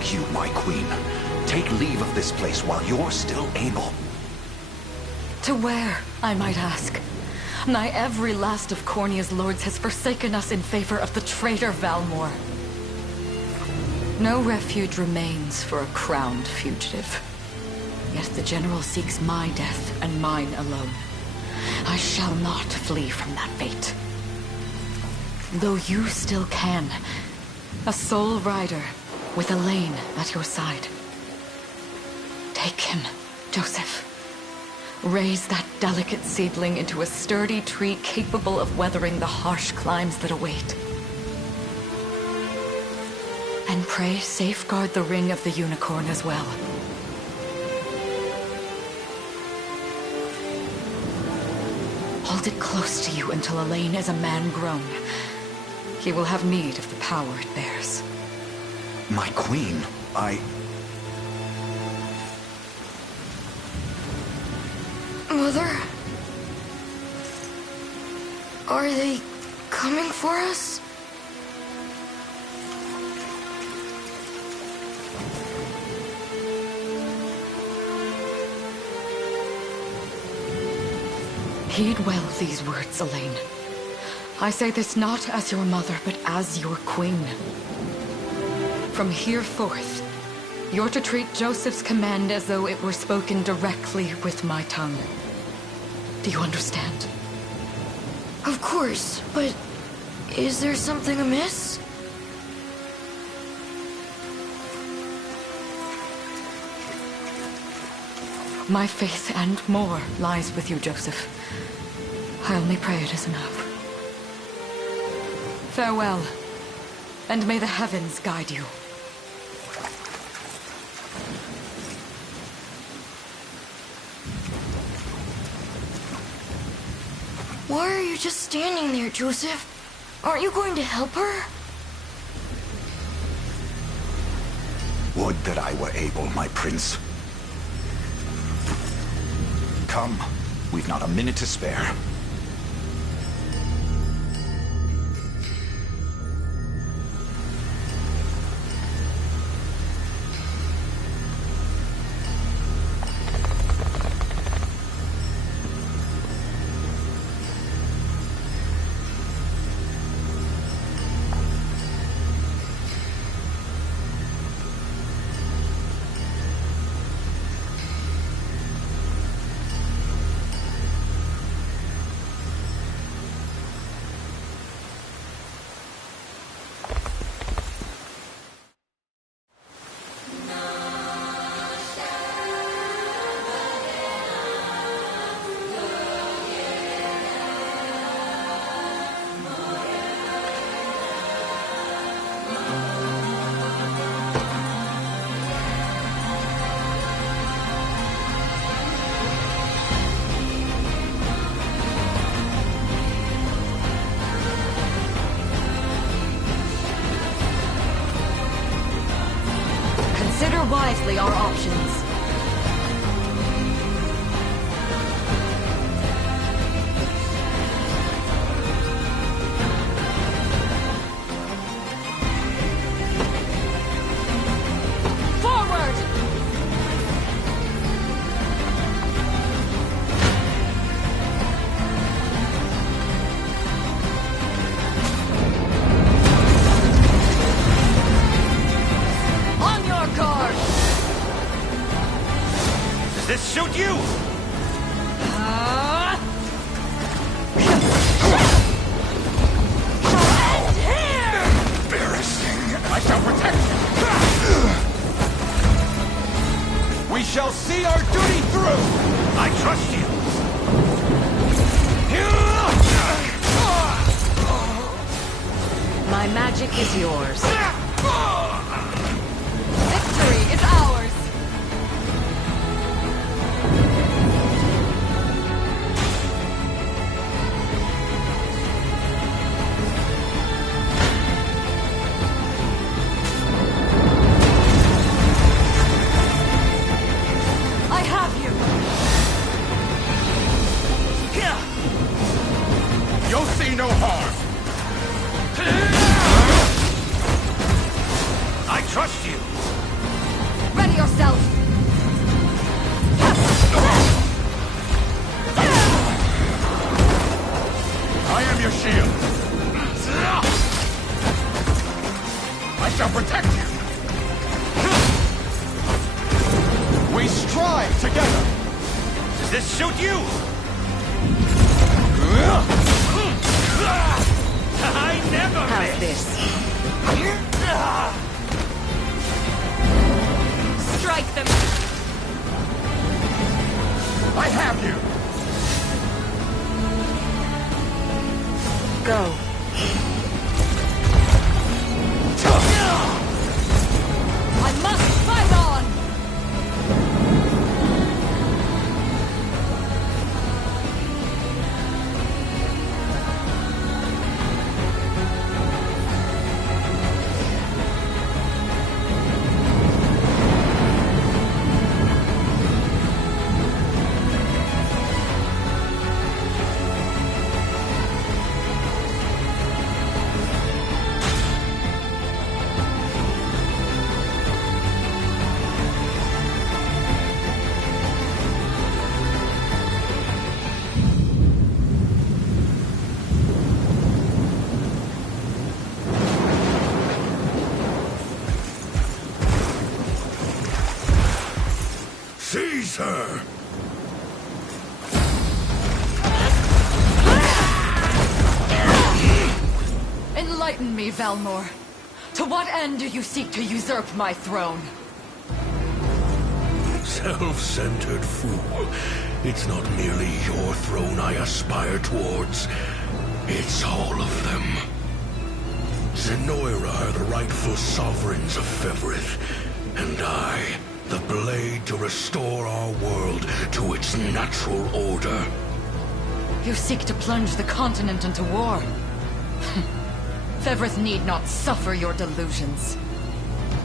beg you, my queen, take leave of this place while you're still able. To where, I might ask? Nigh every last of Cornia's lords has forsaken us in favor of the traitor Valmor. No refuge remains for a crowned fugitive. Yet the general seeks my death and mine alone. I shall not flee from that fate. Though you still can. A sole rider with Elaine at your side. Take him, Joseph. Raise that delicate seedling into a sturdy tree capable of weathering the harsh climes that await. And pray safeguard the ring of the unicorn as well. Hold it close to you until Elaine is a man grown. He will have need of the power it bears. My queen, Mother? Are they coming for us? Heed well these words, Elaine. I say this not as your mother, but as your queen. From here forth, you're to treat Joseph's command as though it were spoken directly with my tongue. Do you understand? Of course, but is there something amiss? My faith and more lies with you, Joseph. I only pray it is enough. Farewell, and may the heavens guide you. Why are you just standing there, Joseph? Aren't you going to help her? would that I were able, my prince. Come, we've not a minute to spare. Consider wisely our options. Forward! On your guard! Does this suit you? End here! Embarrassing. I shall protect you. We shall see our duty through. I trust you. My magic is yours. Victory is ours! I have you! You'll see no harm. I trust you. Ready yourself! I am your shield. I shall protect you. We strive together. Does this suit you? I never How's miss. this? Strike them! I have you. Go. I must fight on! Seize her! Enlighten me, Valmor. To what end do you seek to usurp my throne? Self-centered fool. It's not merely your throne I aspire towards. It's all of them. Zenoira are the rightful sovereigns of Fevrith, and I, the blade to restore our world to its natural order. You seek to plunge the continent into war. Fevrith need not suffer your delusions.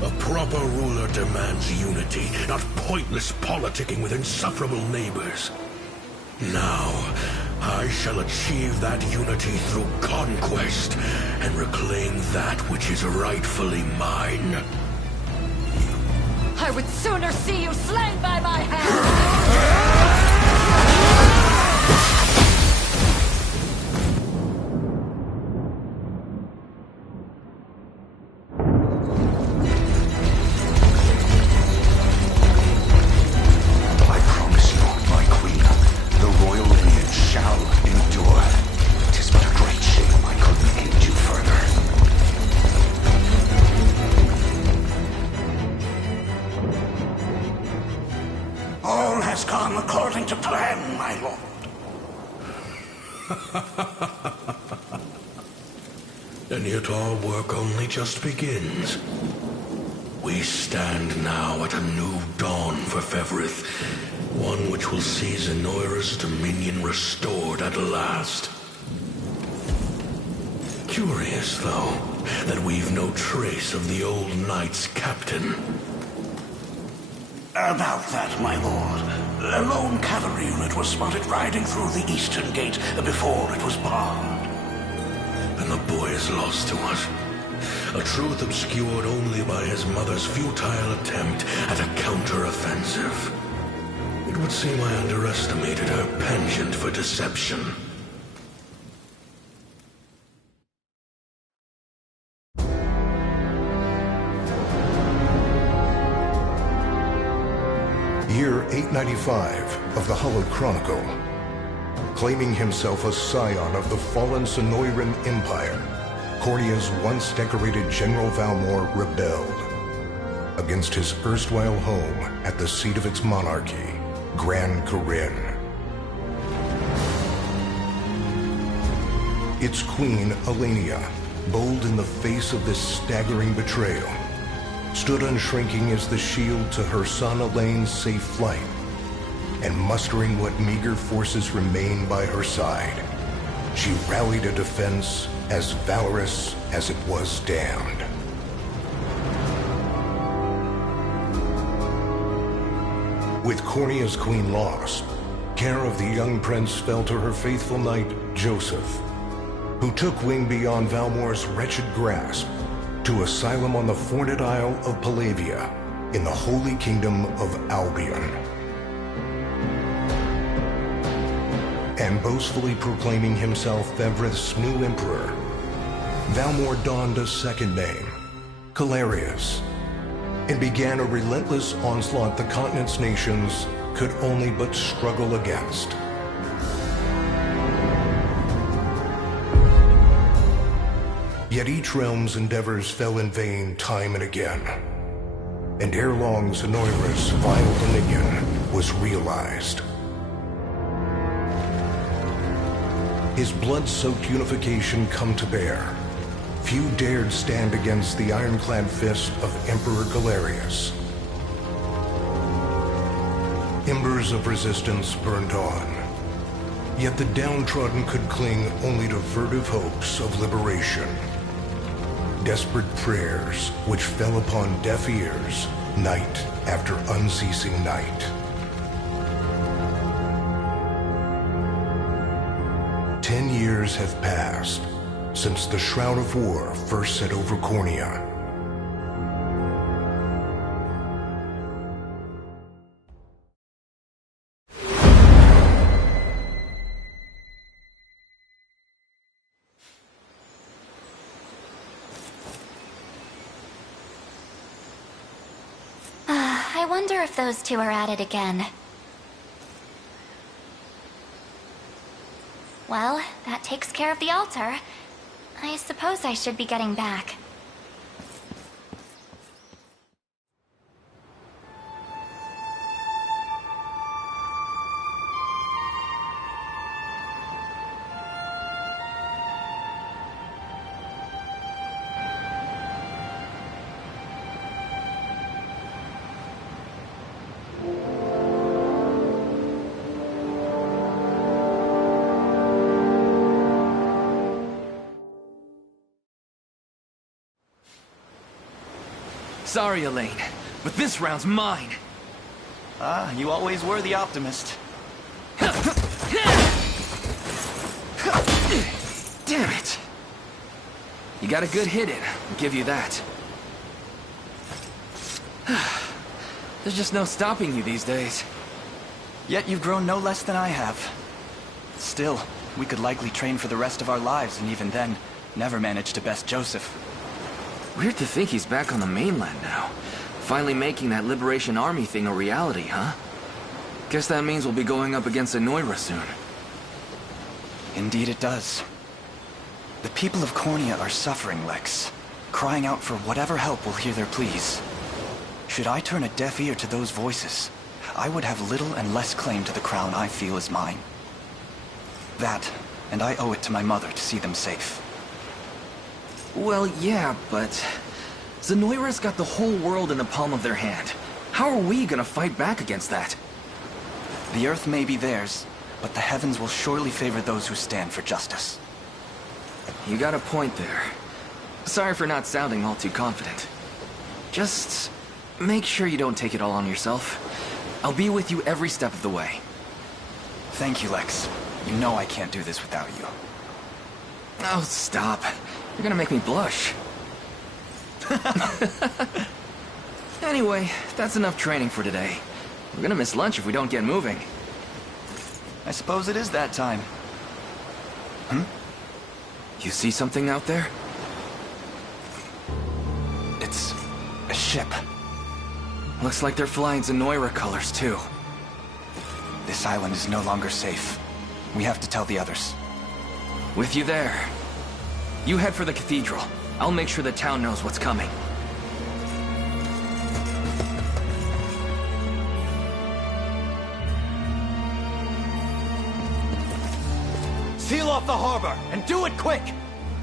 A proper ruler demands unity, not pointless politicking with insufferable neighbors. Now, I shall achieve that unity through conquest and reclaim that which is rightfully mine. I would sooner see you slain by my hand! I promise you, my queen, the royal lineage shall endure. 'Tis but a great shame I couldn't aid you further. All has gone according to plan, my lord. And yet our work only just begins. We stand now at a new dawn for Fevrith, one which will see Zenoira's dominion restored at last. Curious, though, that we've no trace of the old knight's captain. About that, my lord. A lone cavalry unit was spotted riding through the eastern gate before it was barred. And the boy is lost to us. A truth obscured only by his mother's futile attempt at a counter-offensive. It would seem I underestimated her penchant for deception. Year 895 of the Hallowed Chronicle. Claiming himself a scion of the fallen Sonoran Empire, Cornea's once decorated General Valmor rebelled against his erstwhile home at the seat of its monarchy, Gran Corinne. Its queen, Elenia, bold in the face of this staggering betrayal, stood unshrinking as the shield to her son Elaine's safe flight, and mustering what meager forces remained by her side, she rallied a defense as valorous as it was damned. With Cornea's queen lost, care of the young prince fell to her faithful knight, Joseph, who took wing beyond Valmor's wretched grasp to asylum on the Forned Isle of Palavia in the Holy Kingdom of Albion. And boastfully proclaiming himself Vevrith's new emperor, Valmor donned a second name, Calarius, and began a relentless onslaught the continent's nations could only but struggle against. Yet each realm's endeavors fell in vain time and again, and ere long Zenoira's vile dominion was realized. His blood-soaked unification come to bear, few dared stand against the ironclad fist of Emperor Galerius. Embers of resistance burned on, yet the downtrodden could cling only to furtive hopes of liberation. Desperate prayers which fell upon deaf ears night after unceasing night. "10 years have passed since the Shroud of War first set over Cornea. I wonder if those two are at it again. Well, that takes care of the altar. I suppose I should be getting back. Sorry, Elaine, but this round's mine. Ah, you always were the optimist. Damn it! You got a good hit in, I'll give you that. There's just no stopping you these days. Yet you've grown no less than I have. Still, we could likely train for the rest of our lives, and even then, never manage to best Joseph. Weird to think he's back on the mainland now. Finally making that Liberation Army thing a reality, huh? Guess that means we'll be going up against Zenoira soon. Indeed it does. The people of Cornea are suffering, Lex. Crying out for whatever help will hear their pleas. Should I turn a deaf ear to those voices, I would have little and less claim to the crown I feel is mine. That, and I owe it to my mother to see them safe. Well, yeah, but Zenoira's got the whole world in the palm of their hand. How are we gonna fight back against that? The earth may be theirs, but the heavens will surely favor those who stand for justice. You got a point there. Sorry for not sounding all too confident. Just make sure you don't take it all on yourself. I'll be with you every step of the way. Thank you, Lex. You know I can't do this without you. Oh, stop. You're gonna make me blush. Anyway, that's enough training for today. We're gonna miss lunch if we don't get moving. I suppose it is that time. You see something out there? It's a ship. Looks like they're flying Zenoira colors, too. This island is no longer safe. We have to tell the others. With you there. You head for the cathedral. I'll make sure the town knows what's coming. Seal off the harbor, and do it quick!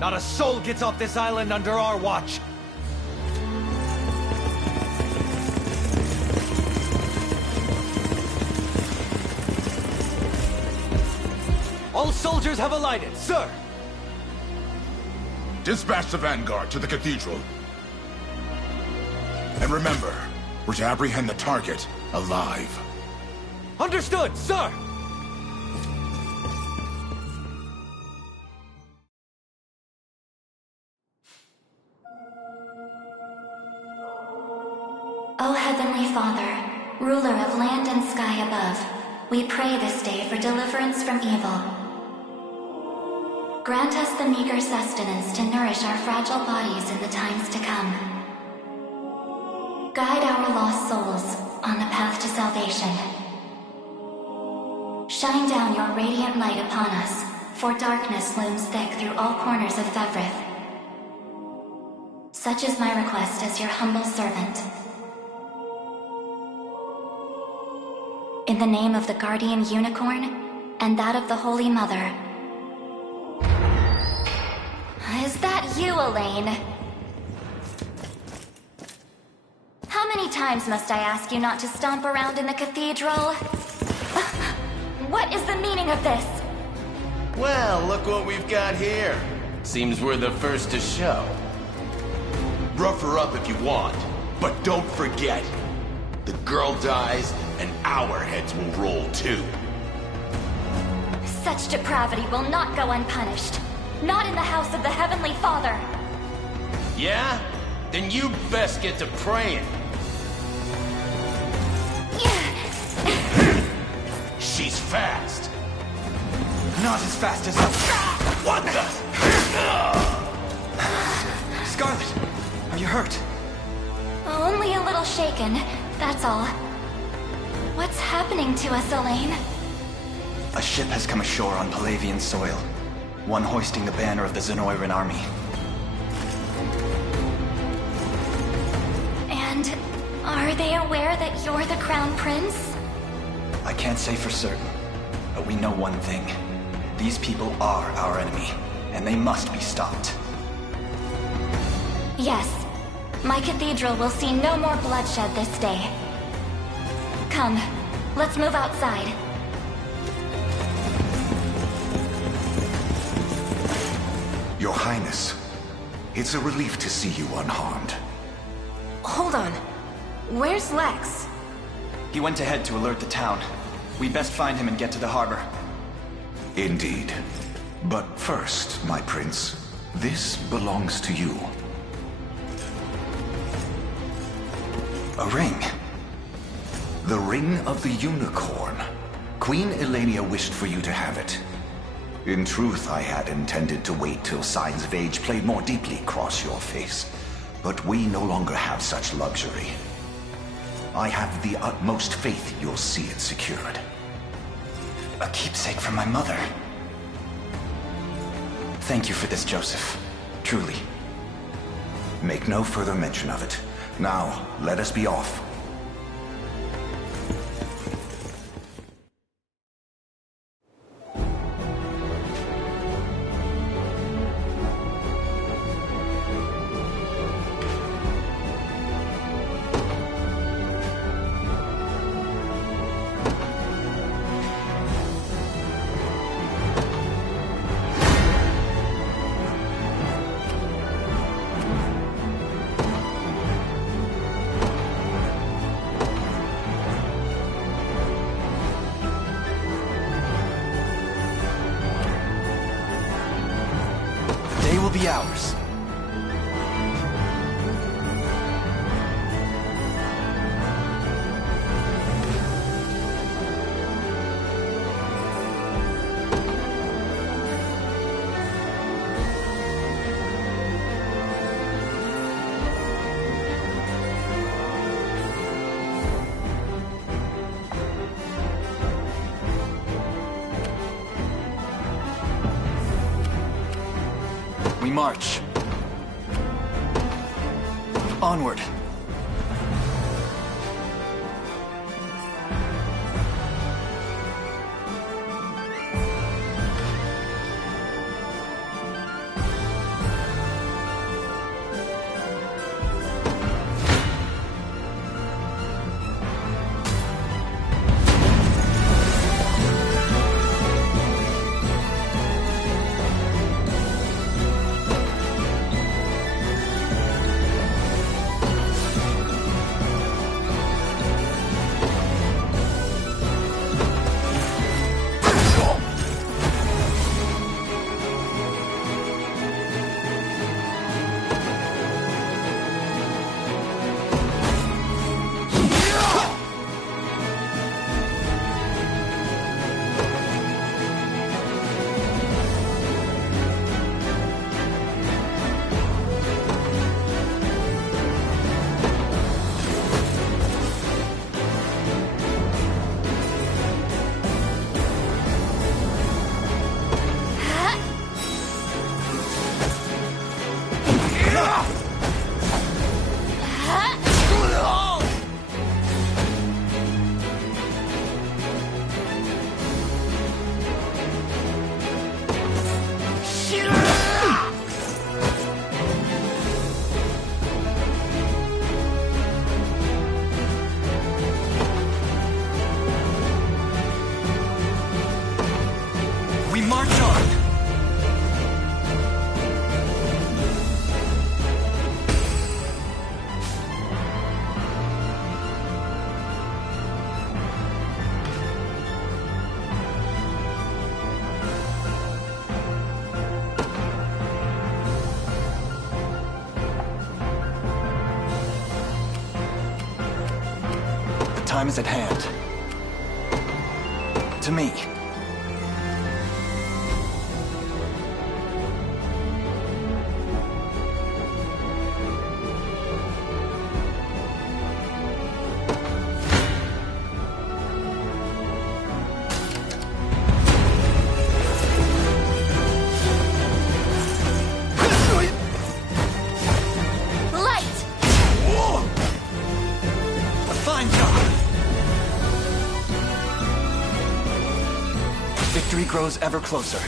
Not a soul gets off this island under our watch. All soldiers have alighted, sir! Dispatch the vanguard to the cathedral. And remember, we're to apprehend the target alive. Understood, sir! O Heavenly Father, ruler of land and sky above, we pray this day for deliverance from evil. Grant us the meager sustenance to nourish our fragile bodies in the times to come. Guide our lost souls on the path to salvation. Shine down your radiant light upon us, for darkness looms thick through all corners of Fevrith. Such is my request as your humble servant. In the name of the Guardian Unicorn, and that of the Holy Mother. Is that you, Elaine? How many times must I ask you not to stomp around in the cathedral? What is the meaning of this? Well, look what we've got here. Seems we're the first to show. Rough her up if you want, but don't forget, the girl dies and our heads will roll too. Such depravity will not go unpunished. Not in the house of the Heavenly Father. Yeah? Then you best get to praying. She's fast. Not as fast as us. What the? Scarlet, are you hurt? Only a little shaken, that's all. What's happening to us, Elaine? A ship has come ashore on Palavian soil. One hoisting the banner of the Zenoiran army. And are they aware that you're the Crown Prince? I can't say for certain, but we know one thing. These people are our enemy, and they must be stopped. Yes. My cathedral will see no more bloodshed this day. Come, let's move outside. Your Highness, it's a relief to see you unharmed. Hold on. Where's Lex? He went ahead to alert the town. We best find him and get to the harbor. Indeed. But first, my prince, this belongs to you. A ring. The Ring of the Unicorn. Queen Elenia wished for you to have it. In truth, I had intended to wait till signs of age played more deeply across your face. But we no longer have such luxury. I have the utmost faith you'll see it secured. A keepsake from my mother. Thank you for this, Joseph. Truly. Make no further mention of it. Now, let us be off. Be ours. We march. Onward. time is at hand. To me. Victory grows ever closer.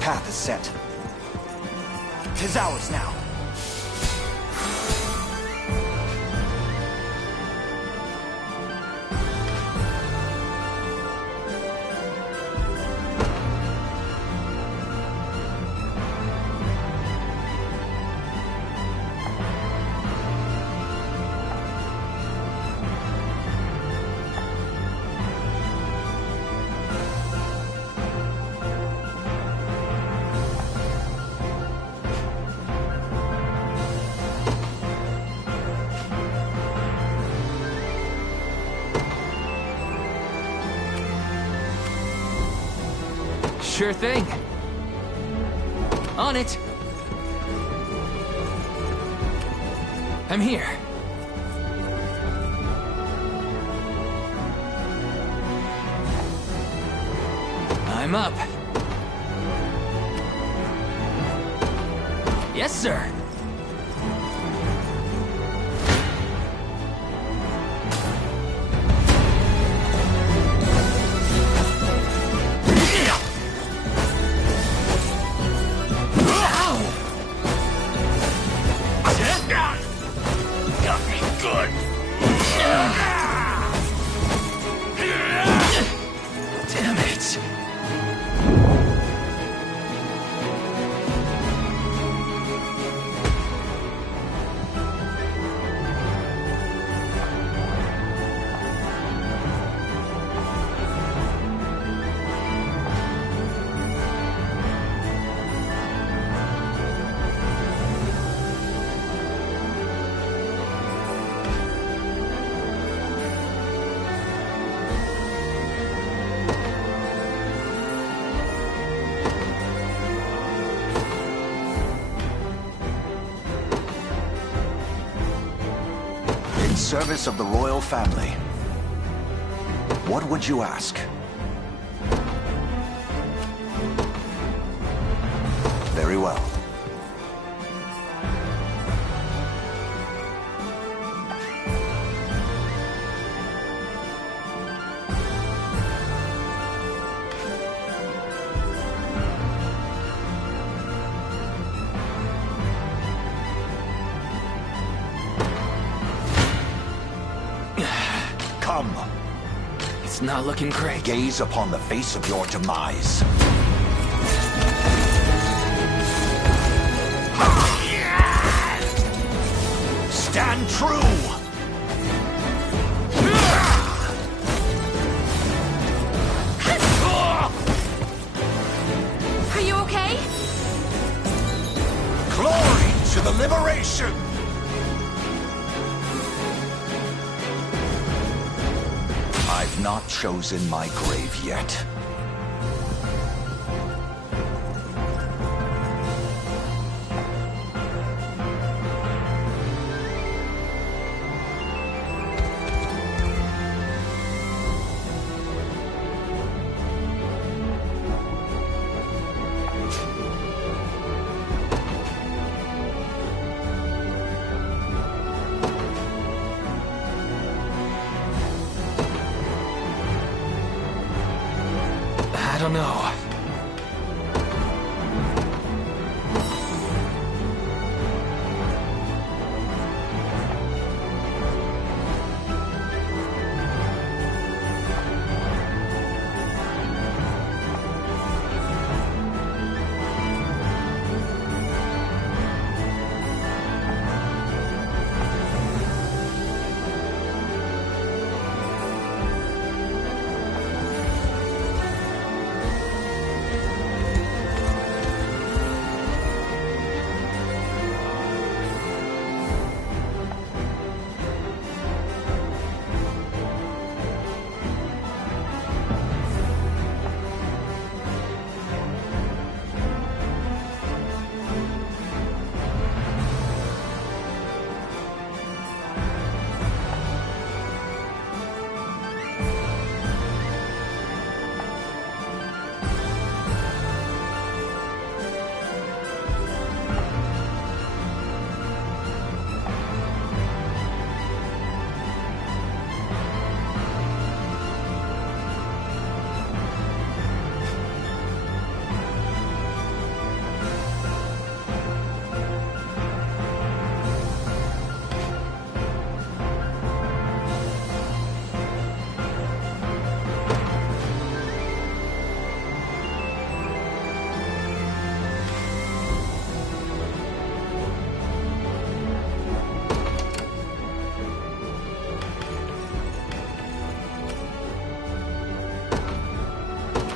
Path is set. 'Tis ours now. Sure thing. On it. I'm here. I'm up. Yes, sir. Damn it. In service of the royal family, what would you ask? Very well. Come. It's not looking great. Gaze upon the face of your demise. Stand true! Are you okay? Glory to the liberation! I've not chosen my grave yet. don't know.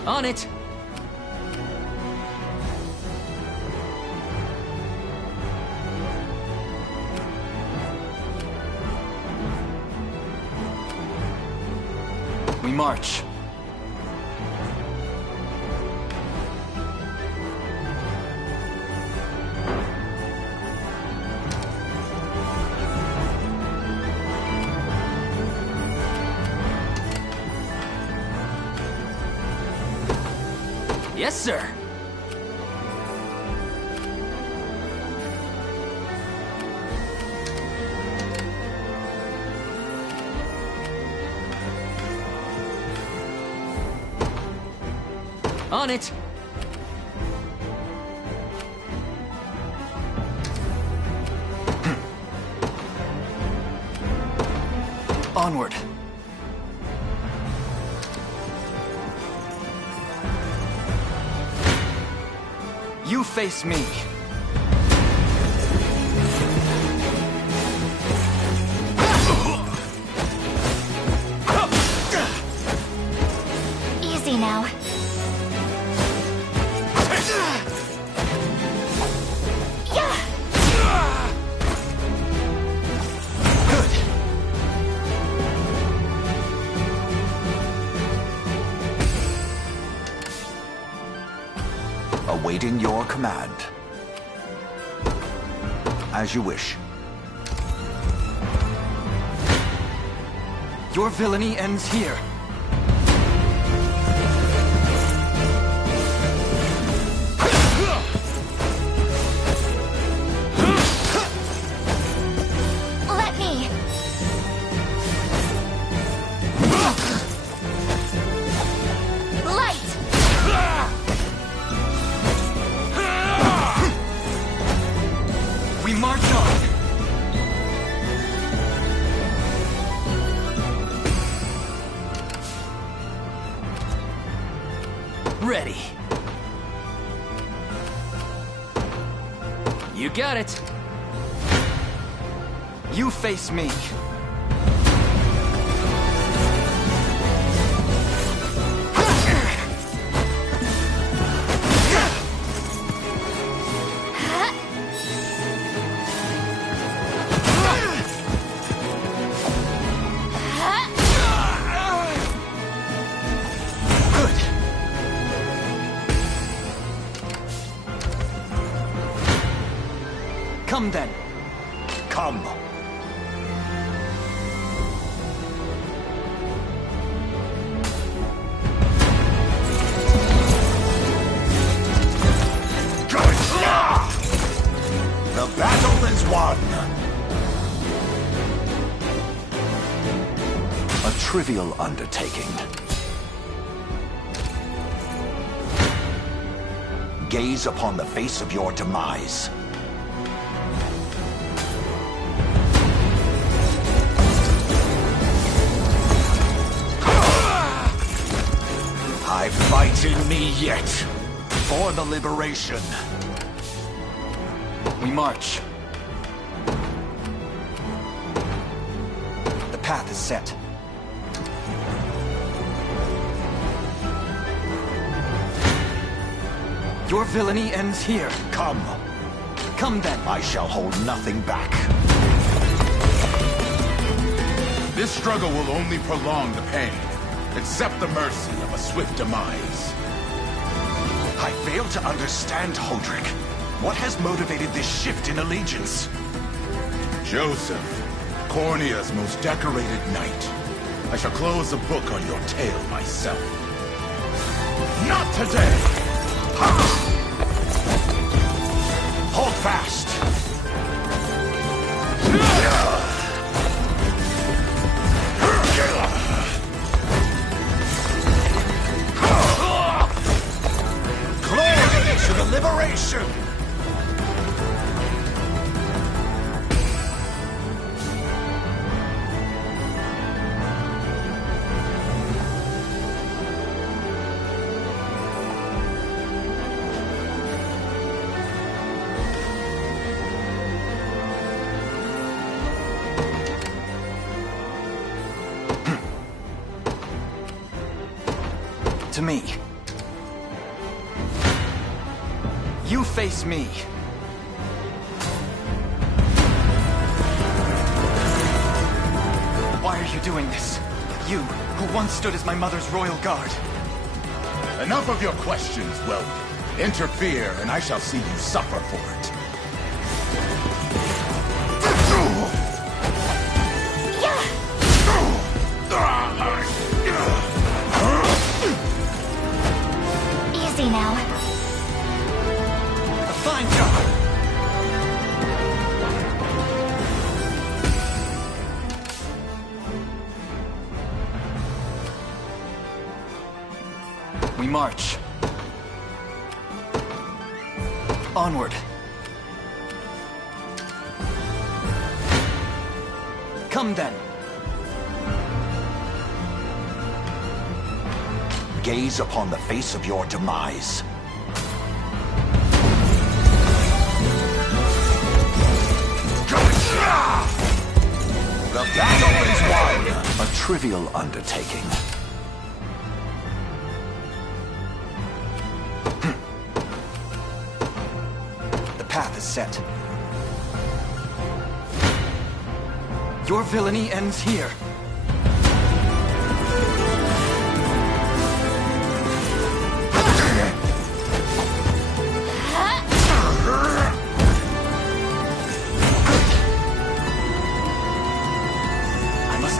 On it! We march. Yes, sir. On it. Onward. You face me. Easy now. Awaiting your command. As you wish. Your villainy ends here. Let me. Light. We march on. Ready. You got it. You face me. Come then. Come. The battle is won. A trivial undertaking. Gaze upon the face of your demise. I fight in me yet, for the liberation. We march. The path is set. Your villainy ends here. Come. Come then. I shall hold nothing back. This struggle will only prolong the pain. Accept the mercy of a swift demise. I fail to understand, Holdrick. What has motivated this shift in allegiance? Joseph, Cornea's most decorated knight. I shall close the book on your tale myself. Not today! Hold fast! Glory to the liberation! To me. You face me. Why are you doing this? You, who once stood as my mother's royal guard. Enough of your questions, Whelp. Interfere, and I shall see you suffer for it. Easy now. A fine job. We march. Onward. Come then. Gaze upon the face of your demise. The battle is won! A trivial undertaking. The path is set. Your villainy ends here.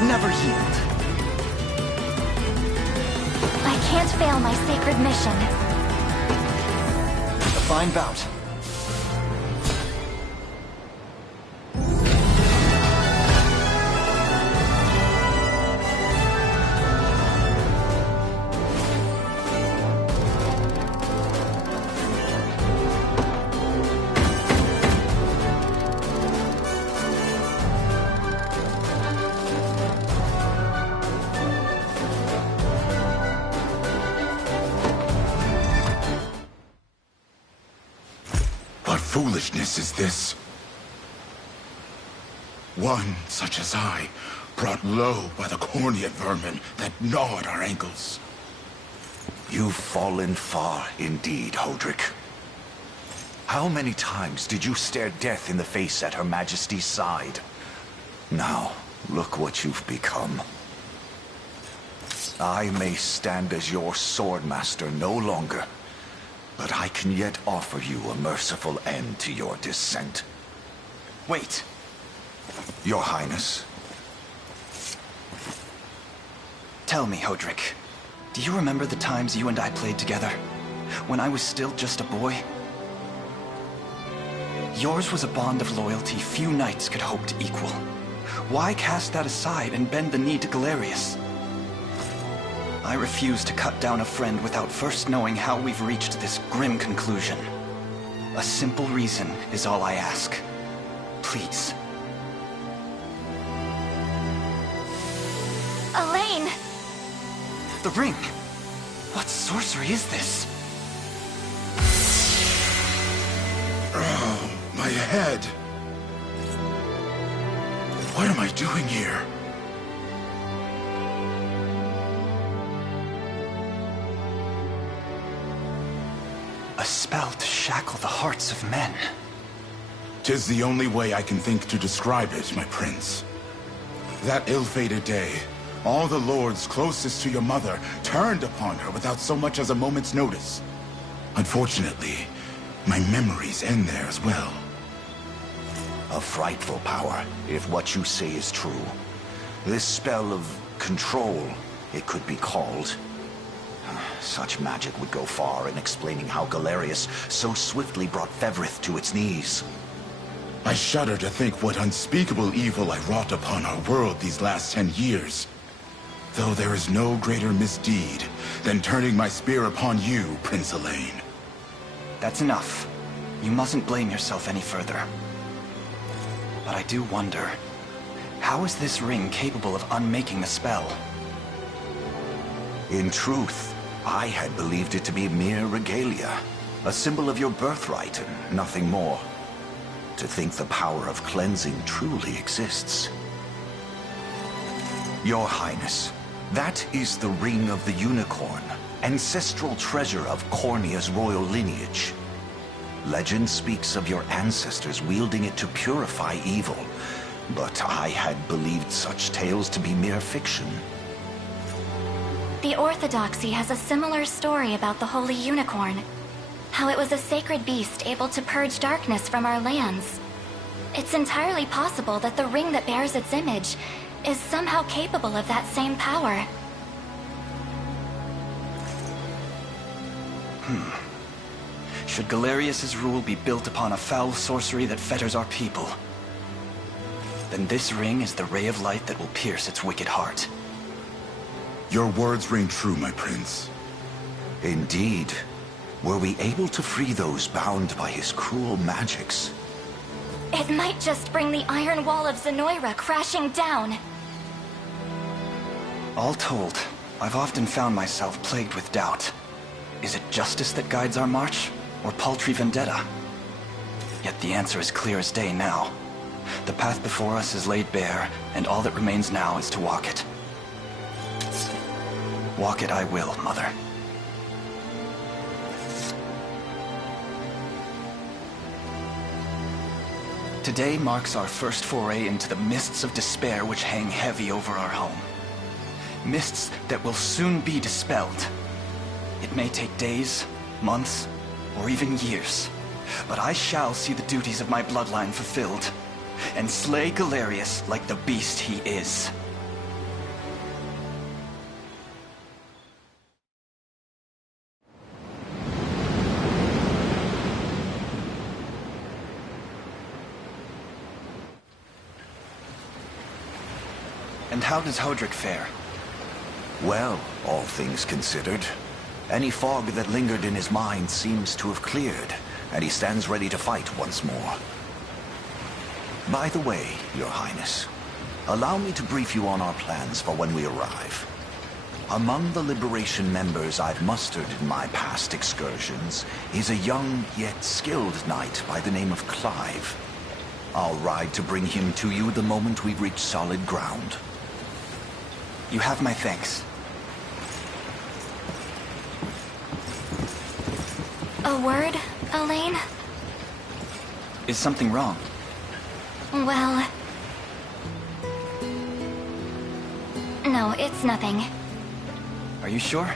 Never yield. I can't fail my sacred mission. A fine bout. Foolishness is this? One such as I, brought low by the Cornea vermin that gnawed our ankles. You've fallen far indeed, Holdrick. How many times did you stare death in the face at Her Majesty's side? Now, look what you've become. I may stand as your swordmaster no longer, but I can yet offer you a merciful end to your descent. Wait. Your Highness. Tell me, Holdrick, do you remember the times you and I played together? When I was still just a boy? Yours was a bond of loyalty few knights could hope to equal. Why cast that aside and bend the knee to Galerius? I refuse to cut down a friend without first knowing how we've reached this grim conclusion. A simple reason is all I ask. Please. Elaine! The ring! What sorcery is this? Oh, my head. What am I doing here? A spell to shackle the hearts of men. 'Tis the only way I can think to describe it, my prince. That ill-fated day, all the lords closest to your mother turned upon her without so much as a moment's notice. Unfortunately, my memories end there as well. A frightful power, if what you say is true. This spell of control, it could be called. Such magic would go far in explaining how Galerius so swiftly brought Fevrith to its knees. I shudder to think what unspeakable evil I wrought upon our world these last 10 years. Though there is no greater misdeed than turning my spear upon you, Prince Elaine. That's enough. You mustn't blame yourself any further. But I do wonder, how is this ring capable of unmaking the spell? In truth, I had believed it to be mere regalia, a symbol of your birthright and nothing more. To think the power of cleansing truly exists. Your Highness, that is the Ring of the Unicorn, ancestral treasure of Cornia's royal lineage. Legend speaks of your ancestors wielding it to purify evil, but I had believed such tales to be mere fiction. The Orthodoxy has a similar story about the Holy Unicorn. How it was a sacred beast able to purge darkness from our lands. It's entirely possible that the ring that bears its image is somehow capable of that same power. Should Galerius's rule be built upon a foul sorcery that fetters our people, then this ring is the ray of light that will pierce its wicked heart. Your words ring true, my prince. Indeed. Were we able to free those bound by his cruel magics? It might just bring the Iron Wall of Zenoira crashing down. All told, I've often found myself plagued with doubt. Is it justice that guides our march, or paltry vendetta? Yet the answer is clear as day now. The path before us is laid bare, and all that remains now is to walk it. Walk it I will, Mother. Today marks our first foray into the mists of despair which hang heavy over our home. Mists that will soon be dispelled. It may take days, months, or even years, but I shall see the duties of my bloodline fulfilled, and slay Galerius like the beast he is. And how does Hodrick fare? Well, all things considered. Any fog that lingered in his mind seems to have cleared, and he stands ready to fight once more. By the way, Your Highness, allow me to brief you on our plans for when we arrive. Among the Liberation members I've mustered in my past excursions is a young yet skilled knight by the name of Clive. I'll ride to bring him to you the moment we reach solid ground. You have my thanks. A word, Elaine? Is something wrong? Well... No, it's nothing. Are you sure?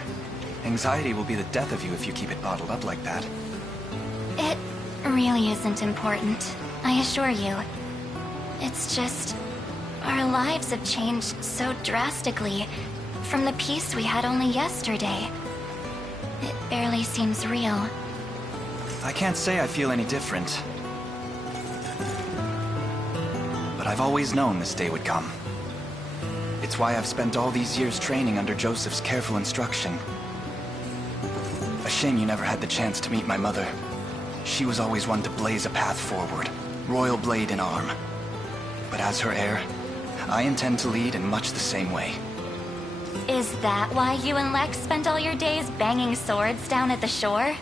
Anxiety will be the death of you if you keep it bottled up like that. It really isn't important, I assure you. It's just... our lives have changed so drastically from the peace we had only yesterday. It barely seems real. I can't say I feel any different. But I've always known this day would come. It's why I've spent all these years training under Joseph's careful instruction. A shame you never had the chance to meet my mother. She was always one to blaze a path forward, royal blade in arm. But as her heir, I intend to lead in much the same way. Is that why you and Lex spent all your days banging swords down at the shore?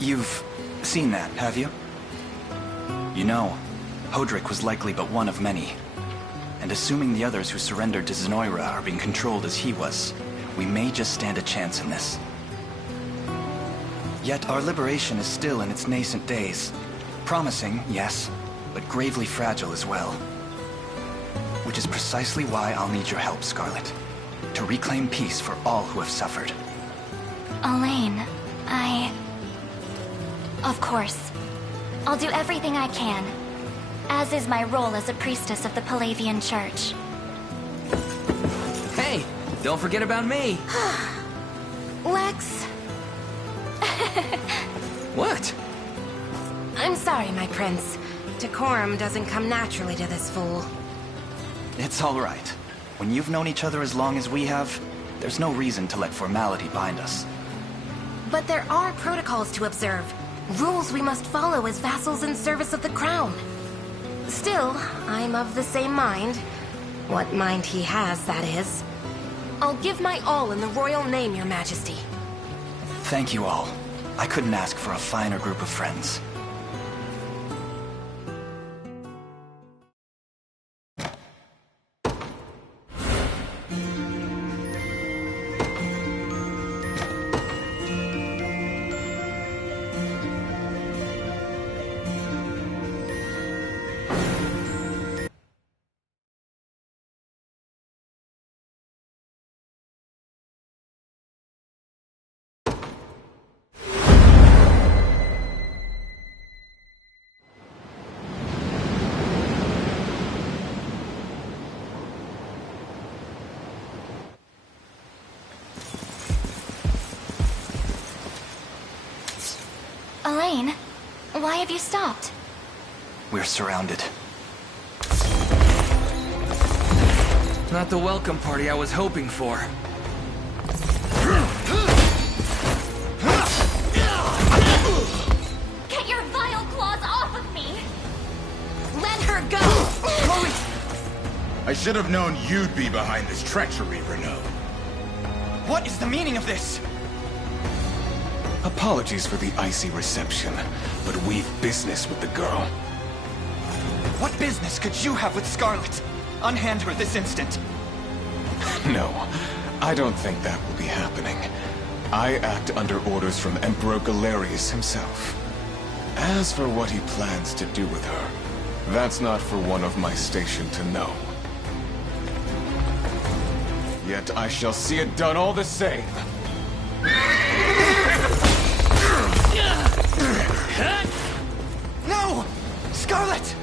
You've seen that, have you? You know, Hodrick was likely but one of many. And assuming the others who surrendered to Zenoira are being controlled as he was, we may just stand a chance in this. Yet our liberation is still in its nascent days. Promising, yes, but gravely fragile as well. Which is precisely why I'll need your help, Scarlet. To reclaim peace for all who have suffered. Elaine, Of course. I'll do everything I can. As is my role as a priestess of the Palavian Church. Hey, don't forget about me. Lex. What? I'm sorry, my prince. Decorum doesn't come naturally to this fool. It's all right. When you've known each other as long as we have, there's no reason to let formality bind us. But there are protocols to observe. Rules we must follow as vassals in service of the crown. Still, I'm of the same mind. What mind he has, that is. I'll give my all in the royal name, your majesty. Thank you all. I couldn't ask for a finer group of friends. Elaine, why have you stopped? We're surrounded. Not the welcome party I was hoping for. Get your vile claws off of me! Let her go! I should have known you'd be behind this treachery, Renaud. What is the meaning of this? Apologies for the icy reception, but we've business with the girl. What business could you have with Scarlet? Unhand her this instant. No, I don't think that will be happening. I act under orders from Emperor Galerius himself. As for what he plans to do with her, that's not for one of my station to know. Yet I shall see it done all the same. No! Scarlet!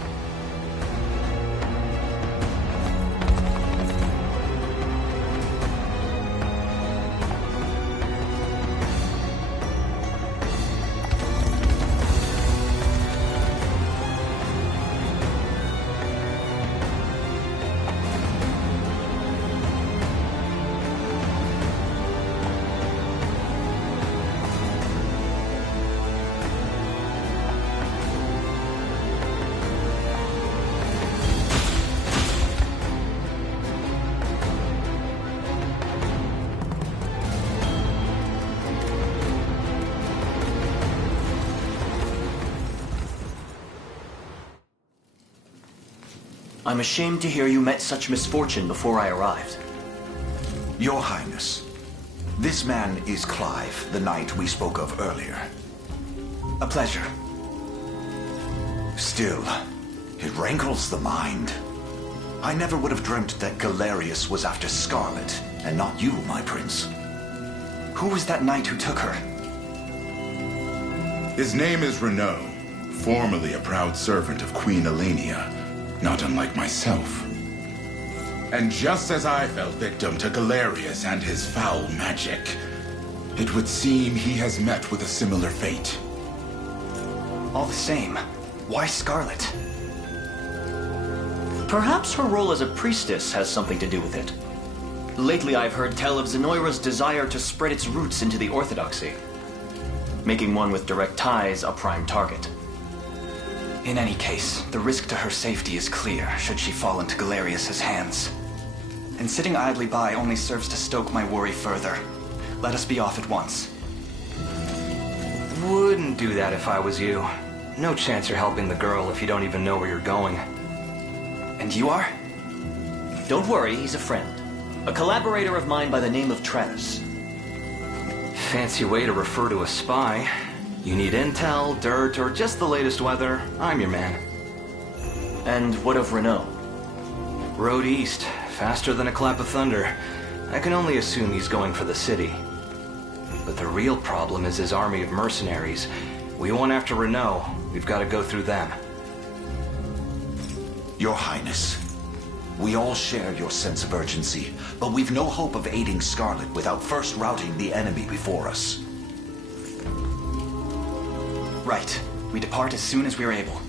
I'm ashamed to hear you met such misfortune before I arrived. Your Highness, this man is Clive, the knight we spoke of earlier. A pleasure. Still, it rankles the mind. I never would have dreamt that Galerius was after Scarlet, and not you, my prince. Who was that knight who took her? His name is Renaud, formerly a proud servant of Queen Elenia. Not unlike myself. And just as I fell victim to Galerius and his foul magic, it would seem he has met with a similar fate. All the same, why Scarlet? Perhaps her role as a priestess has something to do with it. Lately I've heard tell of Zenoira's desire to spread its roots into the Orthodoxy, making one with direct ties a prime target. In any case, the risk to her safety is clear should she fall into Galerius's hands. And sitting idly by only serves to stoke my worry further. Let us be off at once. Wouldn't do that if I was you. No chance you're helping the girl if you don't even know where you're going. And you are? Don't worry, he's a friend. A collaborator of mine by the name of Travis. Fancy way to refer to a spy. You need intel, dirt, or just the latest weather, I'm your man. And what of Renault? Road east, faster than a clap of thunder. I can only assume he's going for the city. But the real problem is his army of mercenaries. We went after Renault. We've got to go through them. Your Highness, we all share your sense of urgency, but we've no hope of aiding Scarlet without first routing the enemy before us. Right. We depart as soon as we are able.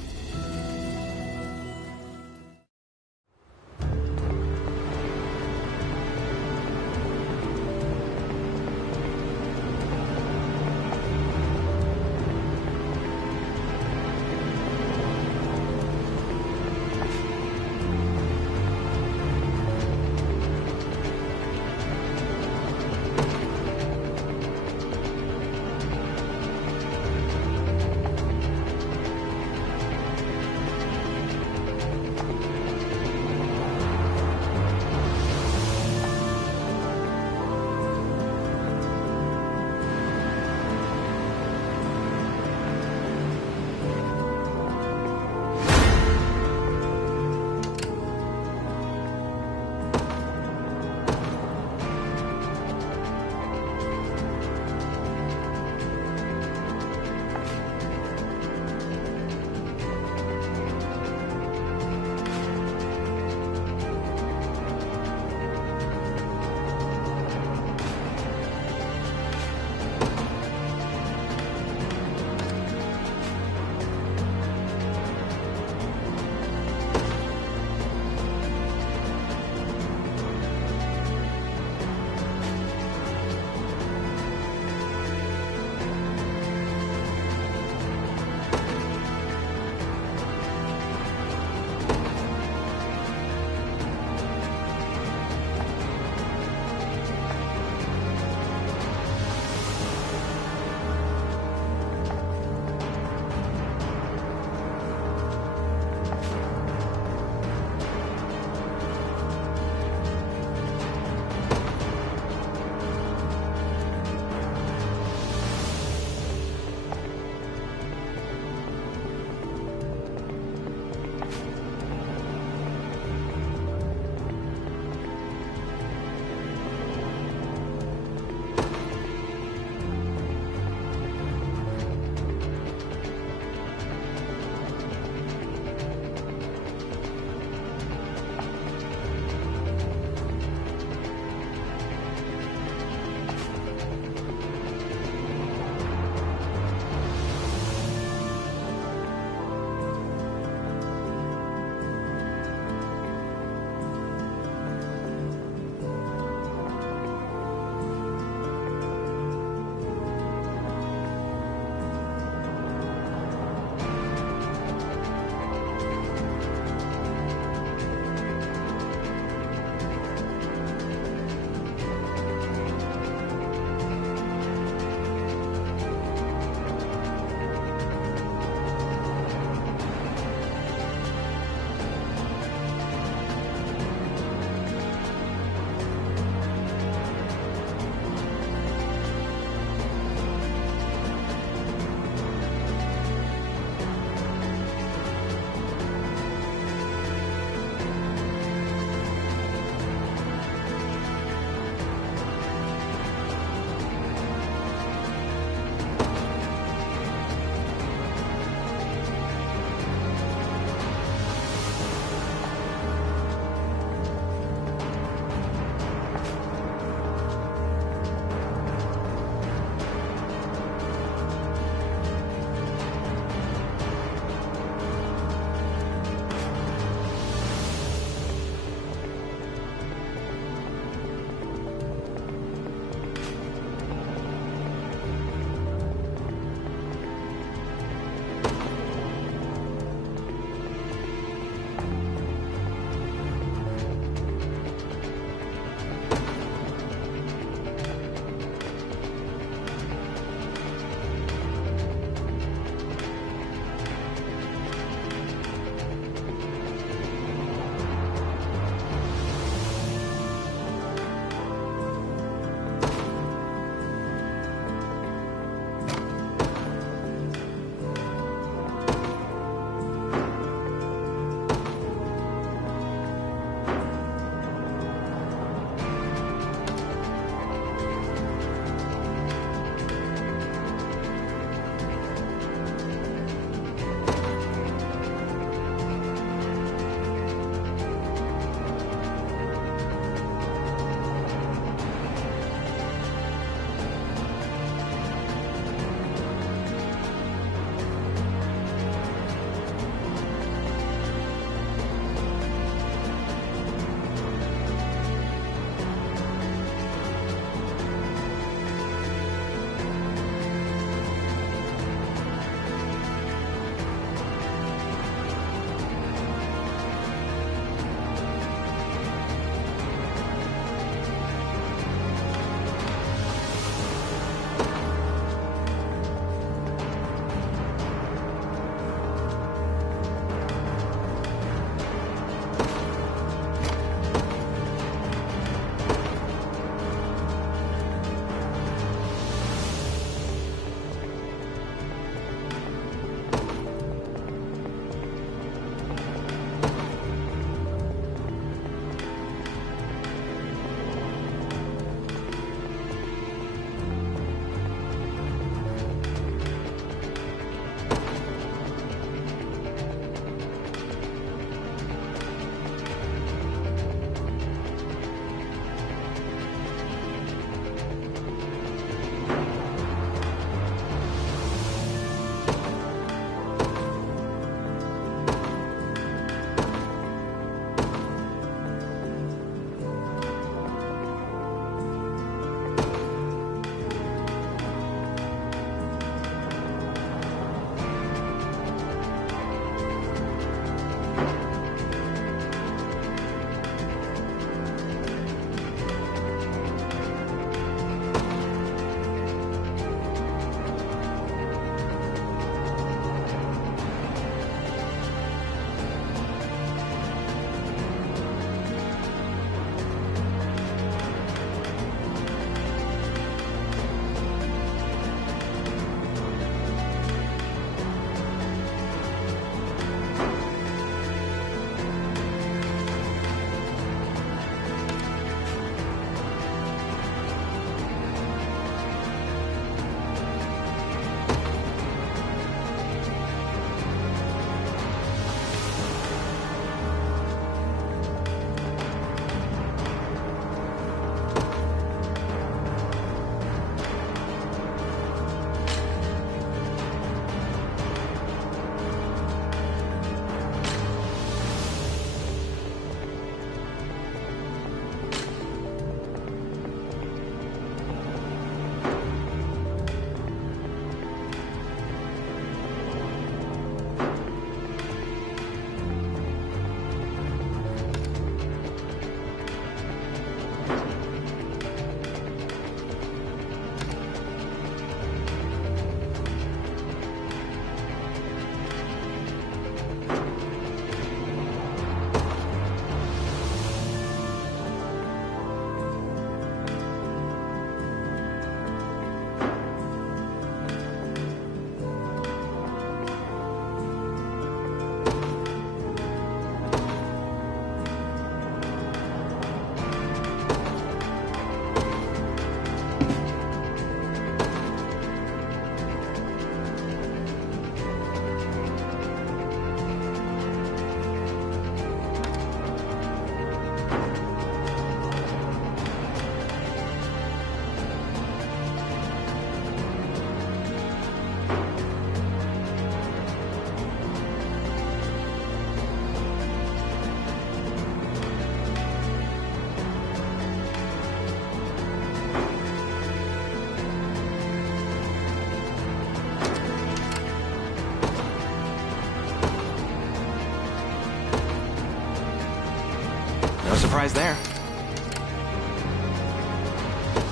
surprise there.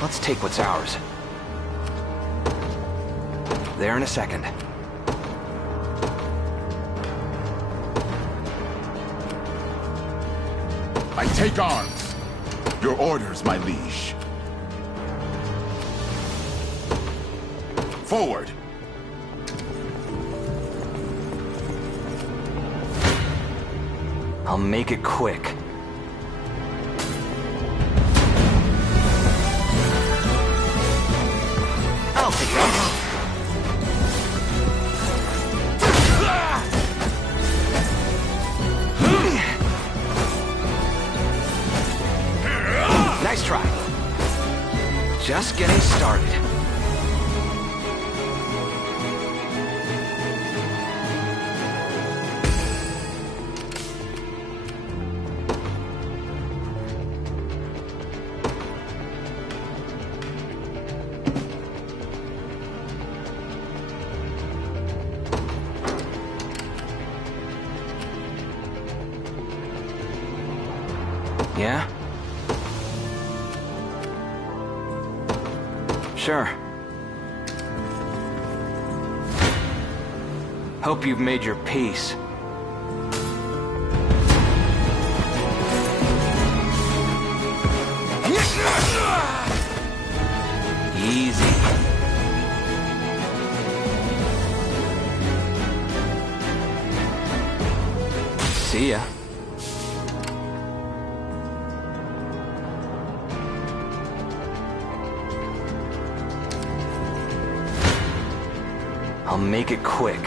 Let's take what's ours. There in a second. I take arms. Your orders, my liege. Forward. I'll make it quick. I'll take that. Nice try. Just getting started. Yeah? Sure. Hope you've made your peace. Easy. See ya. I'll make it quick.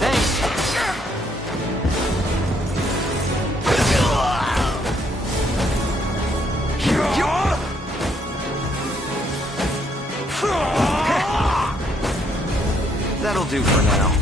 Thanks! That'll do for now.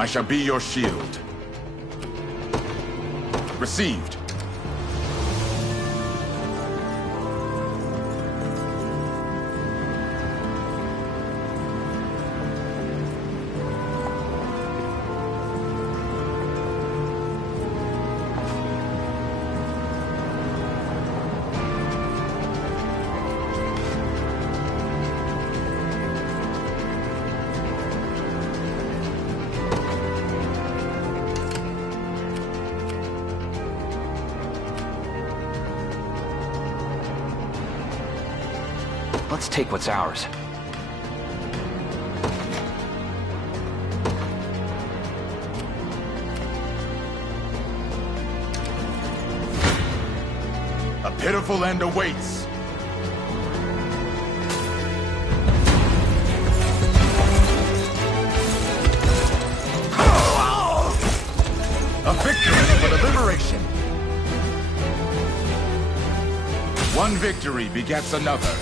I shall be your shield. Received. Let's take what's ours. A pitiful end awaits. A victory for the liberation. One victory begets another.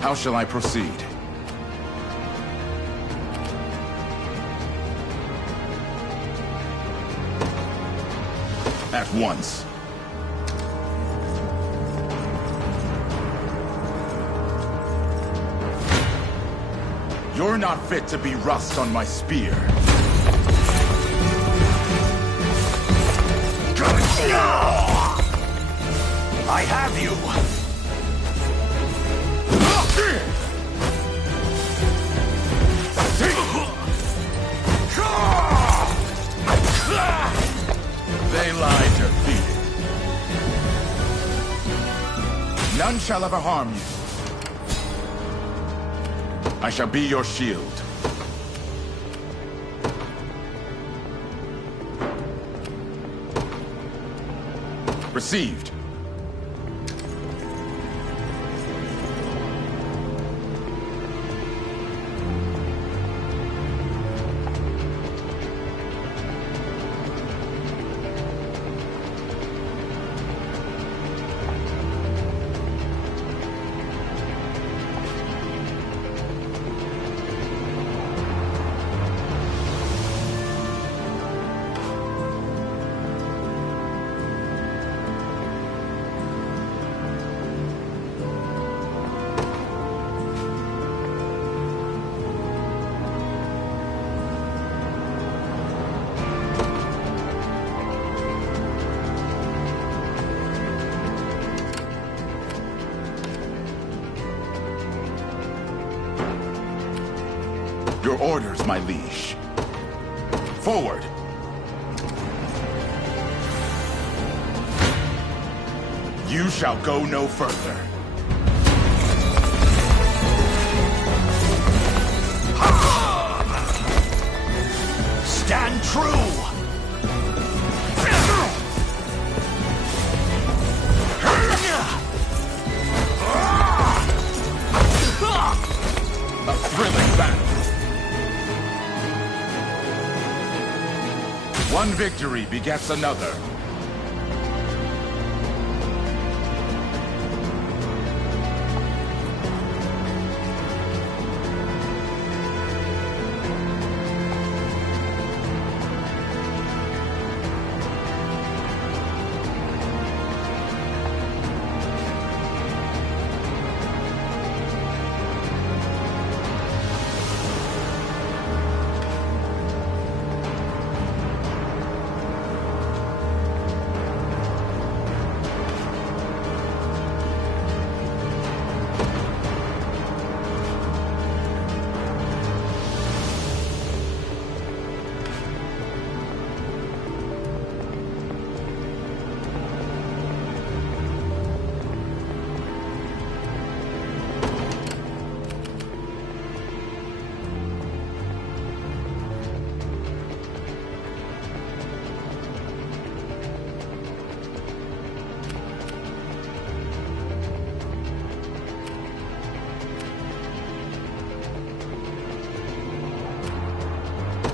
How shall I proceed? at once. You're not fit to be rust on my spear. I have you! They lie defeated. None shall ever harm you. I shall be your shield. Received. Your orders, my liege. Forward! You shall go no further. Stand true! A thrilling battle. One victory begets another.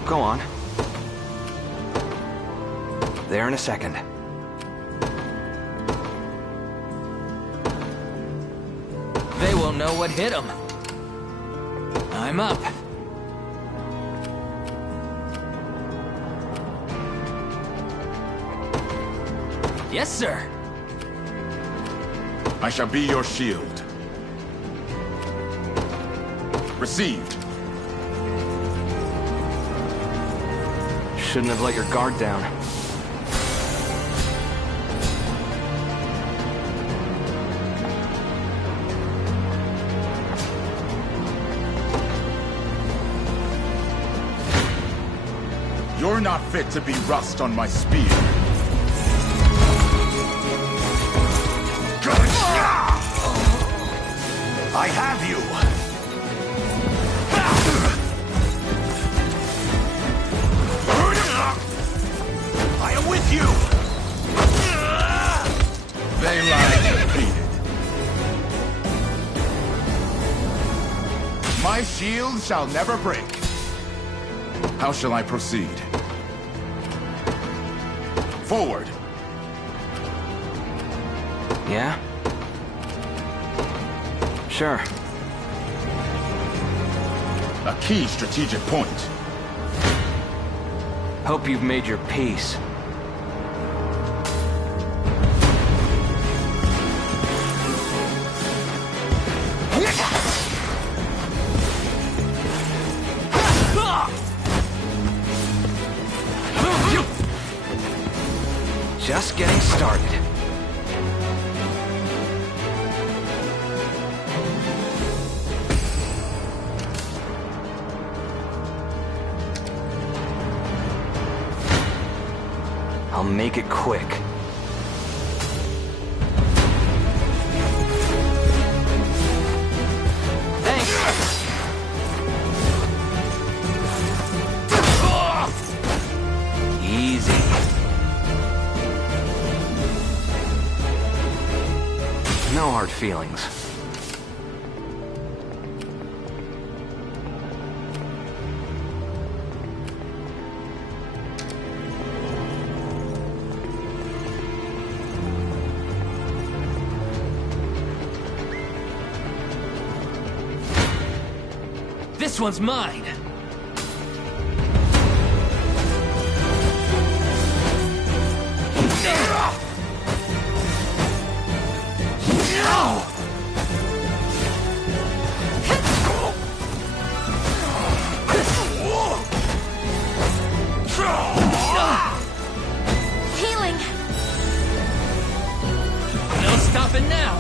Go on. There in a second. They won't know what hit them. I'm up. Yes, sir. I shall be your shield. Received. Shouldn't have let your guard down. You're not fit to be rust on my spear. I have you! I am with you! They lie defeated. My shield shall never break. How shall I proceed? Forward! Yeah? Sure. A key strategic point. Hope you've made your peace. started. I'll make it quick. Easy. No hard feelings. This one's mine! Healing! No stopping now!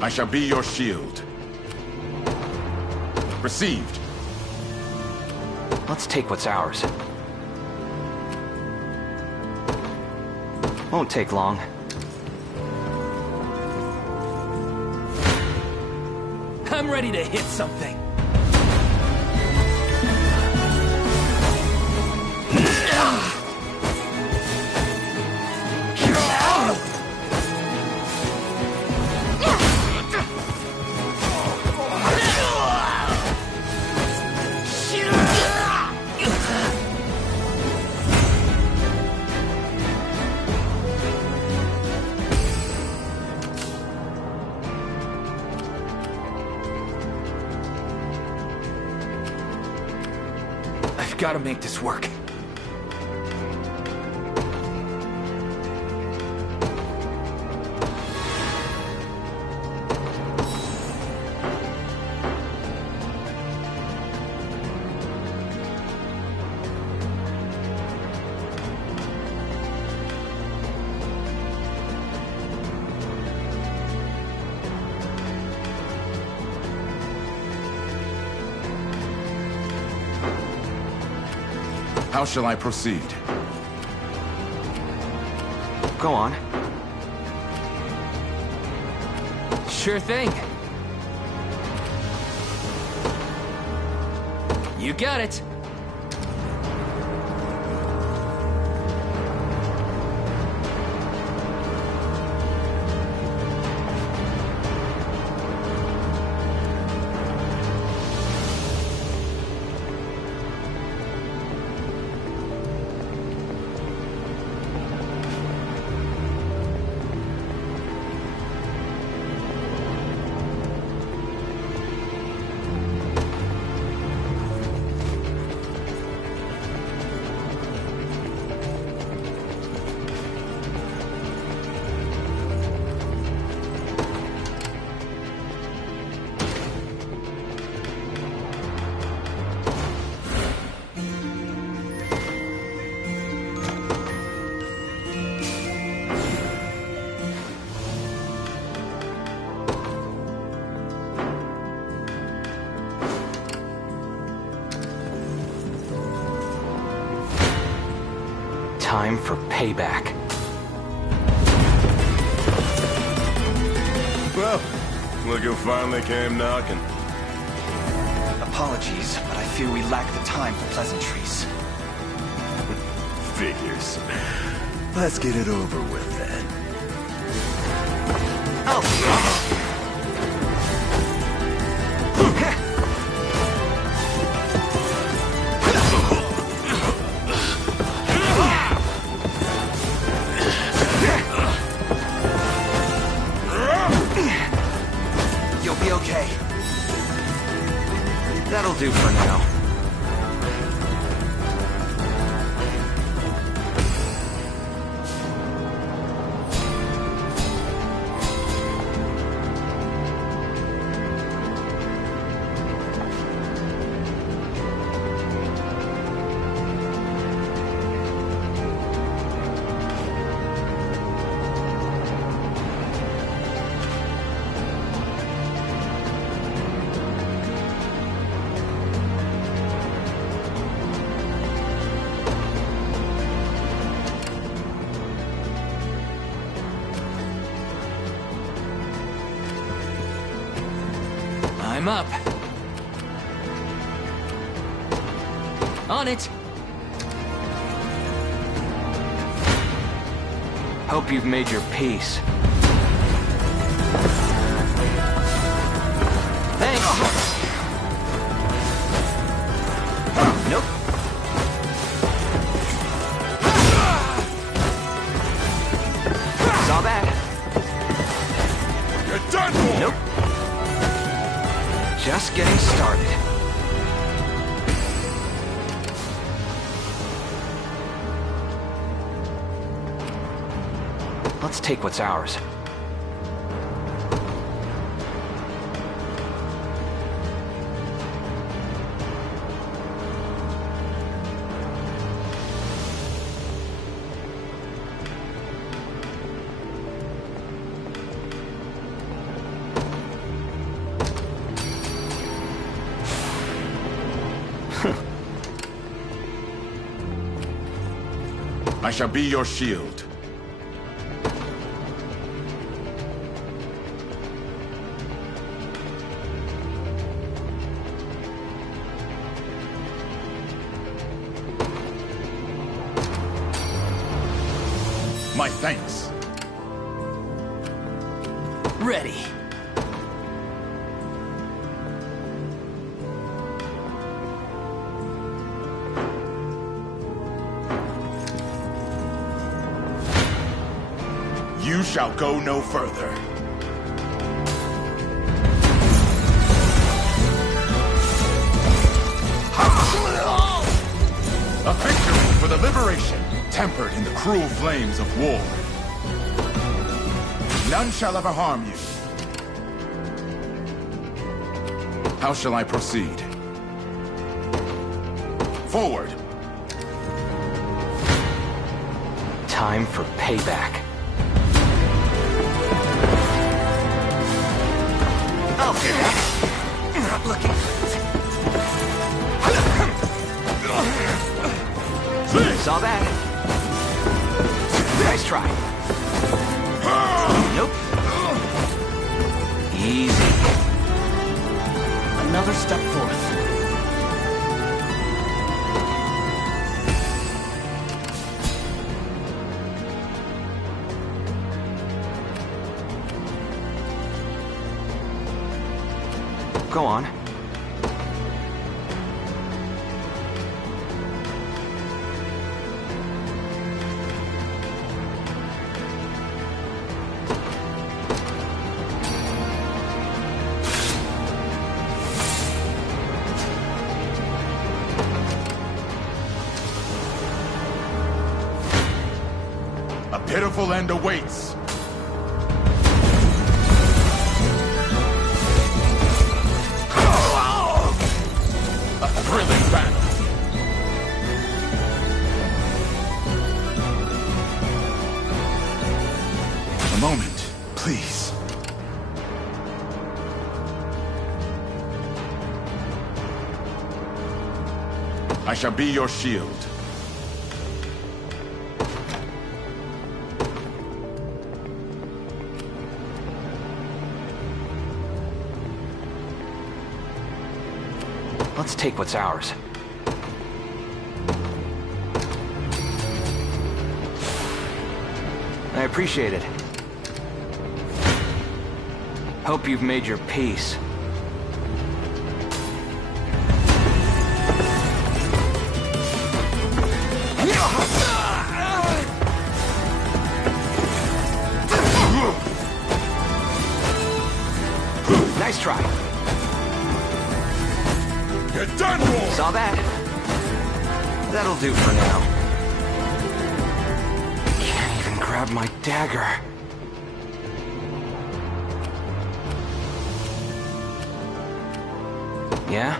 I shall be your shield. Received. Let's take what's ours. Won't take long. I'm ready to hit something. I've got to make this work. How shall I proceed? Go on. Sure thing. You got it. Time for payback. Well, look who finally came knocking. Apologies, but I fear we lack the time for pleasantries. Figures. Let's get it over with then. You'll be okay. That'll do for now. I'm up. On it. Hope you've made your peace. Thanks. Nope. Saw that. You're done for! Nope. Just getting started. Let's take what's ours. I shall be your shield. My thanks. Ready. You shall go no further. A victory for the liberation, tempered in the cruel flames of war. None shall ever harm you. How shall I proceed? Forward. Time for payback. I'll do that. Not looking good. Saw that. Nice try. Nope. Easy. Another step forth. Go on. A pitiful end awaits. A thrilling battle. A moment, please. I shall be your shield. Let's take what's ours. I appreciate it. Hope you've made your peace. Nice try. You're done for! Saw that? That'll do for now. Can't even grab my dagger. Yeah?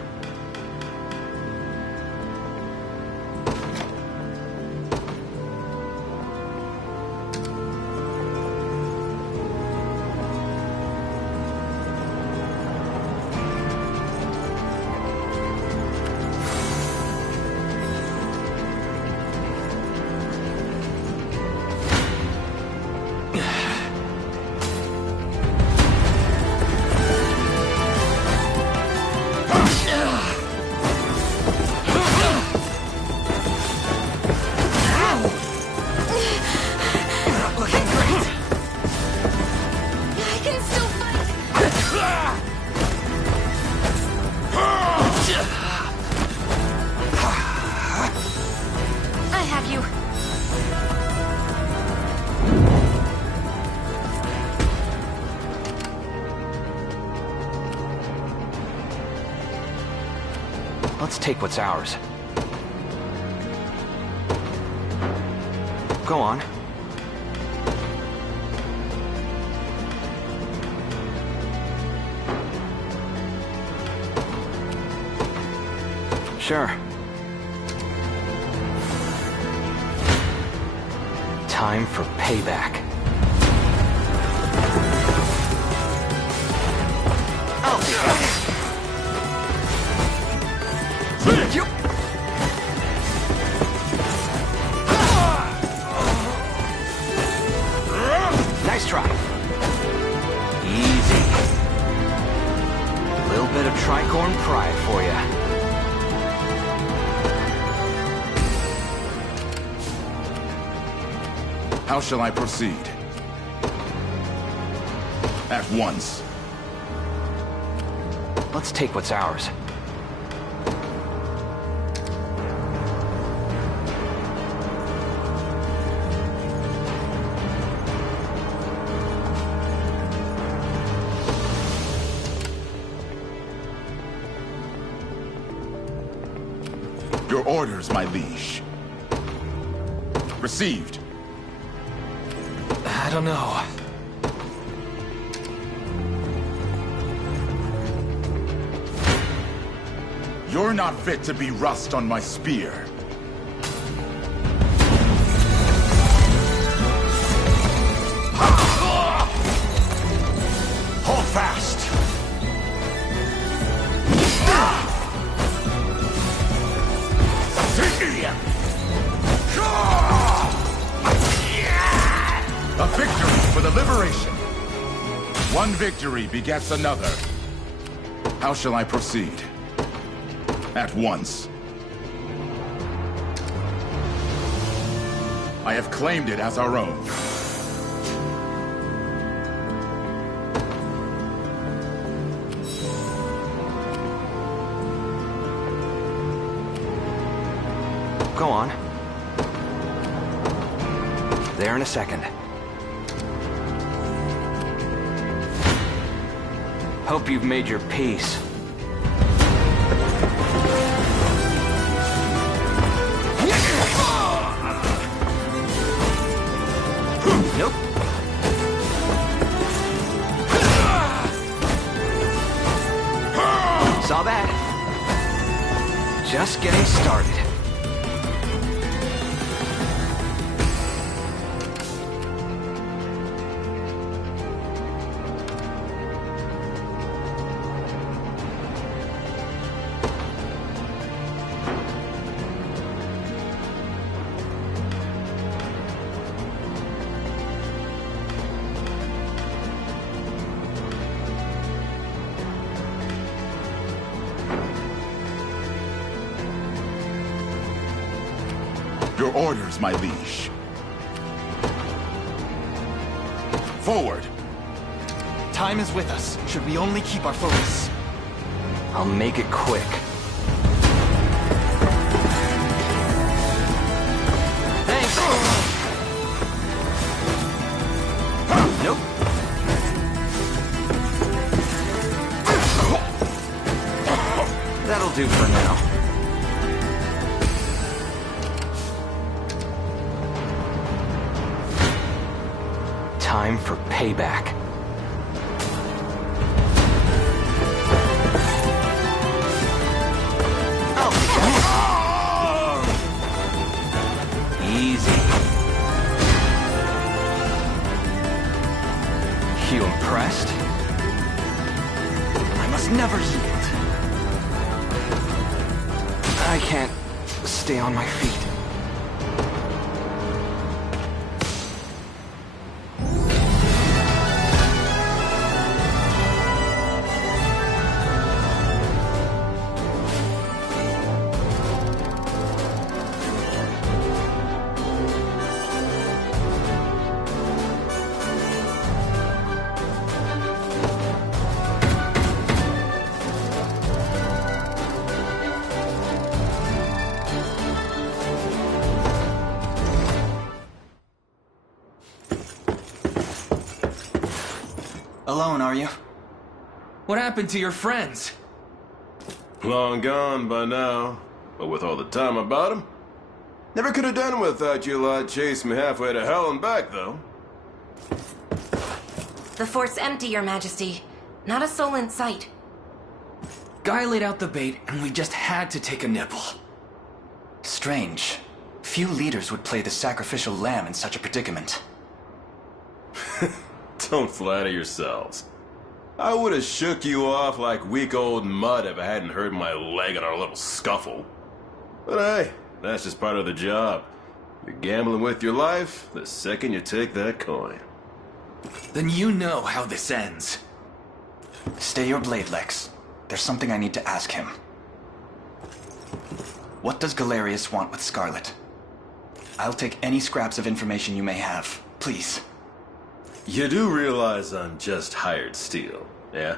Let's take what's ours. Go on. Sure. Time for payback. Nice try. Easy. A little bit of tricorn pride for you. How shall I proceed? At once. Let's take what's ours. Your orders, my liege. Received. I don't know. You're not fit to be rust on my spear. Hold fast! A victory for the liberation. One victory begets another. How shall I proceed? At once. I have claimed it as our own. Go on. There in a second. Hope you've made your peace. Nope. Saw that. Just getting started. Your orders, my liege. Forward! Time is with us, should we only keep our focus. I'll make it quick. Thanks! Nope. That'll do for now. Time for payback. Easy. You impressed? I must never yield. I can't stay on my feet. Alone, are you? What happened to your friends? Long gone by now, but with all the time about him. Never could have done it without you lot chasing me halfway to hell and back, though. The fort's empty, Your Majesty. Not a soul in sight. Guy laid out the bait, and we just had to take a nibble. Strange. Few leaders would play the sacrificial lamb in such a predicament. Don't flatter yourselves. I would have shook you off like weak old mud if I hadn't hurt my leg in our little scuffle. But hey, that's just part of the job. You're gambling with your life the second you take that coin. Then you know how this ends. Stay your blade, Lex. There's something I need to ask him. What does Galerius want with Scarlet? I'll take any scraps of information you may have, please. You do realize I'm just hired steel, yeah?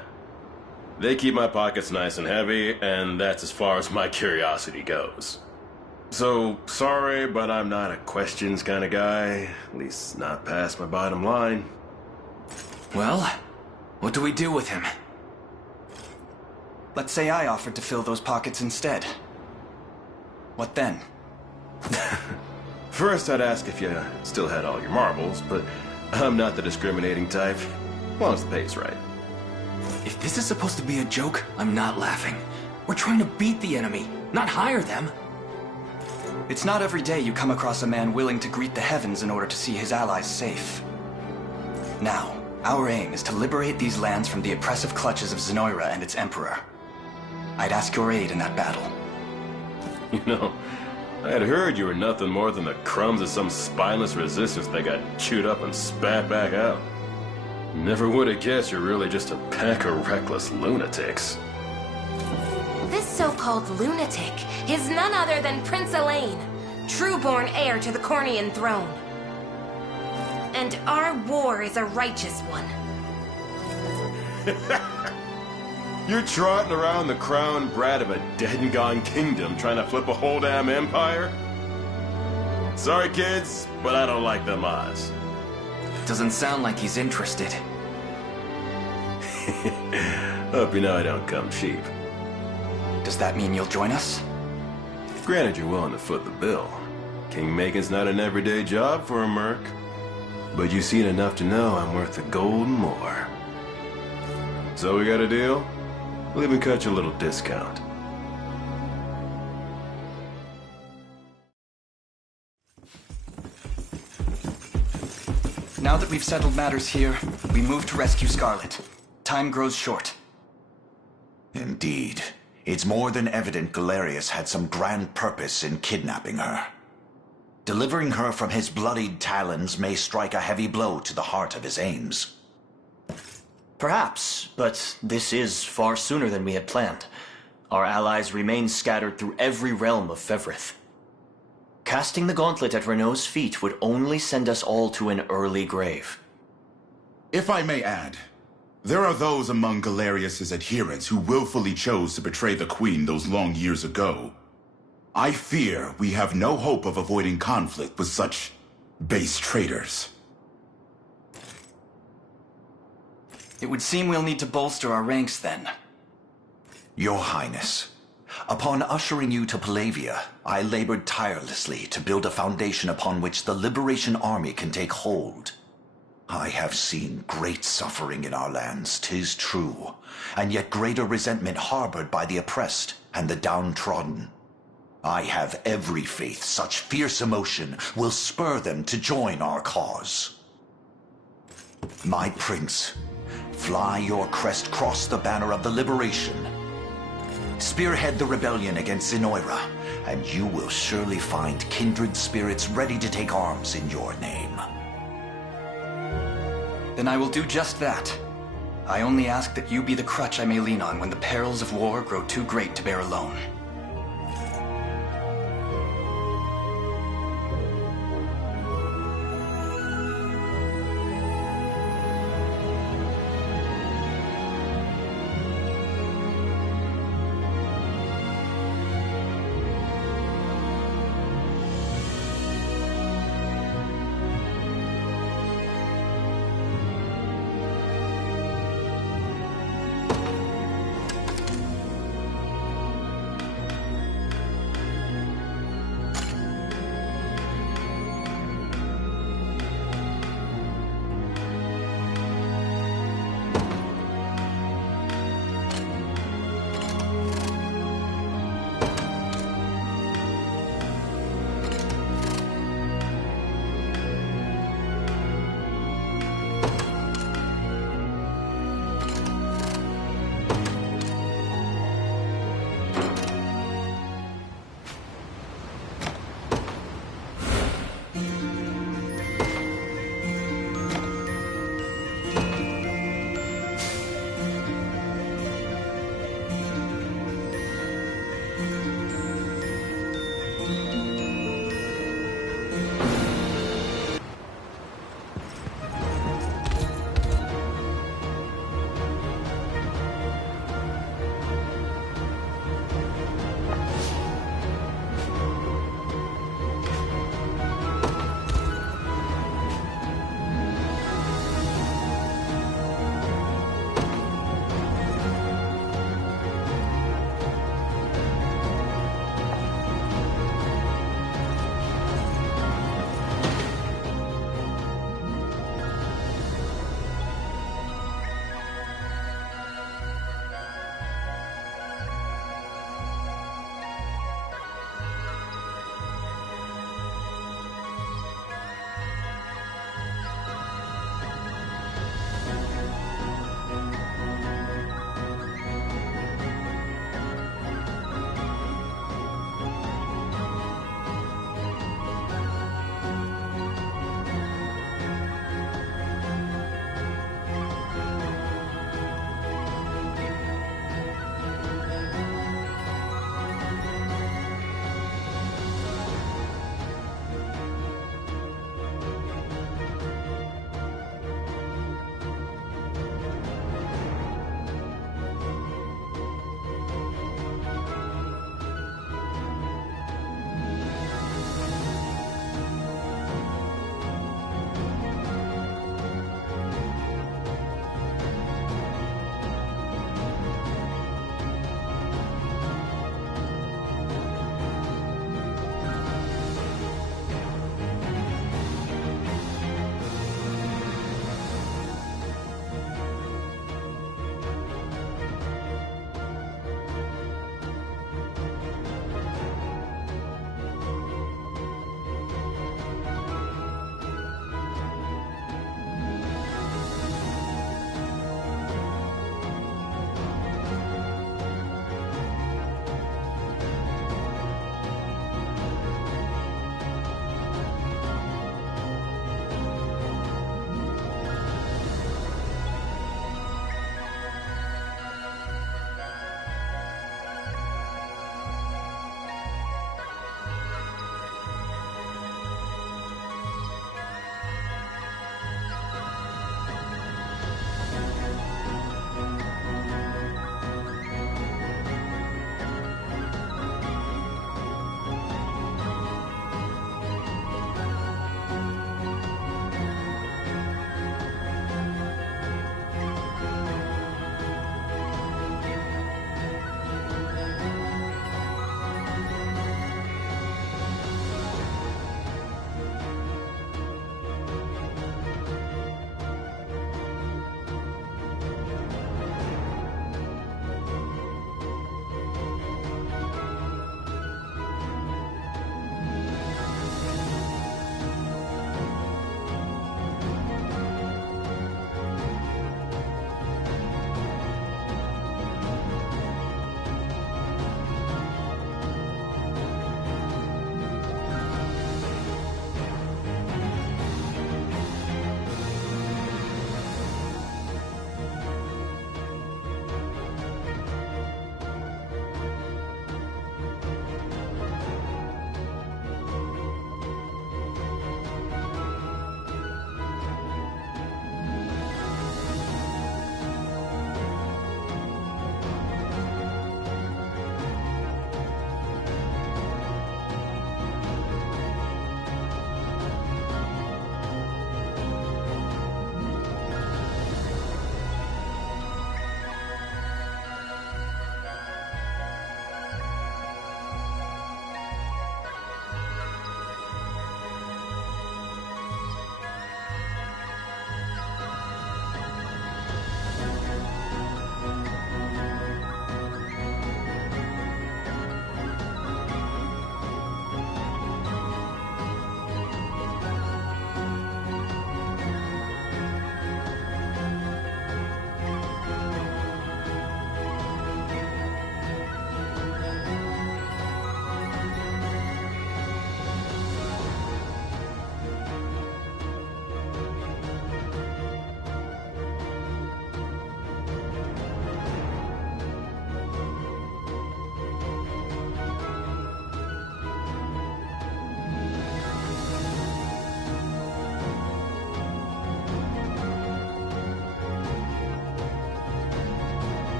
They keep my pockets nice and heavy, and that's as far as my curiosity goes. So, sorry, but I'm not a questions kind of guy. At least not past my bottom line. Well, what do we do with him? Let's say I offered to fill those pockets instead. What then? First, I'd ask if you still had all your marbles, but I'm not the discriminating type. As long as the pay's right. If this is supposed to be a joke, I'm not laughing. We're trying to beat the enemy, not hire them. It's not every day you come across a man willing to greet the heavens in order to see his allies safe. Now, our aim is to liberate these lands from the oppressive clutches of Zenoira and its emperor. I'd ask your aid in that battle. You know, I had heard you were nothing more than the crumbs of some spineless resistance that got chewed up and spat back out. Never would have guessed you're really just a pack of reckless lunatics. This so-called lunatic is none other than Prince Elaine, true-born heir to the Cornian throne. And our war is a righteous one. You're trotting around the crown brat of a dead-and-gone kingdom trying to flip a whole damn empire? Sorry, kids, but I don't like them odds. Doesn't sound like he's interested. Hope you know I don't come cheap. Does that mean you'll join us? Granted you're willing to foot the bill. King-making's not an everyday job for a merc. But you've seen enough to know I'm worth the gold and more. So we got a deal? We'll even cut you a little discount. Now that we've settled matters here, we move to rescue Scarlet. Time grows short. Indeed. It's more than evident Galerius had some grand purpose in kidnapping her. Delivering her from his bloodied talons may strike a heavy blow to the heart of his aims. Perhaps, but this is far sooner than we had planned. Our allies remain scattered through every realm of Fevrith. Casting the gauntlet at Renault's feet would only send us all to an early grave. If I may add, there are those among Galerius's adherents who willfully chose to betray the Queen those long years ago. I fear we have no hope of avoiding conflict with such base traitors. It would seem we'll need to bolster our ranks then. Your Highness, upon ushering you to Palavia, I labored tirelessly to build a foundation upon which the Liberation Army can take hold. I have seen great suffering in our lands, 'tis true, and yet greater resentment harbored by the oppressed and the downtrodden. I have every faith such fierce emotion will spur them to join our cause. My prince, fly your crest across the banner of the liberation. Spearhead the rebellion against Zenoira, and you will surely find kindred spirits ready to take arms in your name. Then I will do just that. I only ask that you be the crutch I may lean on when the perils of war grow too great to bear alone.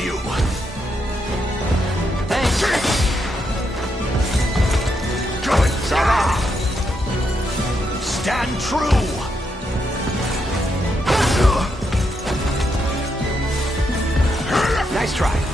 of you! Thanks! Good! Saw that! Stand true! Nice try.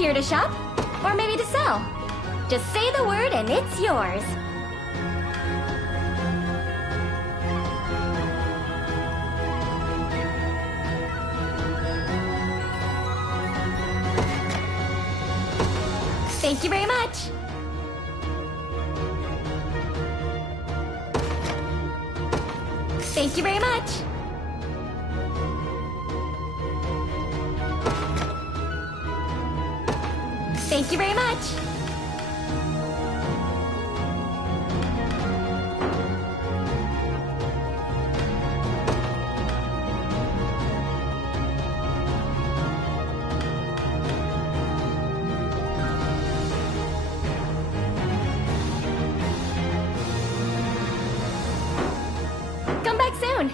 Here to shop? Or maybe to sell? Just say the word and it's yours. Thank you very much. Thank you very much. Thank you very much. Come back soon.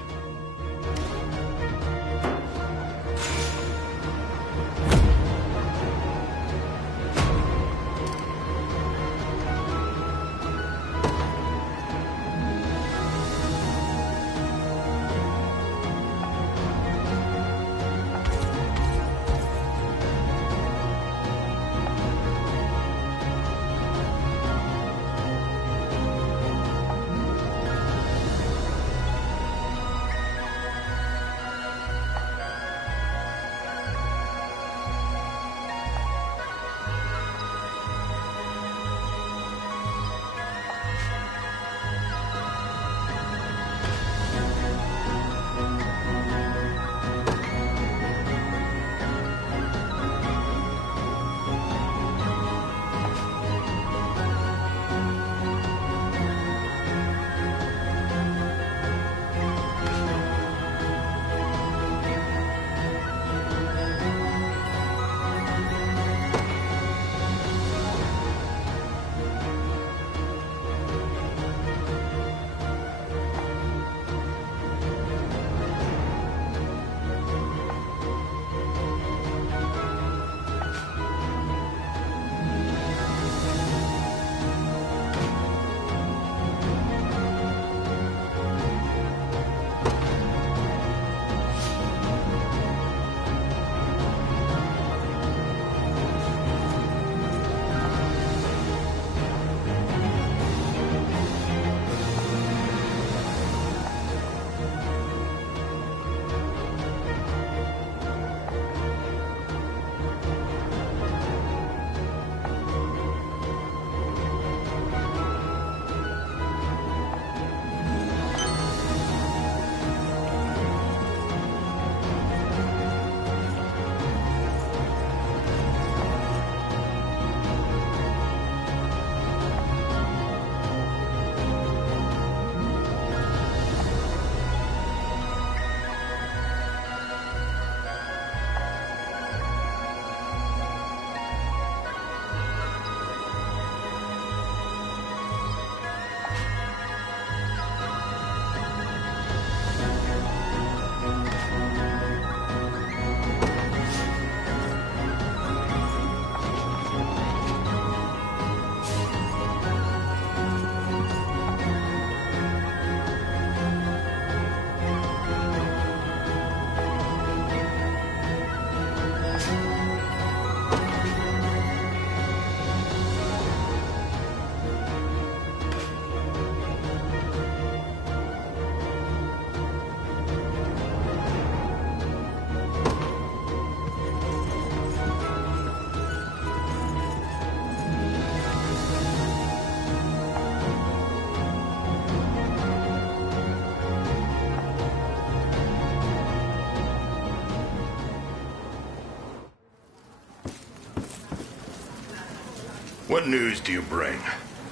What news do you bring?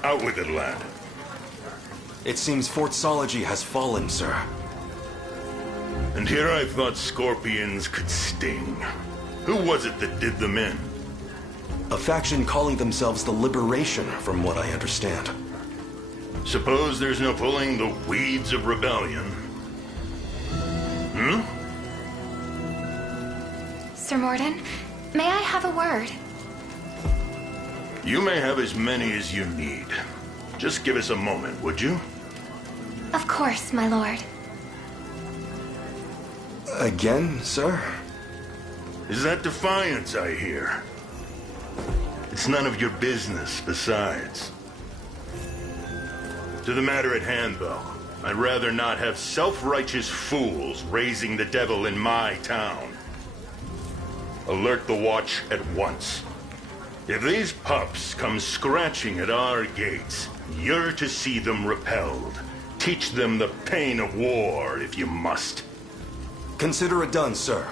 Out with it, lad. It seems Fort Sology has fallen, sir. And here I thought scorpions could sting. Who was it that did them in? A faction calling themselves the Liberation, from what I understand. Suppose there's no pulling the weeds of rebellion. Hmm? Sir Morden, may I have a word? You may have as many as you need. Just give us a moment, would you? Of course, my lord. Again, sir? Is that defiance I hear? It's none of your business, besides. To the matter at hand, though, I'd rather not have self-righteous fools raising the devil in my town. Alert the watch at once. If these pups come scratching at our gates, you're to see them repelled. Teach them the pain of war, if you must. Consider it done, sir.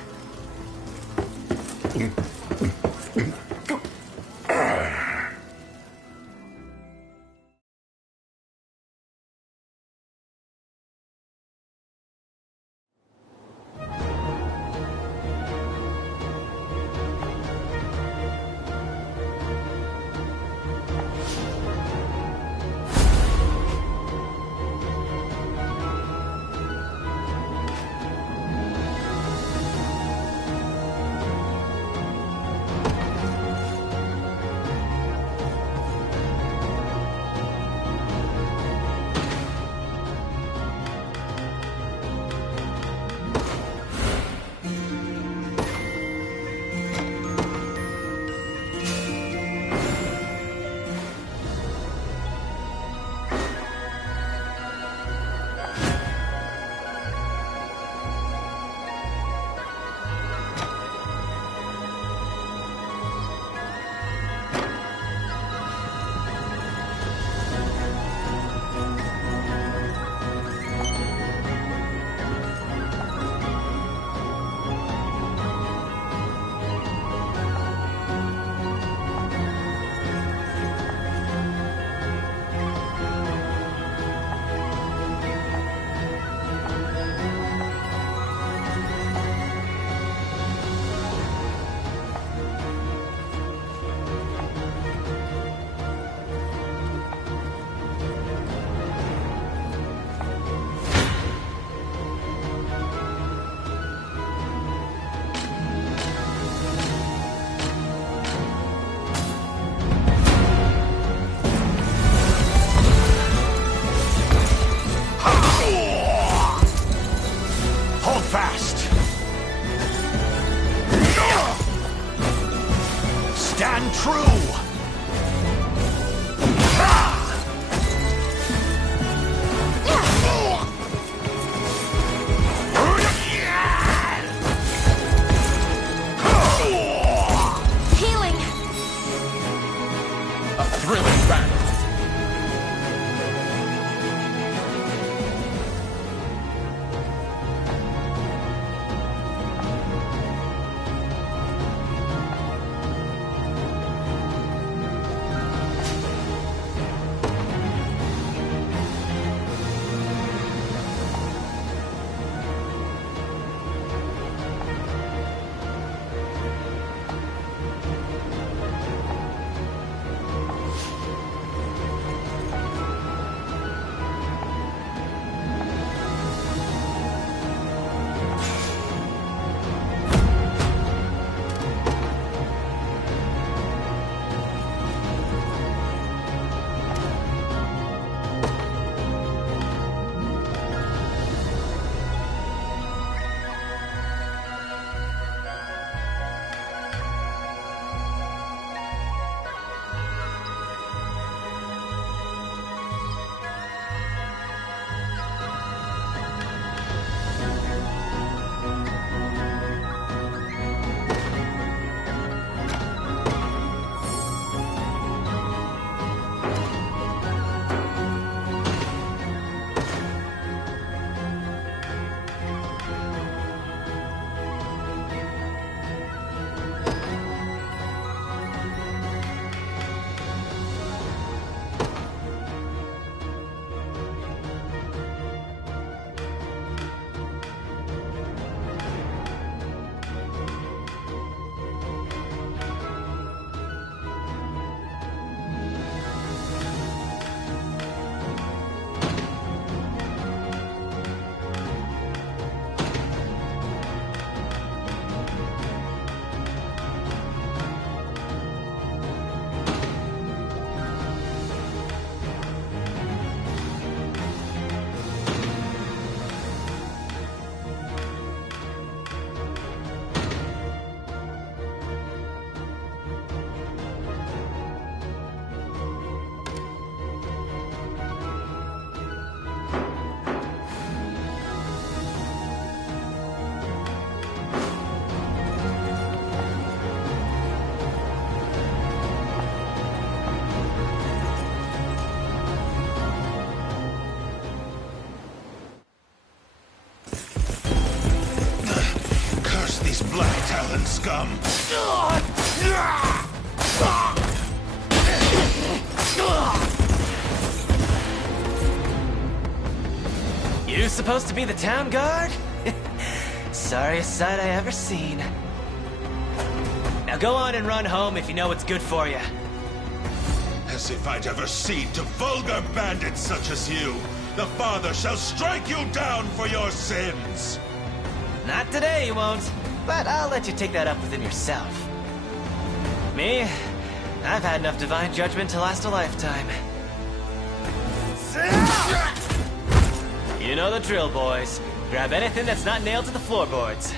demon scum! You supposed to be the town guard? Sorriest sight I ever seen. Now go on and run home if you know what's good for you. As if I'd ever cede to vulgar bandits such as you! The Father shall strike you down for your sins! Not today, you won't. But I'll let you take that up within yourself. Me? I've had enough divine judgment to last a lifetime. You know the drill, boys. Grab anything that's not nailed to the floorboards.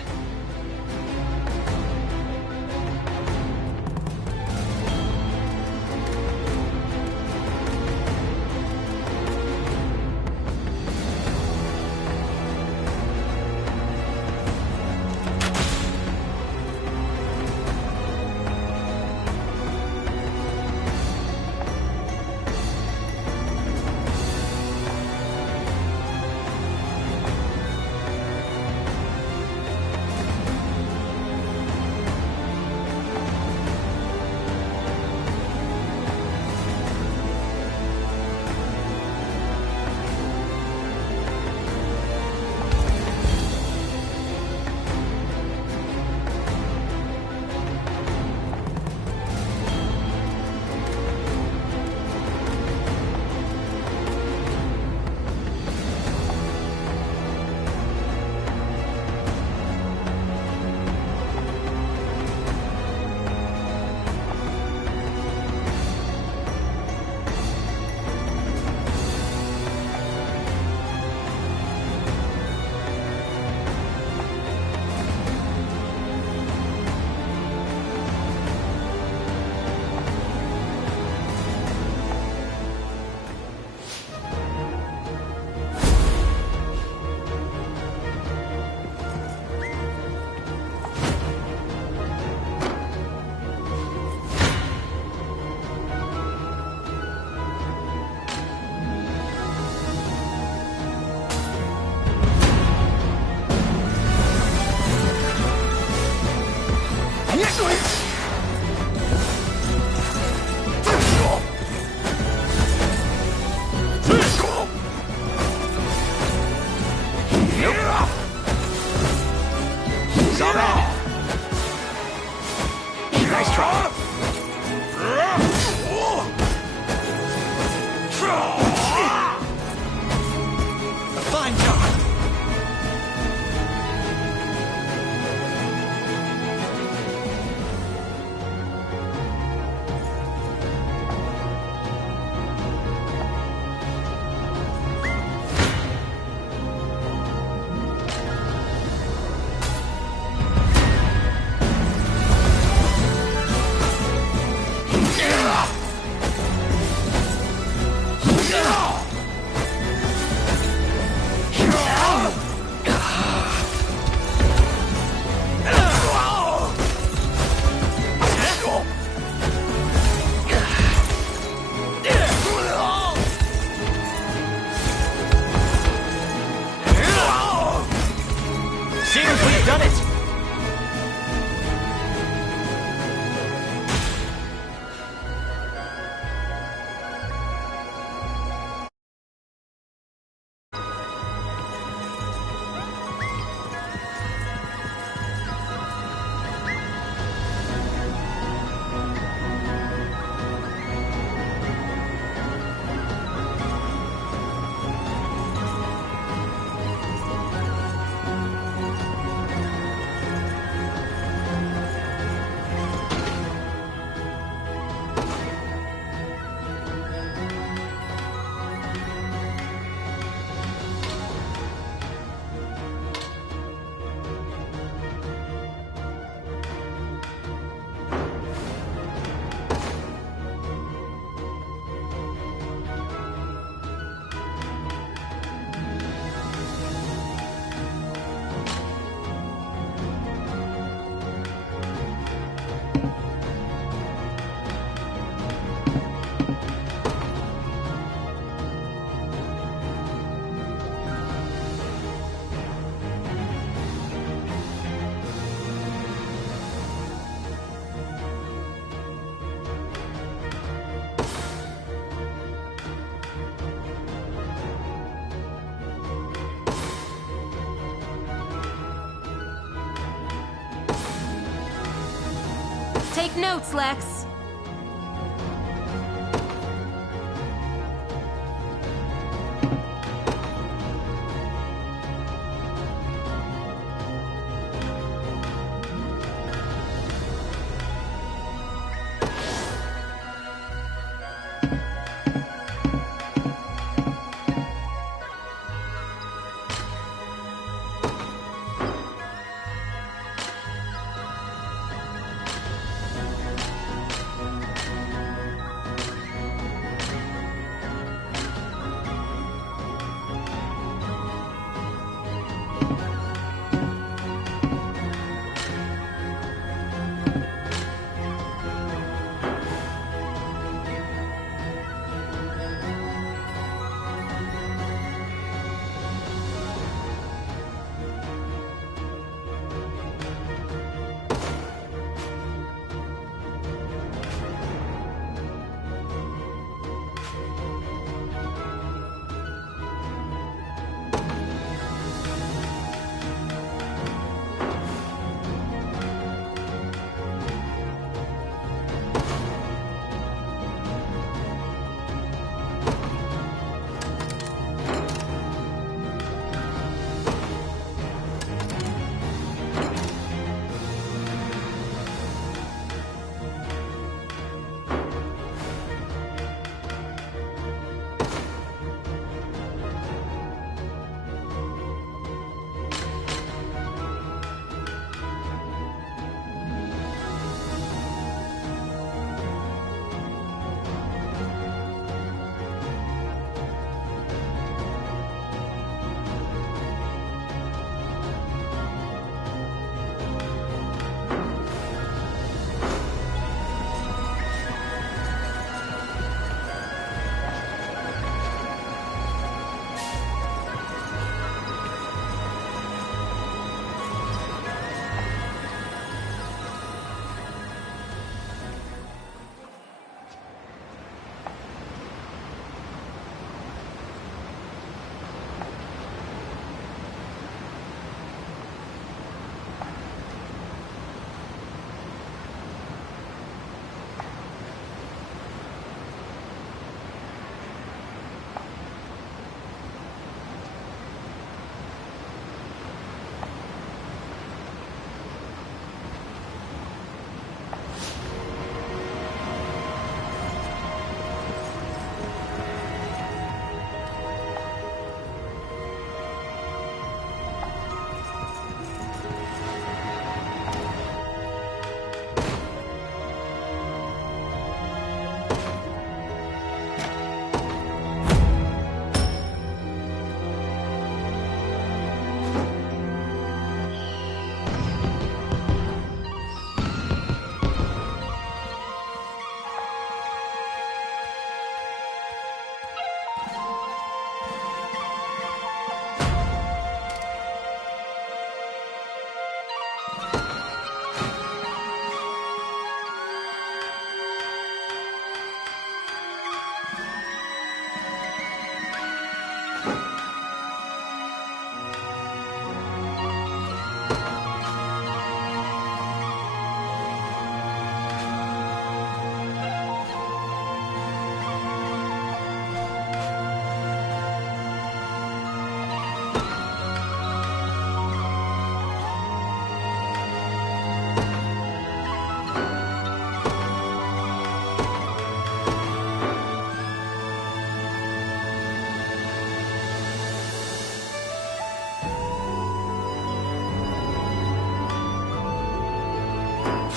Take notes, Lex.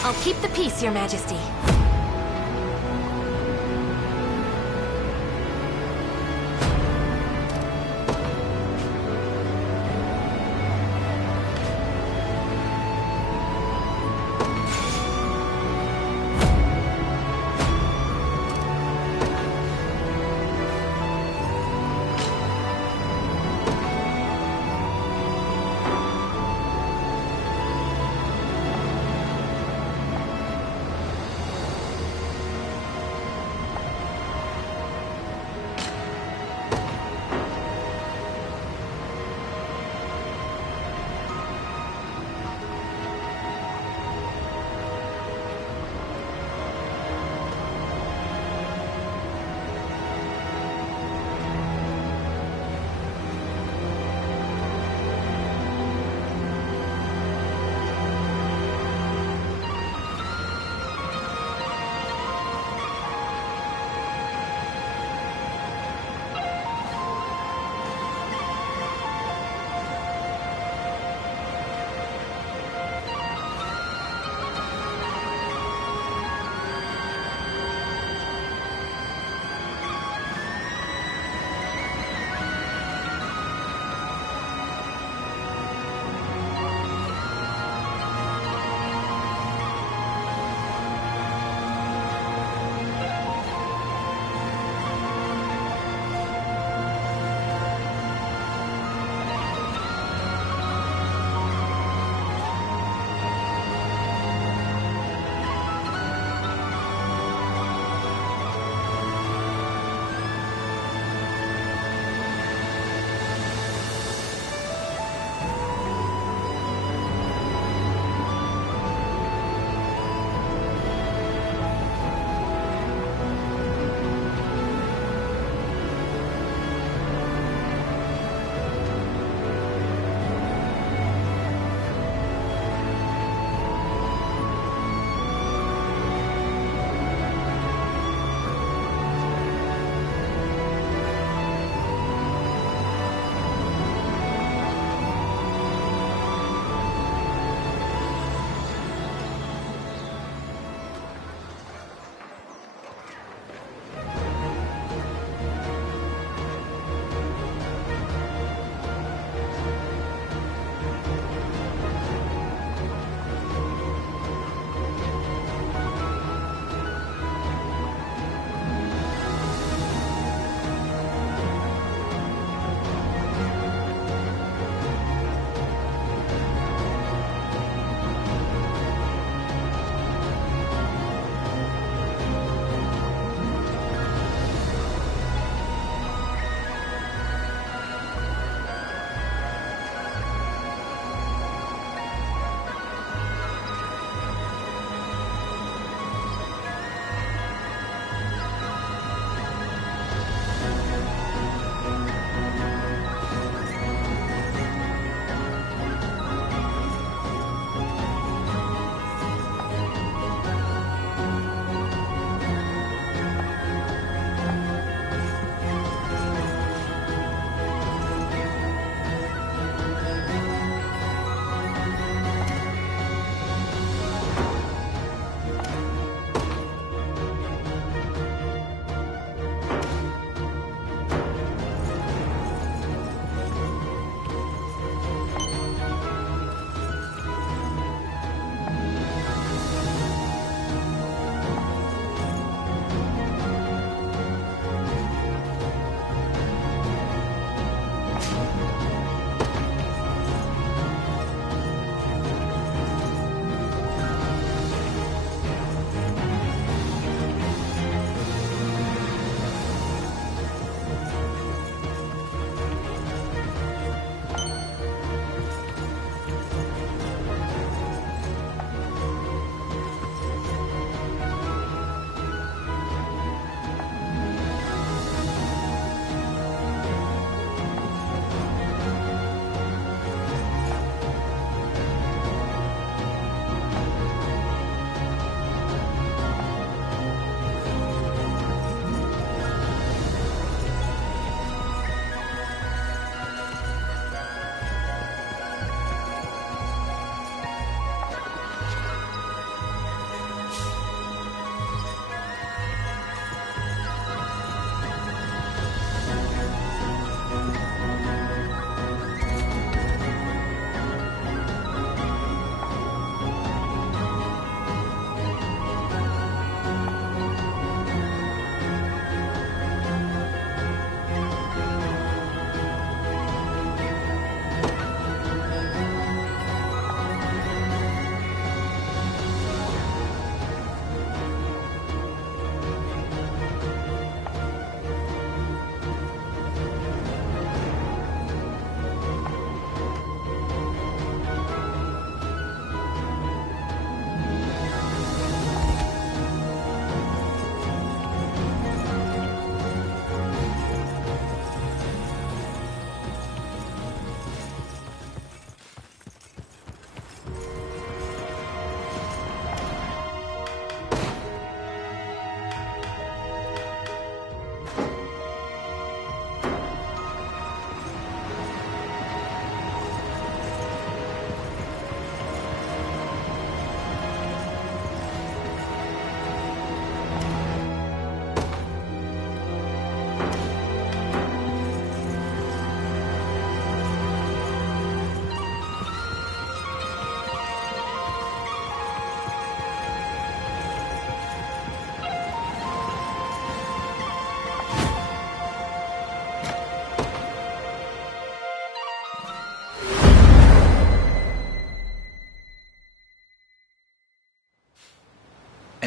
I'll keep the peace, Your Majesty.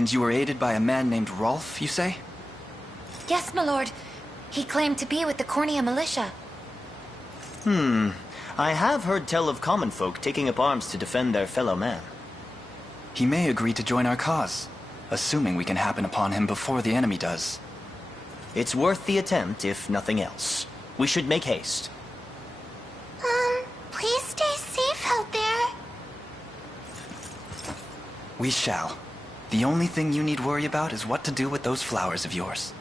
And you were aided by a man named Rolf, you say? Yes, my lord. He claimed to be with the Cornea militia. I have heard tell of common folk taking up arms to defend their fellow man. He may agree to join our cause, assuming we can happen upon him before the enemy does. It's worth the attempt, if nothing else. We should make haste. Please stay safe out there. We shall. The only thing you need worry about is what to do with those flowers of yours.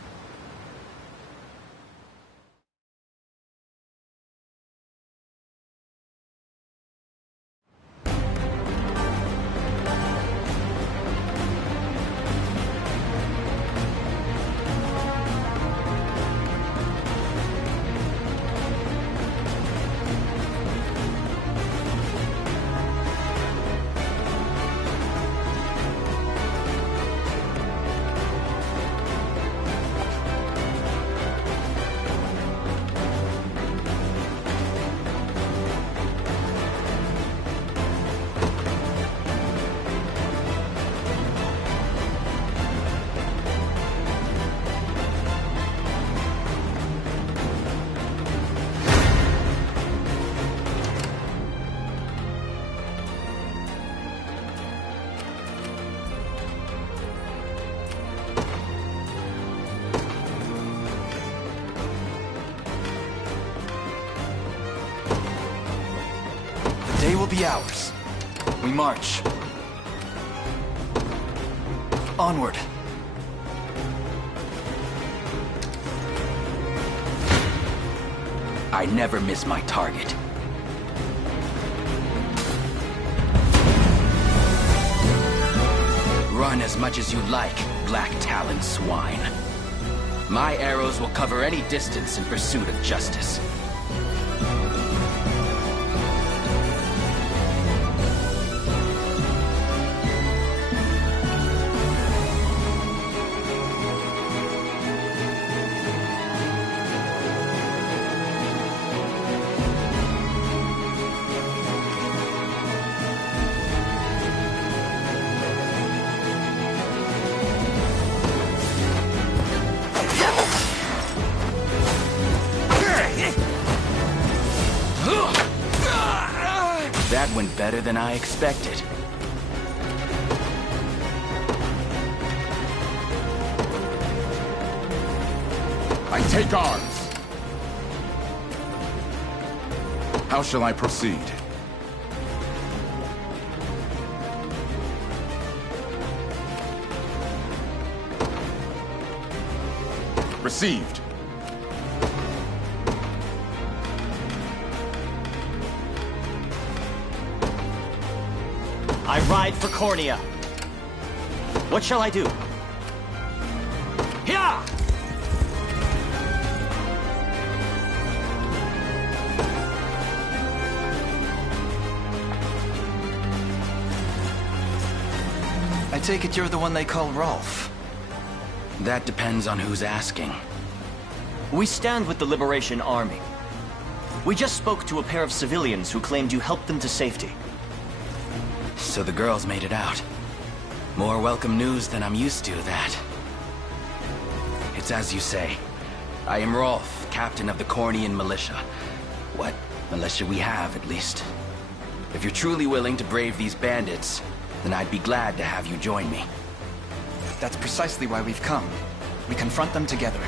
The day will be ours. We march. Onward. I never miss my target. Run as much as you like, Black Talon swine. My arrows will cover any distance in pursuit of justice. That went better than I expected. I take arms. How shall I proceed? Received. I ride for Cornea. What shall I do? Yeah! I take it you're the one they call Rolf. That depends on who's asking. We stand with the Liberation Army. We just spoke to a pair of civilians who claimed you helped them to safety. So the girls made it out. More welcome news than I'm used to, that. It's as you say. I am Rolf, captain of the Cornean militia. What militia we have, at least. If you're truly willing to brave these bandits, then I'd be glad to have you join me. That's precisely why we've come. We confront them together.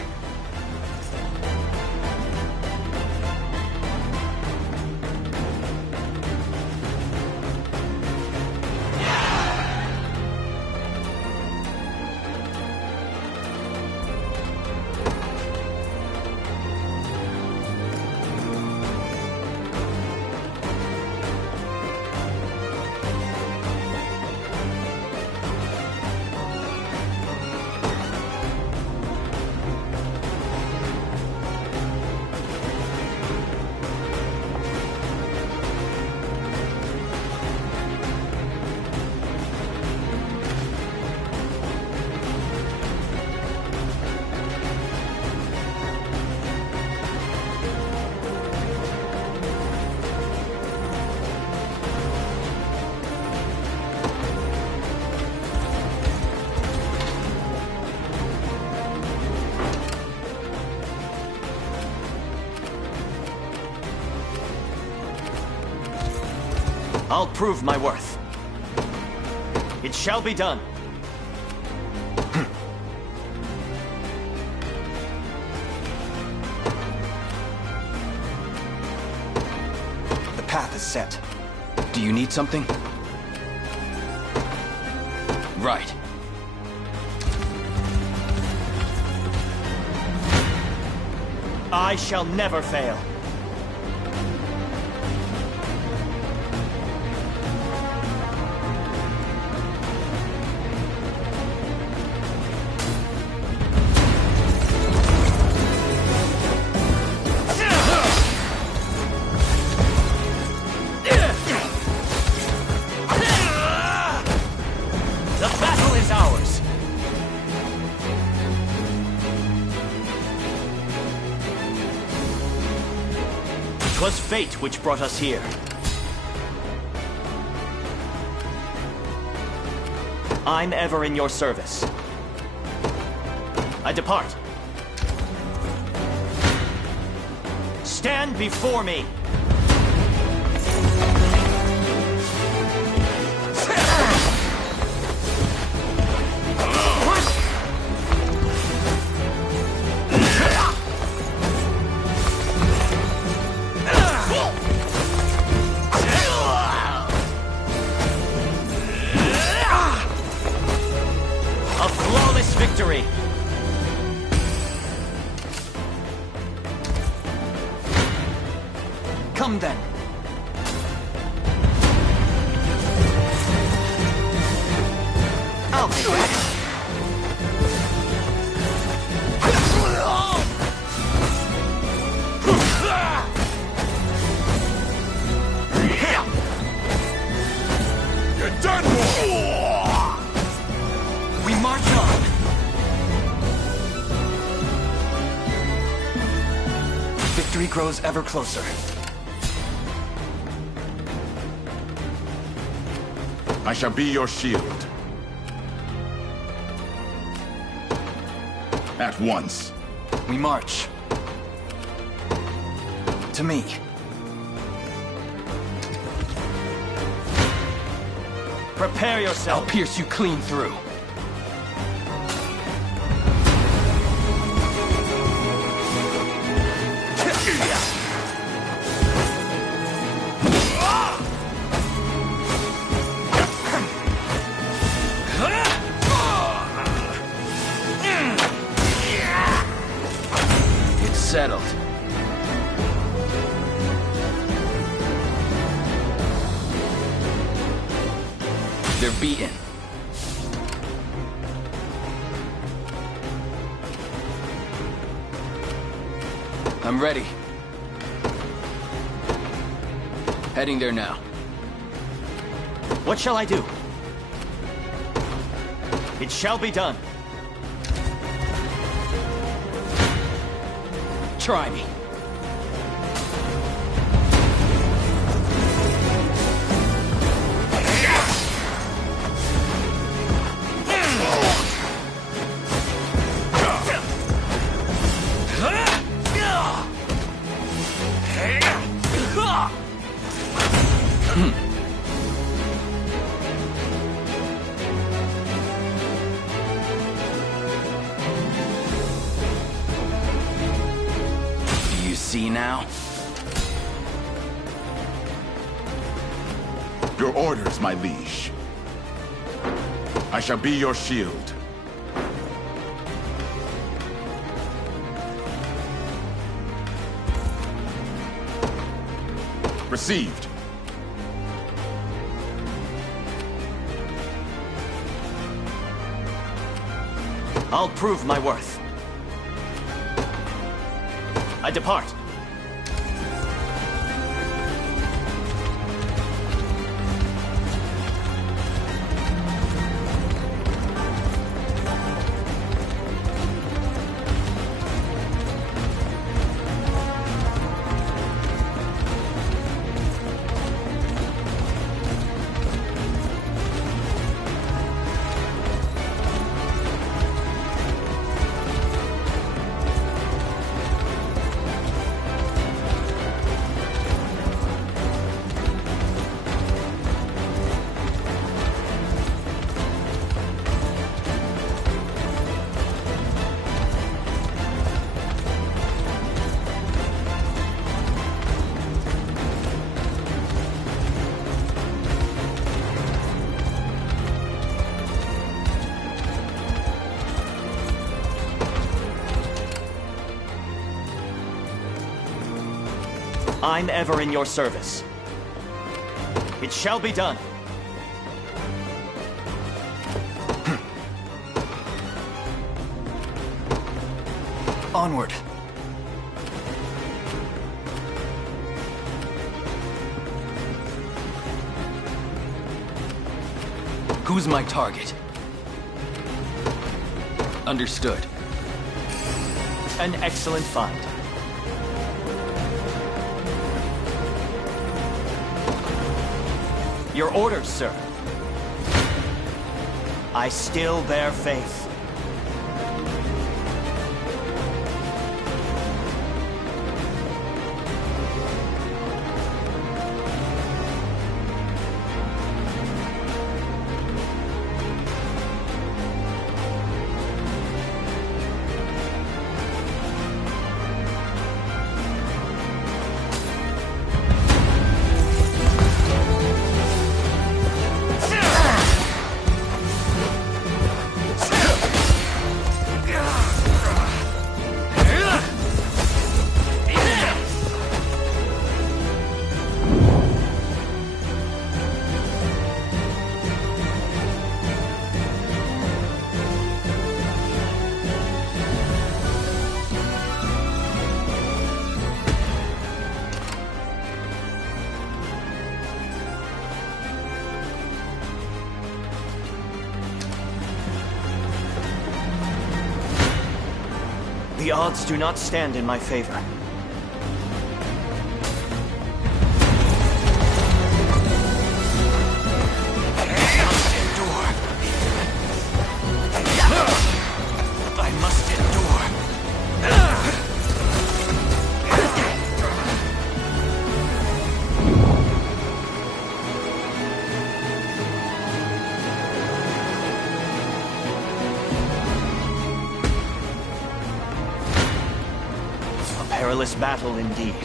I'll prove my worth. It shall be done. The path is set. Do you need something? Right. I shall never fail. The battle is ours. 'Twas fate which brought us here. I'm ever in your service. I depart. Stand before me. A flawless victory. Come then. I'll take that. You're done for! We march on. Victory grows ever closer. I shall be your shield. At once. We march. To me. Prepare yourself. I'll pierce you clean through. It's settled. They're beaten. I'm ready. Heading there now. What shall I do? It shall be done. Try me. Do you see now? Your orders, my liege. I shall be your shield. Received. I'll prove my worth. I depart. I'm ever in your service. It shall be done. Onward. Who's my target? Understood. An excellent find. Your orders, sir. I still bear faith. The odds do not stand in my favor. I must endure. Perilous battle indeed.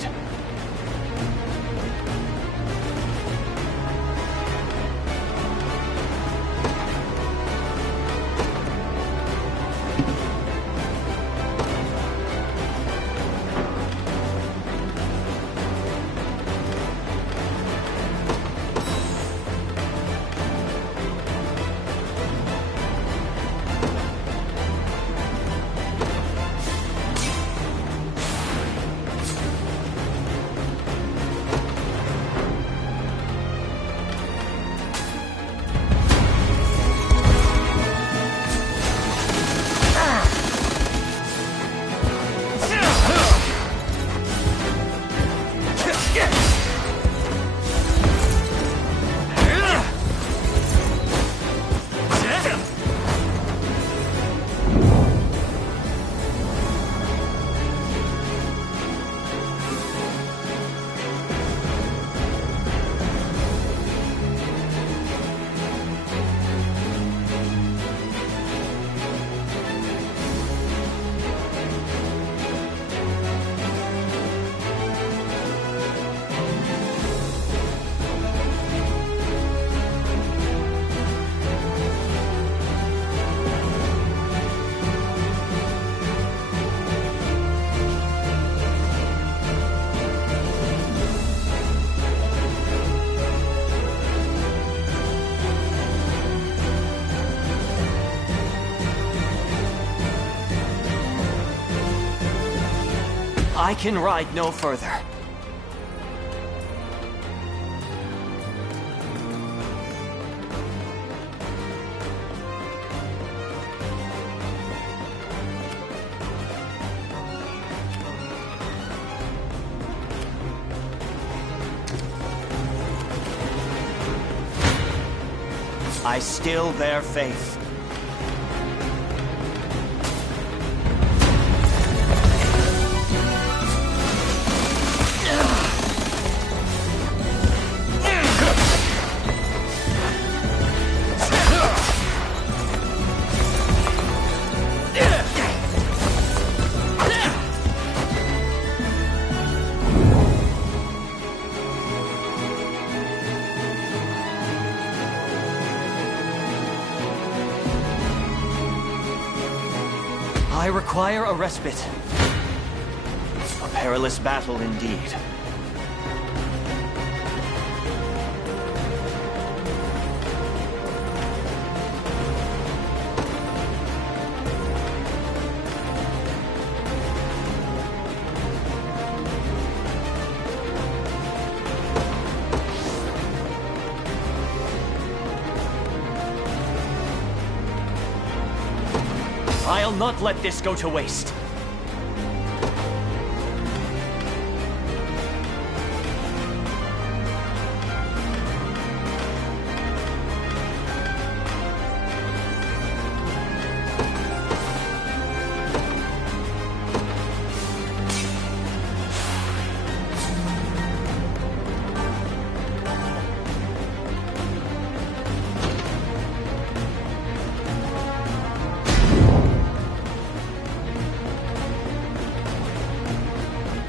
I can ride no further. I still bear faith. I require a respite. A perilous battle indeed. I'll not let this go to waste.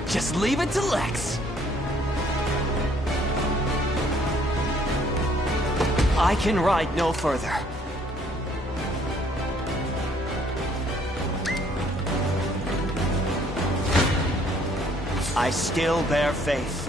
Just leave it to Lex. I can ride no further. I still bear faith.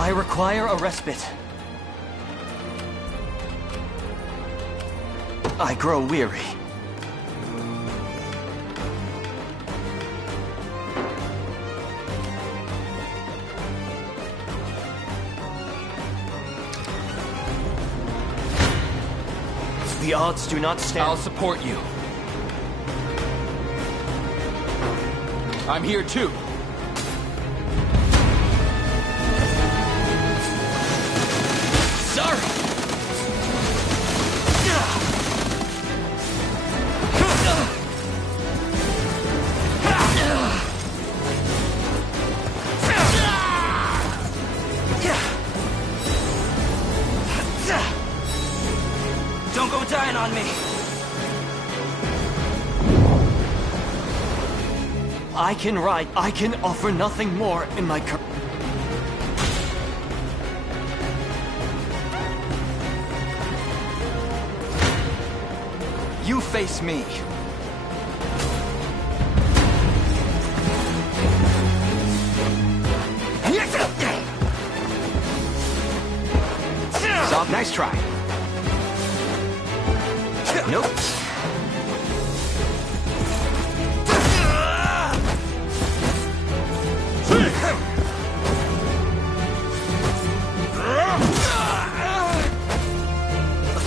I require a respite. I grow weary. The odds do not stand. I'll support you. I'm here too. Sorry. Don't go dying on me. I can ride. I can offer nothing more in my career. You face me. Soft, nice try. Nope.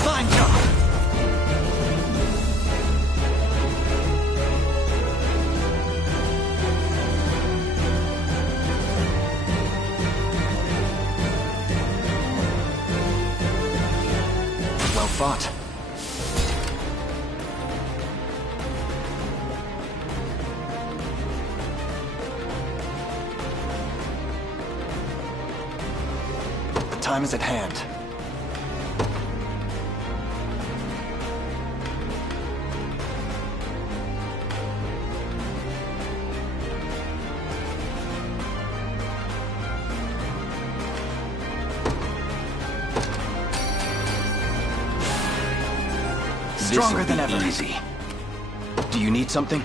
Fine job. Well fought. The time is at hand. Stronger than ever. Easy. Do you need something?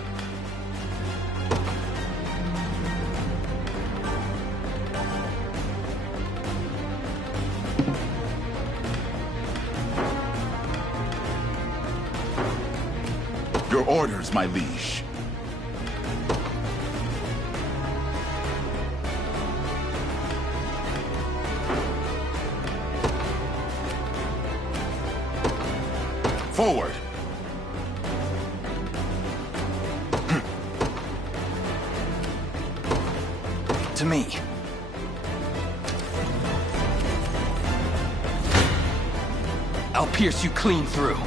Your orders, my liege. Forward. To me. I'll pierce you clean through.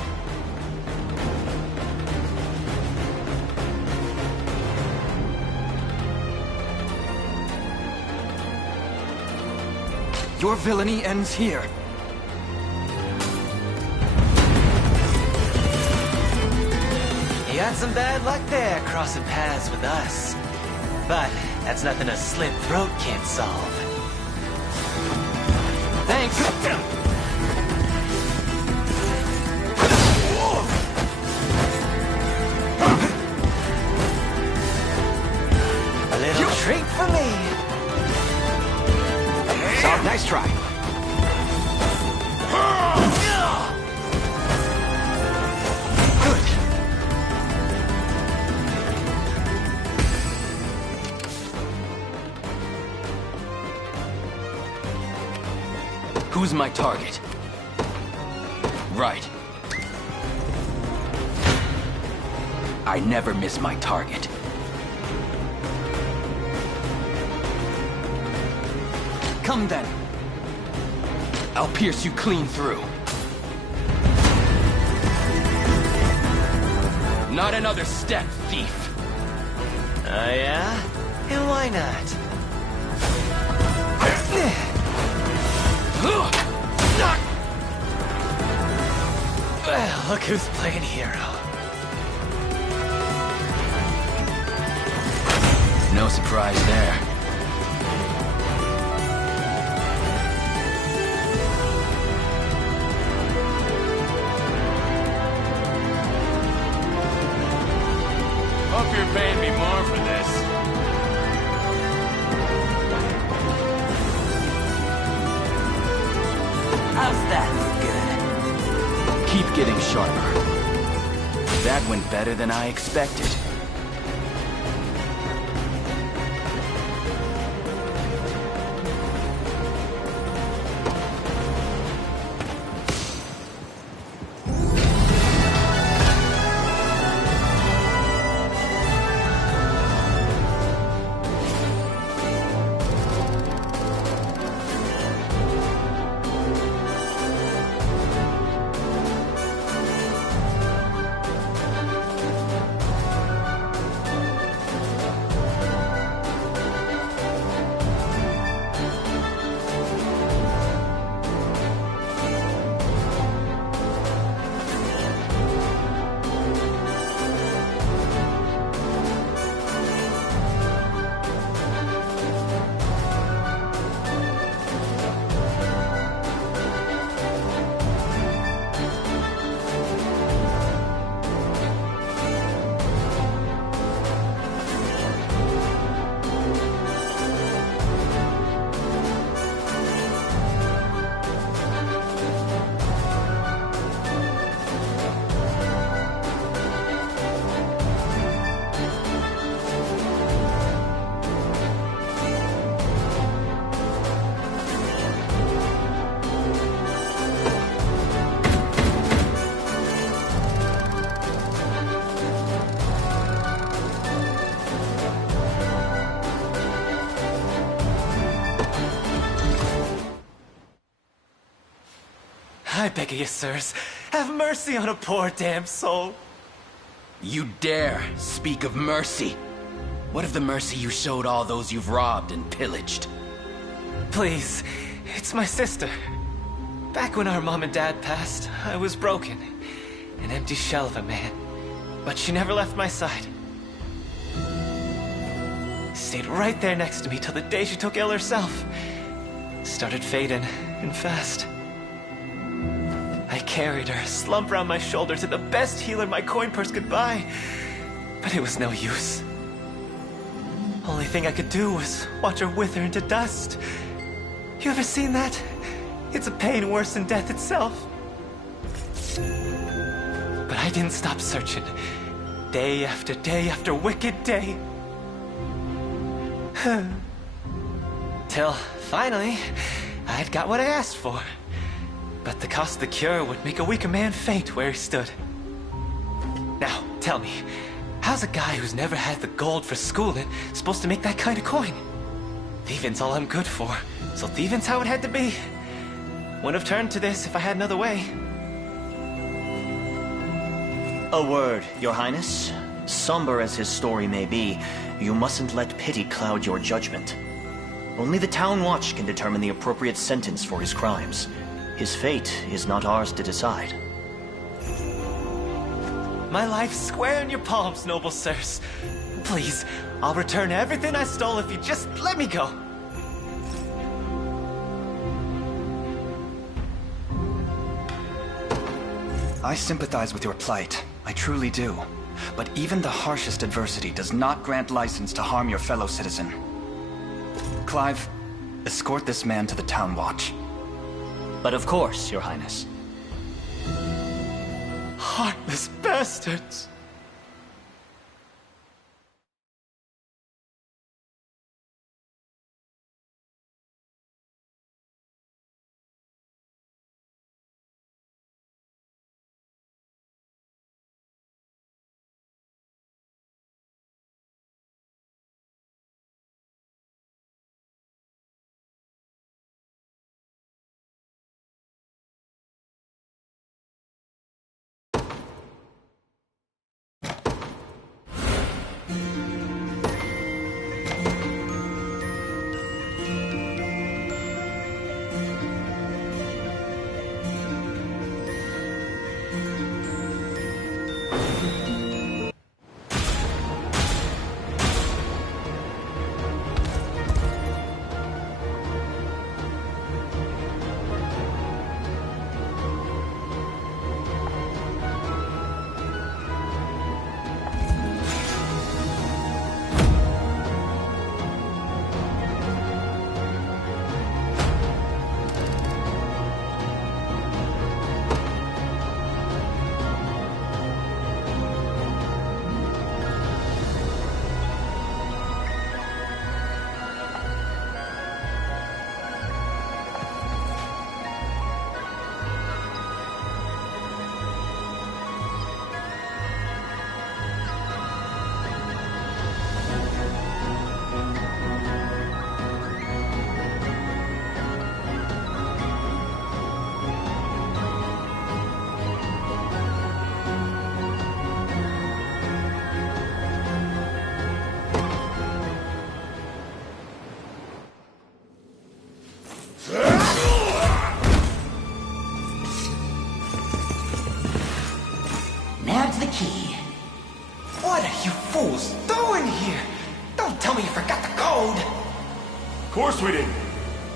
Your villainy ends here. You got some bad luck there, crossing paths with us. But that's nothing a slit throat can't solve. Thanks. A little treat for me. Soft, nice try. Good. Who's my target? Right. I never miss my target. Come then. I'll pierce you clean through. Not another step, thief. Oh yeah? And why not? Well, look who's playing hero. No surprise there. Hope you're paying me more for this. How's that look good? Keep getting sharper. That went better than I expected. I beg of you, sirs, have mercy on a poor damn soul. You dare speak of mercy? What of the mercy you showed all those you've robbed and pillaged? Please, it's my sister. Back when our mom and dad passed, I was broken. An empty shell of a man. But she never left my side. Stayed right there next to me till the day she took ill herself. Started fading, and fast. I carried her, slump around my shoulder, to the best healer my coin purse could buy. But it was no use. Only thing I could do was watch her wither into dust. You ever seen that? It's a pain worse than death itself. But I didn't stop searching. Day after wicked day. Till, finally, I'd got what I asked for. But the cost of the cure would make a weaker man faint where he stood. Now, tell me, how's a guy who's never had the gold for schooling supposed to make that kind of coin? Thieving's all I'm good for, so thieving's how it had to be. Wouldn't have turned to this if I had another way. A word, Your Highness. Somber as his story may be, you mustn't let pity cloud your judgment. Only the Town Watch can determine the appropriate sentence for his crimes. His fate is not ours to decide. My life's square in your palms, noble sirs. Please, I'll return everything I stole if you just let me go. I sympathize with your plight. I truly do. But even the harshest adversity does not grant license to harm your fellow citizen. Clive, escort this man to the Town Watch. But of course, Your Highness. Heartless bastards! you fools doing here? Don't tell me you forgot the code! Of course we didn't.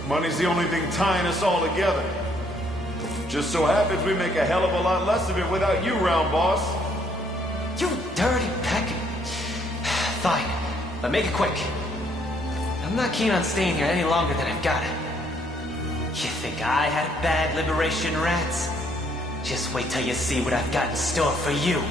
Money's the only thing tying us all together. Just so happens we make a hell of a lot less of it without you, round boss. You dirty peck. Fine, but make it quick. I'm not keen on staying here any longer than I've got. You think I had a bad liberation, rats? Just wait till you see what I've got in store for you.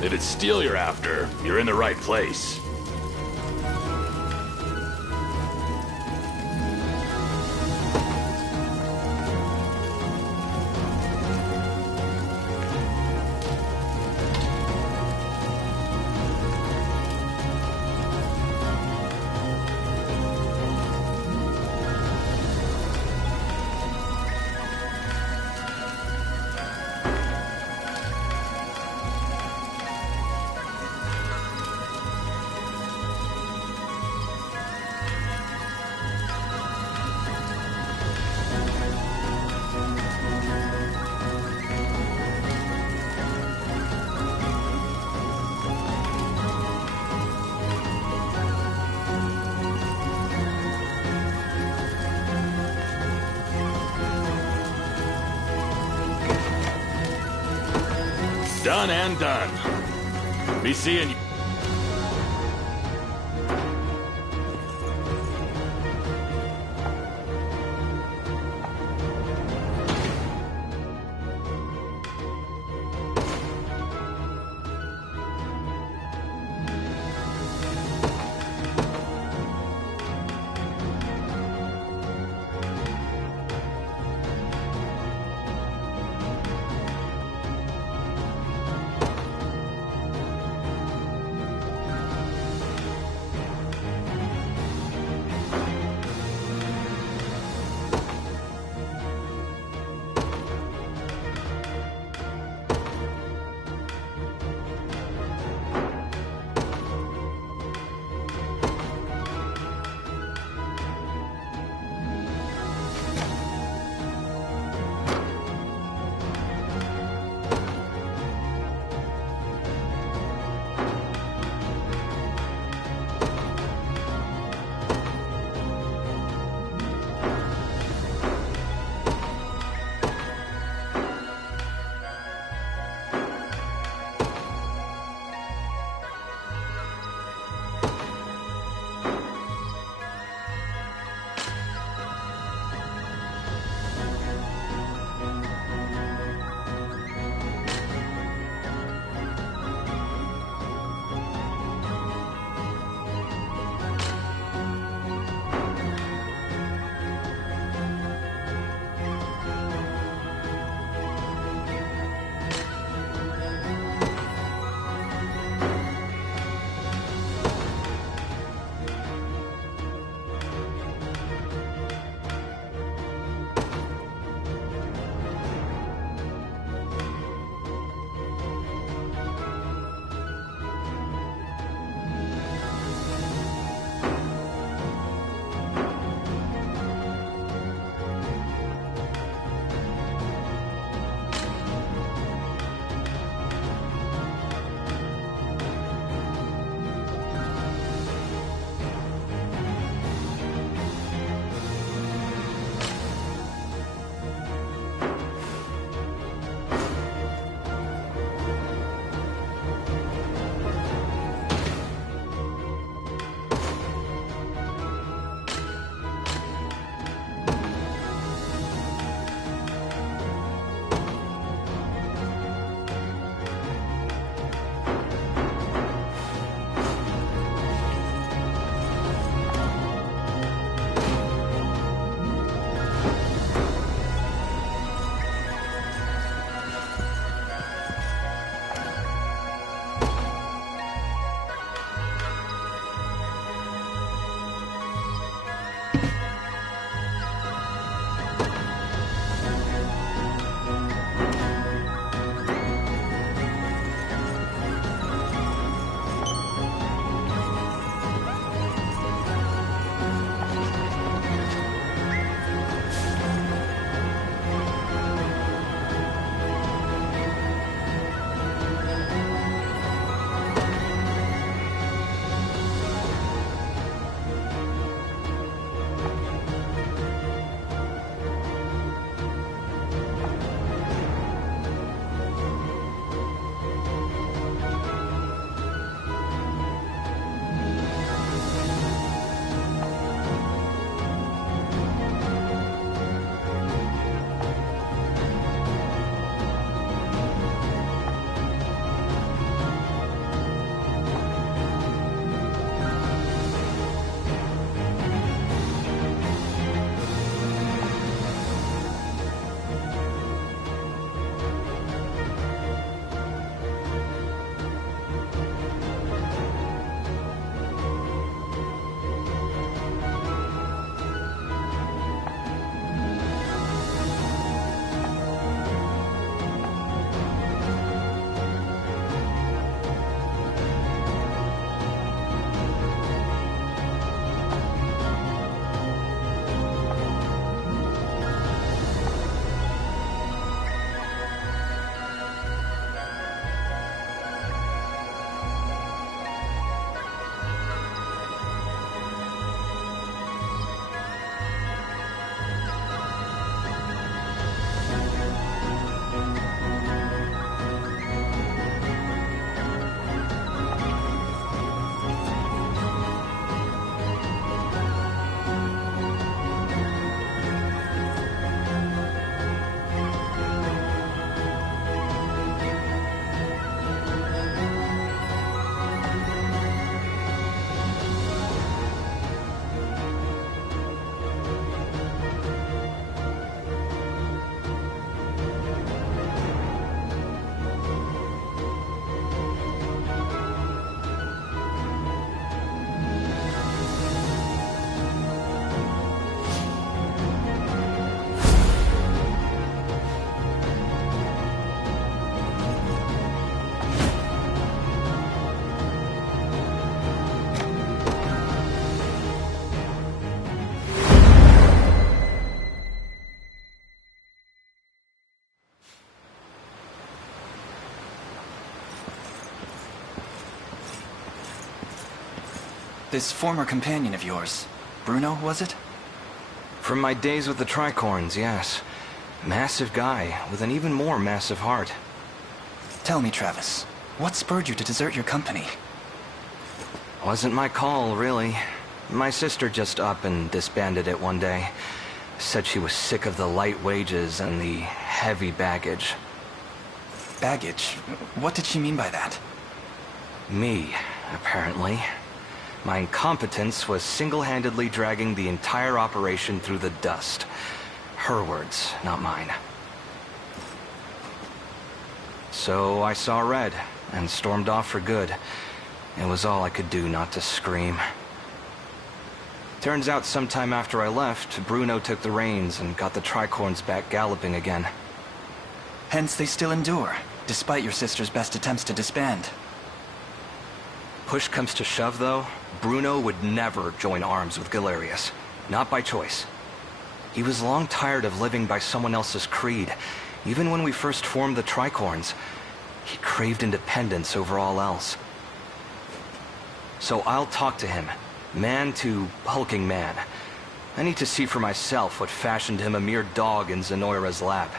If it's steel you're after, you're in the right place. Done and done. Be seeing you. This former companion of yours, Bruno, was it? From my days with the Tricorns, yes. Massive guy, with an even more massive heart. Tell me, Travis, what spurred you to desert your company? Wasn't my call, really. My sister just up and disbanded it one day. Said she was sick of the light wages and the heavy baggage. Baggage? What did she mean by that? Me, apparently. My incompetence was single-handedly dragging the entire operation through the dust. Her words, not mine. So I saw red and stormed off for good. It was all I could do not to scream. Turns out sometime after I left, Bruno took the reins and got the Tricorns back galloping again. Hence they still endure, despite your sister's best attempts to disband. Push comes to shove, though, Bruno would never join arms with Galerius. Not by choice. He was long tired of living by someone else's creed. Even when we first formed the Tricorns, he craved independence over all else. So I'll talk to him, man to hulking man. I need to see for myself what fashioned him a mere dog in Zenoira's lap.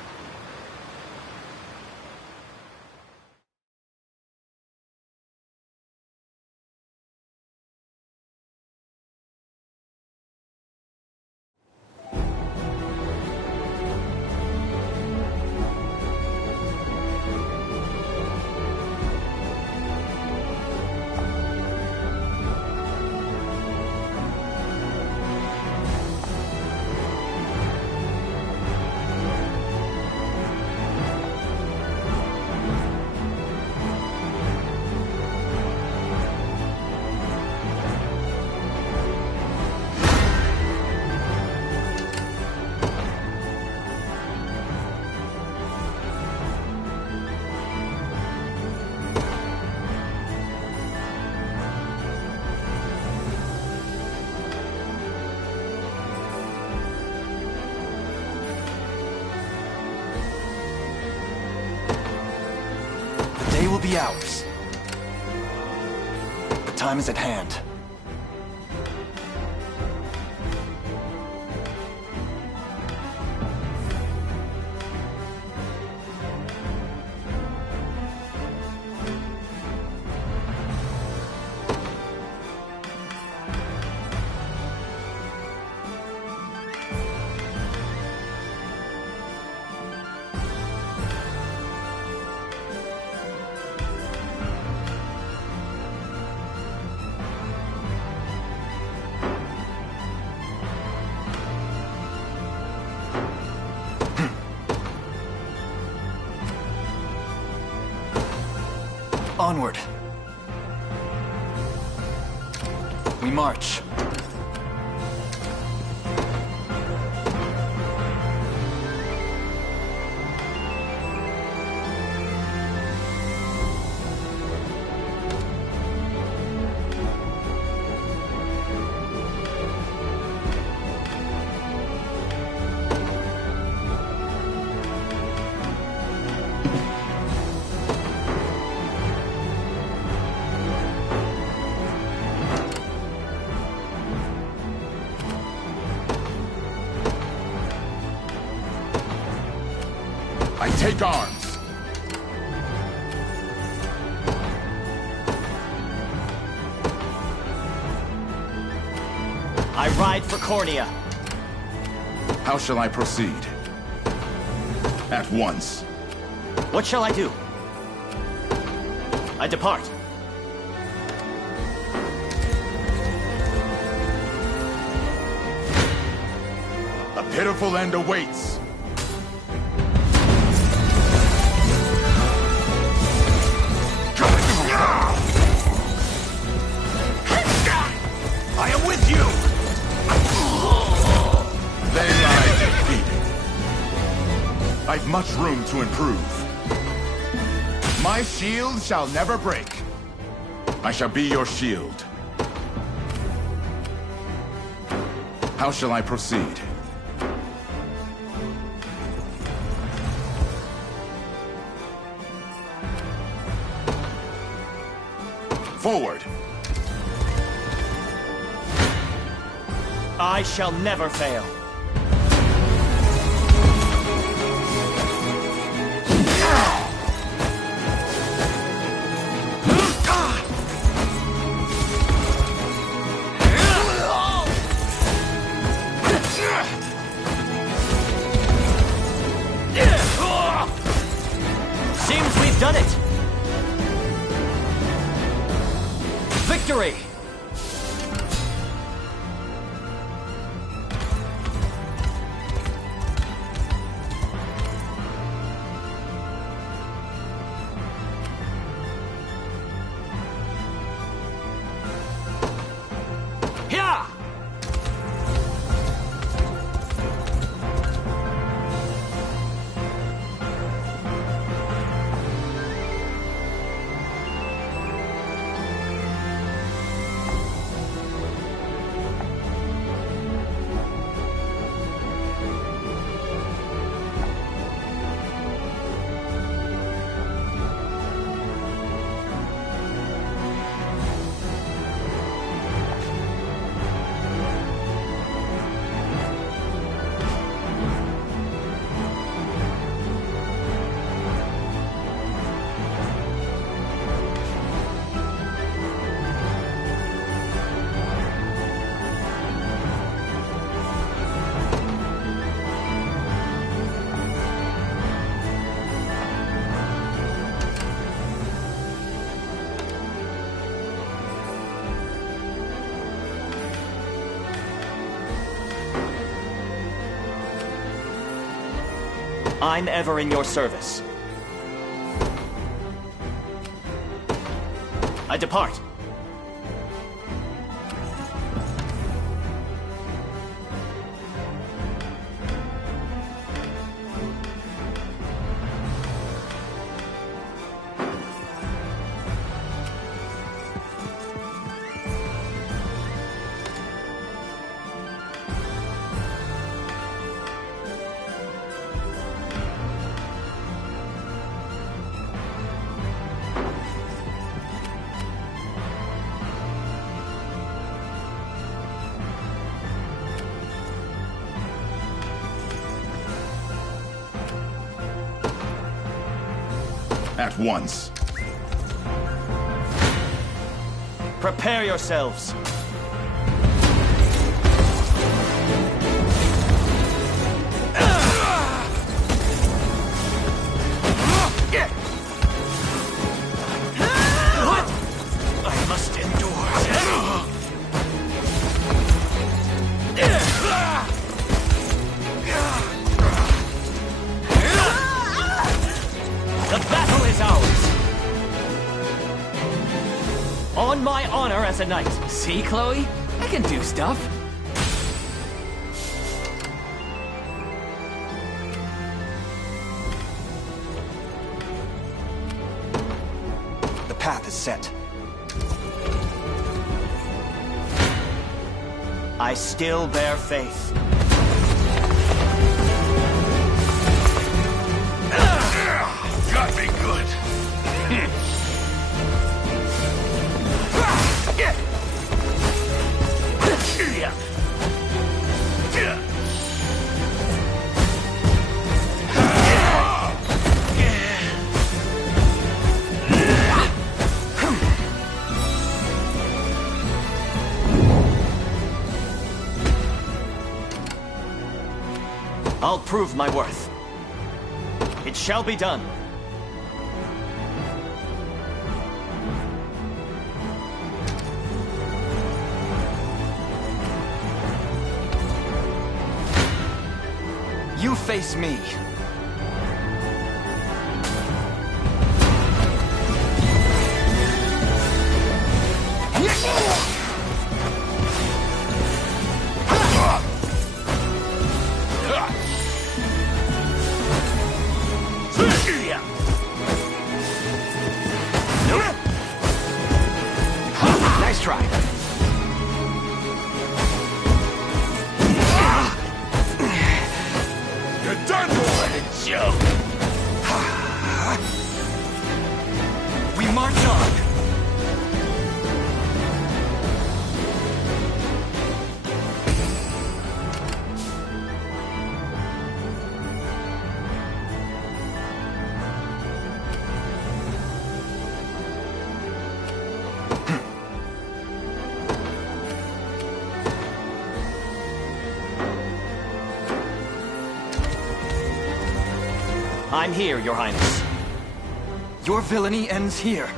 Will be ours. The time is at hand. Onward. We march. Take arms! I ride for Cornea. How shall I proceed? At once. What shall I do? I depart. A pitiful end awaits. I am with you! They lie defeated. I've much room to improve. My shield shall never break. I shall be your shield. How shall I proceed? Forward! I shall never fail. Seems we've done it. Victory! Yeah! I'm ever in your service. I depart. At once. Prepare yourselves. What? I must endure. The battle is ours! On my honor as a knight. See, Chloe? I can do stuff. The path is set. I still bear faith. Got me good. I'll prove my worth. It shall be done. You face me. Nice try. You're done for it, joke. We march on. I'm here, Your Highness. Your villainy ends here.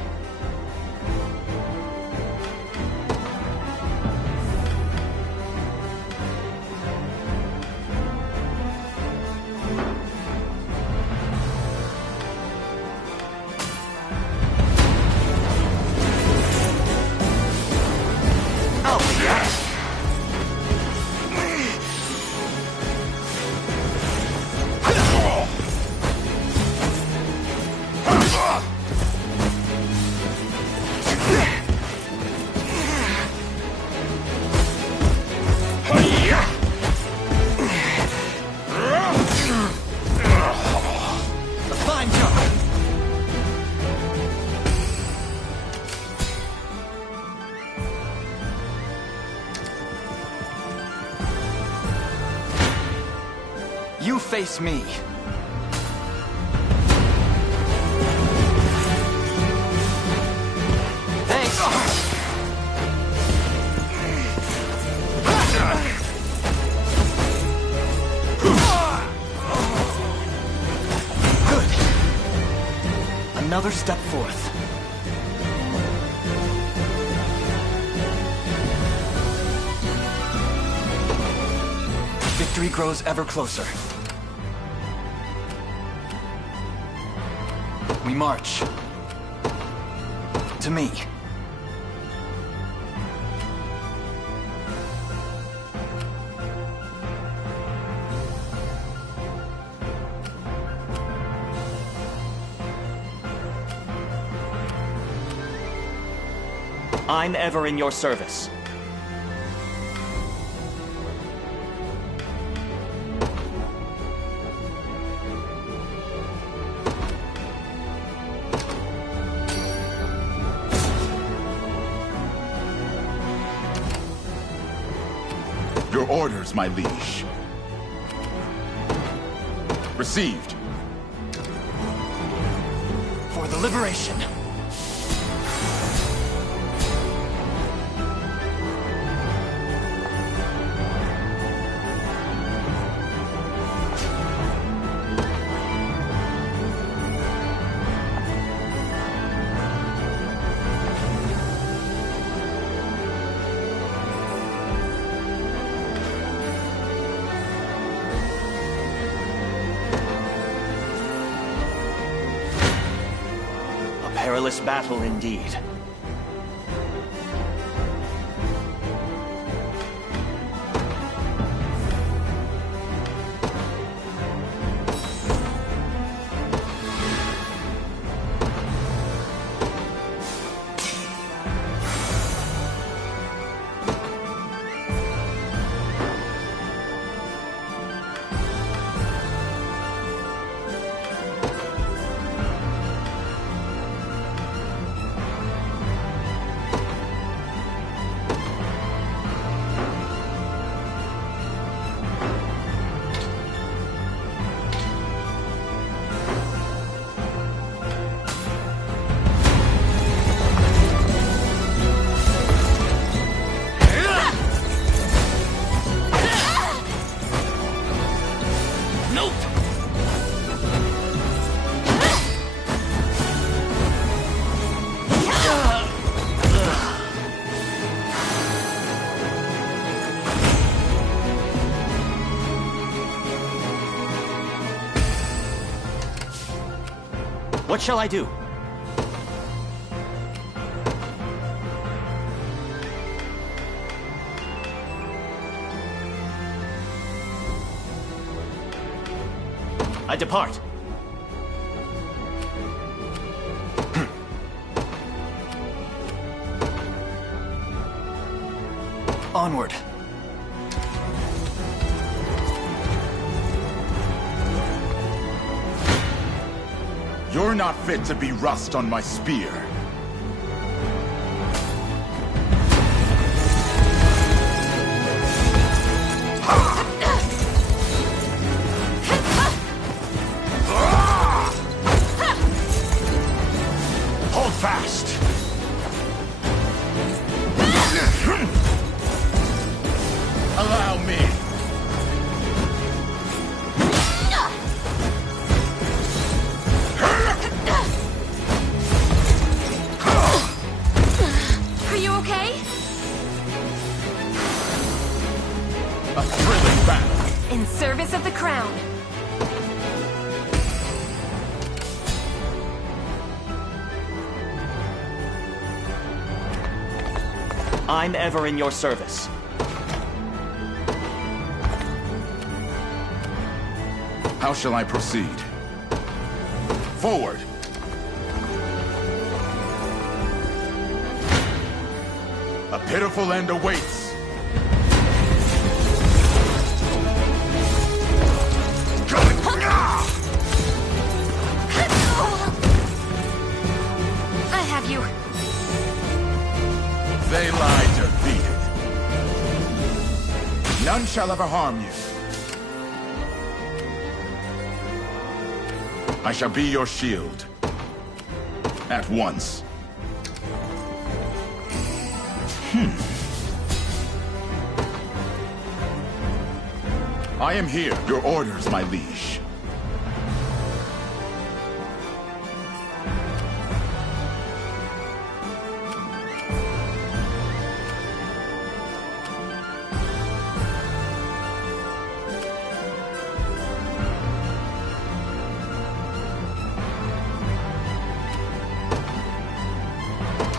You face me. Thanks. Good. Another step forth. Victory grows ever closer. We march. To me. I'm ever in your service. Your orders, my liege. Received. For the liberation. Perilous battle indeed. What shall I do? I depart. Onward. You're not fit to be rust on my spear. Hold fast. Allow me. service of the crown. I'm ever in your service. How shall I proceed? Forward! A pitiful end awaits! I have you. They lie defeated. None shall ever harm you. I shall be your shield. At once. I am here. Your orders, my liege.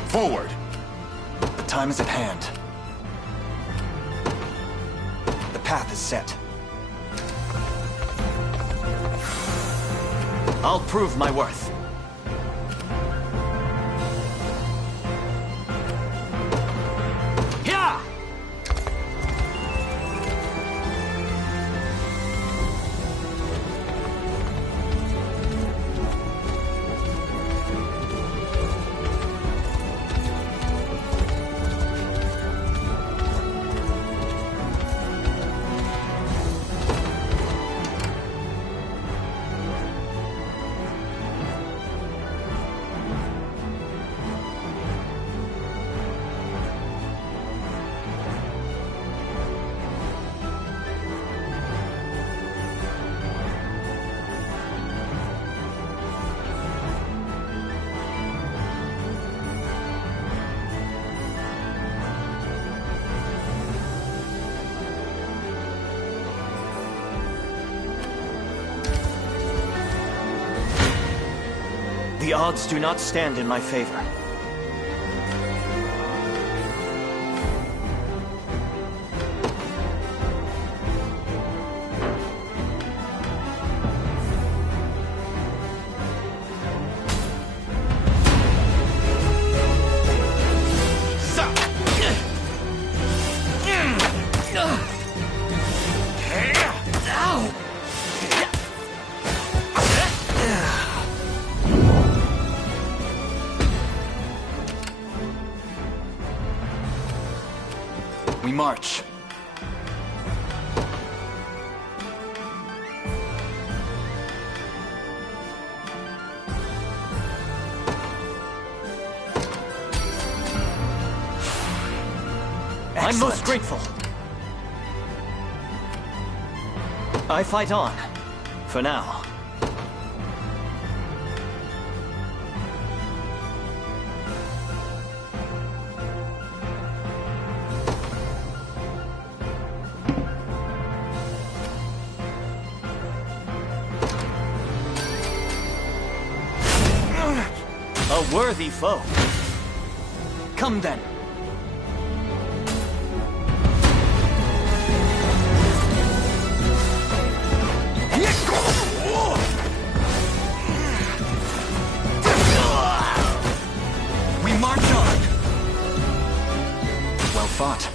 Forward! The time is at hand. The path is set. I'll prove my worth. Yeah! The odds do not stand in my favor. We march. I'm most grateful. I fight on. For now. A worthy foe. Come then. We march on. Well fought.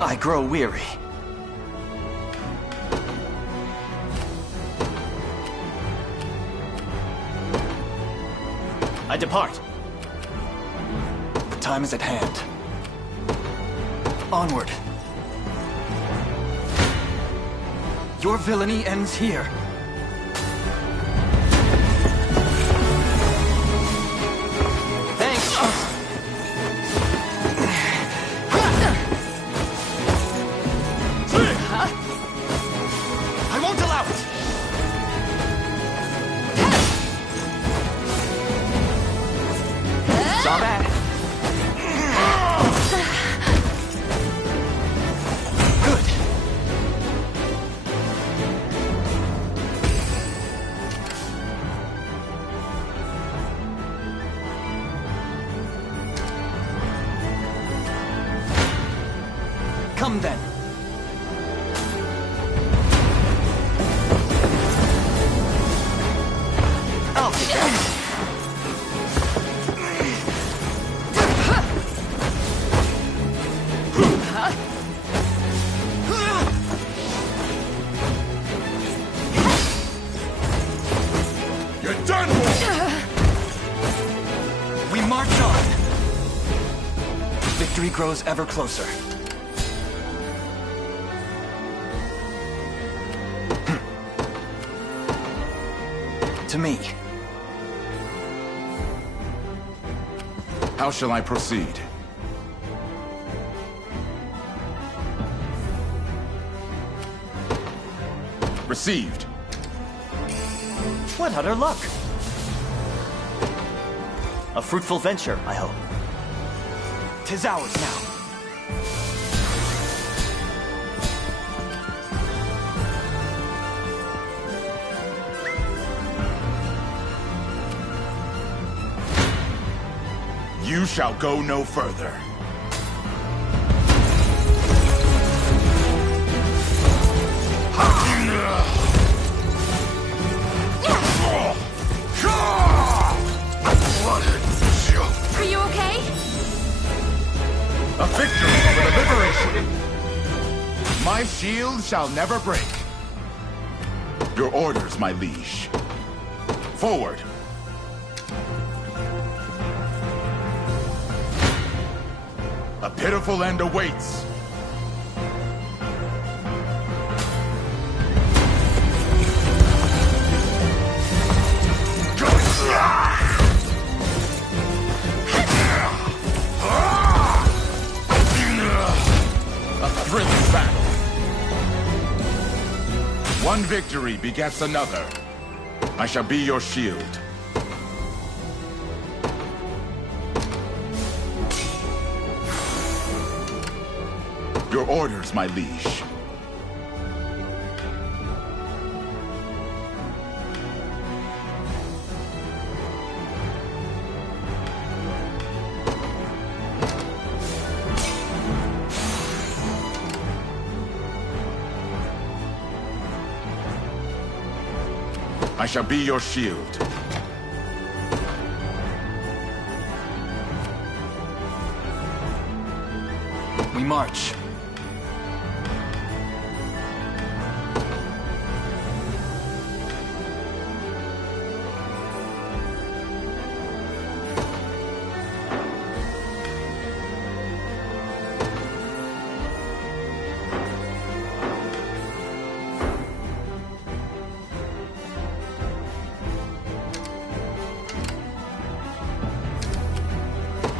I grow weary. I depart. The time is at hand. Onward. Your villainy ends here. Thanks. I won't allow it. Saw that. Come then. I'll take that. You're done for! We march on. Victory grows ever closer. To me. How shall I proceed? Received. What utter luck! A fruitful venture, I hope. 'Tis ours now. You shall go no further. Are you okay? A victory for the liberation! My shield shall never break. Your orders, my liege. Forward! A pitiful end awaits. A thrilling battle. One victory begets another. I shall be your shield. Your orders, my liege. I shall be your shield. We march.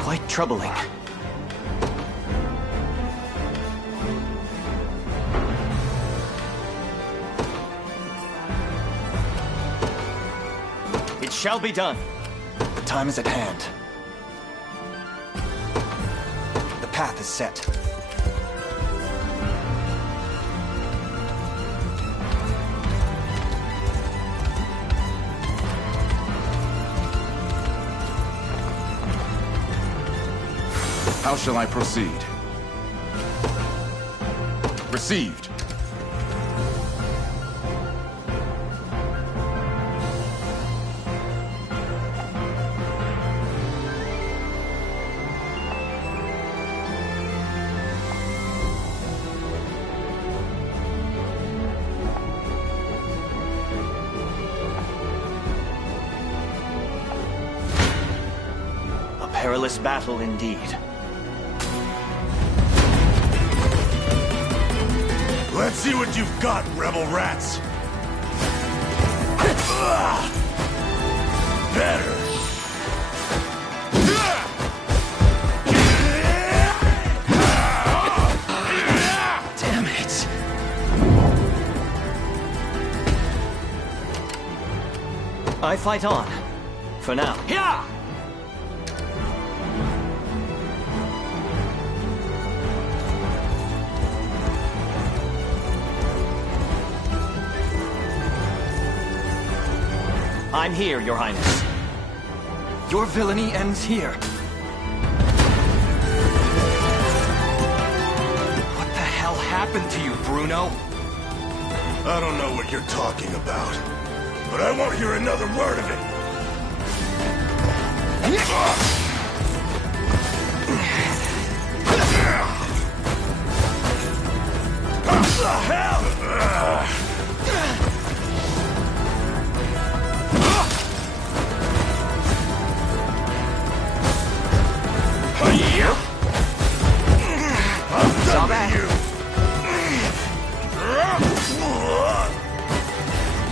Quite troubling. It shall be done. The time is at hand. The path is set. How shall I proceed? Received. A perilous battle indeed. Let's see what you've got, rebel rats! Better! Damn it! I fight on. For now. Yeah! I'm here, Your Highness. Your villainy ends here. What the happened to you, Bruno? I don't know what you're talking about, but I won't hear another word of it. What the hell? Saw that?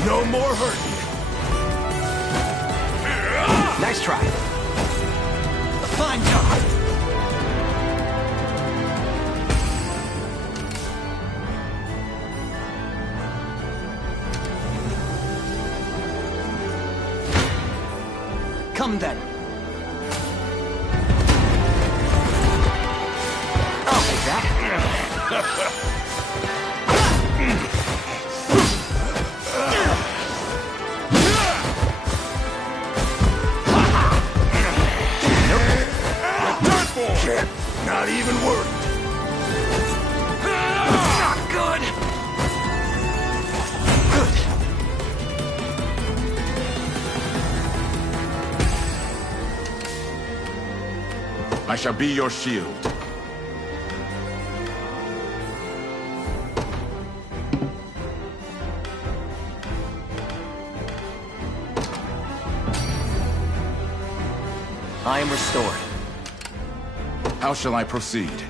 No more hurting. Nice try. Fine job. Come then. I'll take that. Not even worried. Not good. Good. I shall be your shield. I am restored. How shall I proceed?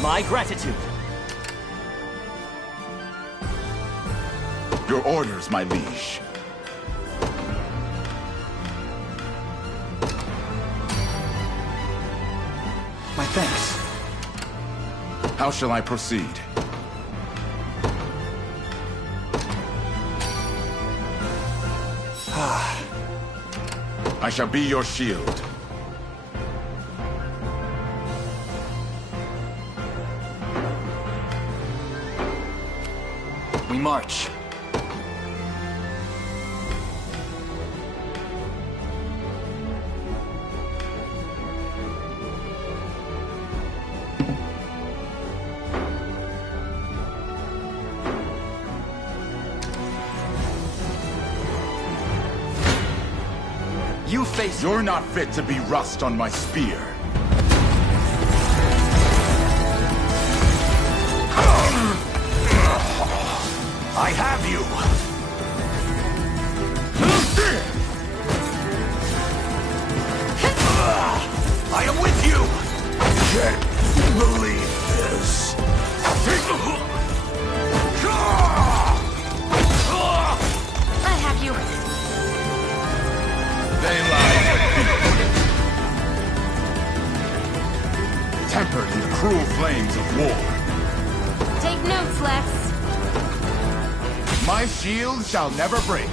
My gratitude. Your orders, my liege. My thanks. How shall I proceed? I shall be your shield. We march. You face... You're not fit to be rust on my spear. I have you! I am with you! Can't believe this. I have you. They lie tempered in the cruel flames of war. Take notes, Lex. My shield shall never break.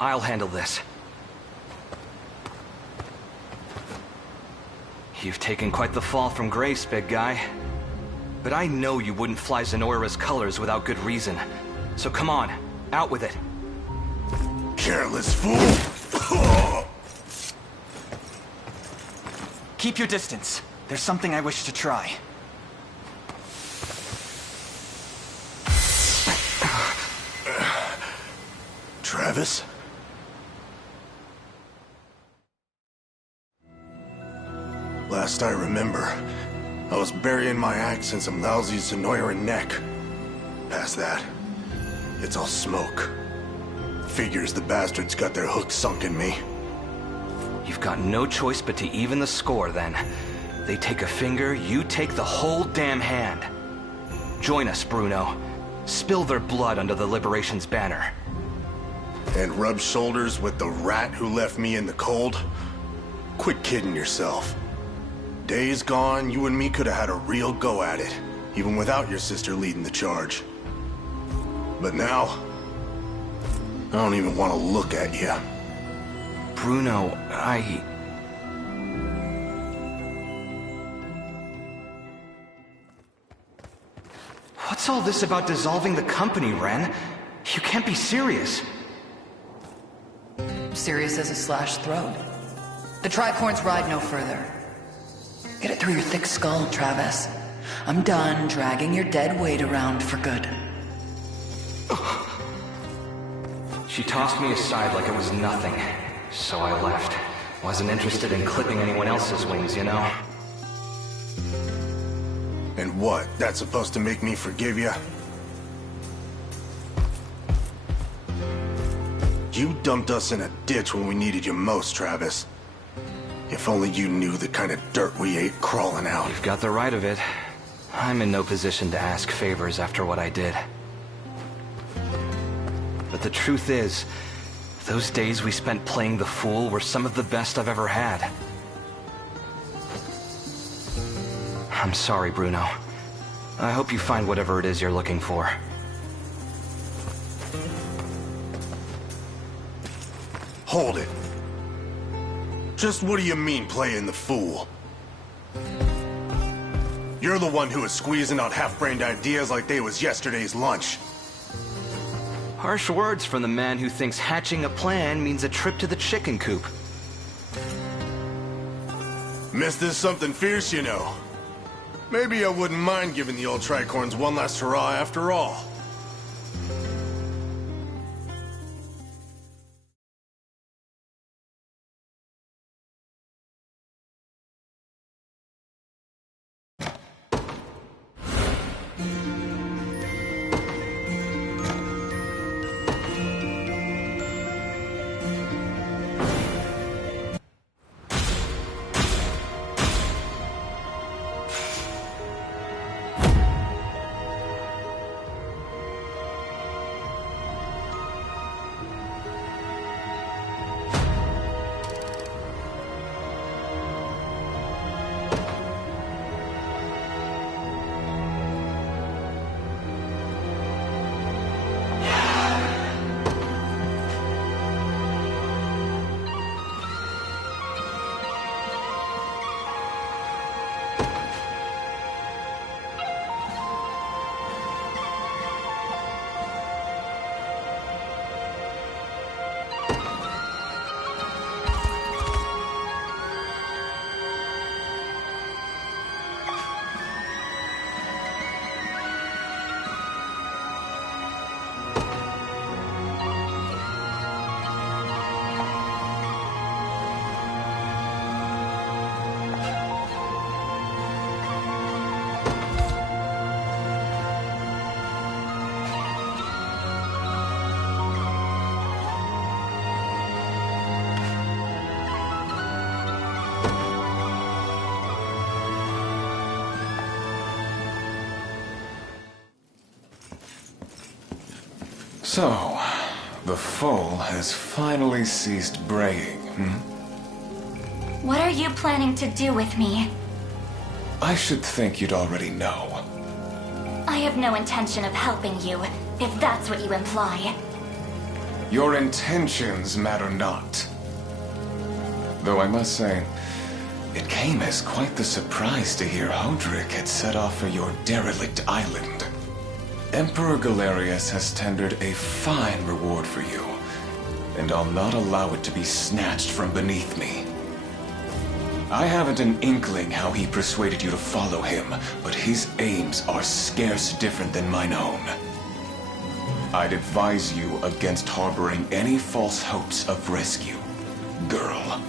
I'll handle this. You've taken quite the fall from grace, big guy. But I know you wouldn't fly Zenoira's colors without good reason. So come on, out with it. Careless fool! Keep your distance. There's something I wish to try. Travis? Last I remember, I was burying my axe in some lousy Zenoira neck. Past that, it's all smoke. Figures the bastards got their hooks sunk in me. You've got no choice but to even the score, then. They take a finger, you take the whole damn hand. Join us, Bruno. Spill their blood under the Liberation's banner. And rub shoulders with the rat who left me in the cold? Quit kidding yourself. Days gone, you and me could have had a real go at it, even without your sister leading the charge. But now, I don't even want to look at you. Bruno, What's all this about dissolving the company, Ren? You can't be serious. Serious as a slashed throat. The tricorns ride no further. Get it through your thick skull, Travis. I'm done dragging your dead weight around for good. She tossed me aside like it was nothing, so I left. Wasn't interested in clipping anyone else's wings, you know? And what? That's supposed to make me forgive you? You dumped us in a ditch when we needed you most, Travis. If only you knew the kind of dirt we ate crawling out. You've got the right of it. I'm in no position to ask favors after what I did. But the truth is, those days we spent playing the fool were some of the best I've ever had. I'm sorry, Bruno. I hope you find whatever it is you're looking for. Hold it. Just what do you mean, playing the fool? You're the one who was squeezing out half-brained ideas like they was yesterday's lunch. Harsh words from the man who thinks hatching a plan means a trip to the chicken coop. Missed this something fierce, you know. Maybe I wouldn't mind giving the old tricorns one last hurrah after all. So, the foal has finally ceased braying, What are you planning to do with me? I should think you'd already know. I have no intention of helping you, if that's what you imply. Your intentions matter not. Though I must say, it came as quite the surprise to hear Hodrick had set off for your derelict island. Emperor Galerius has tendered a fine reward for you, and I'll not allow it to be snatched from beneath me. I haven't an inkling how he persuaded you to follow him, but his aims are scarce different than mine own. I'd advise you against harboring any false hopes of rescue, girl.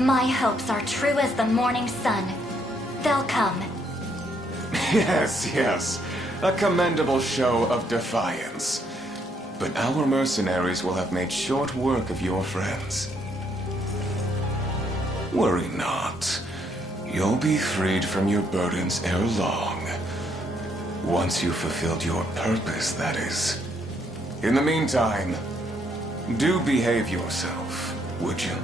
My hopes are true as the morning sun. They'll come. Yes, yes. A commendable show of defiance. But our mercenaries will have made short work of your friends. Worry not. You'll be freed from your burdens ere long. Once you've fulfilled your purpose, that is. In the meantime, do behave yourself, would you?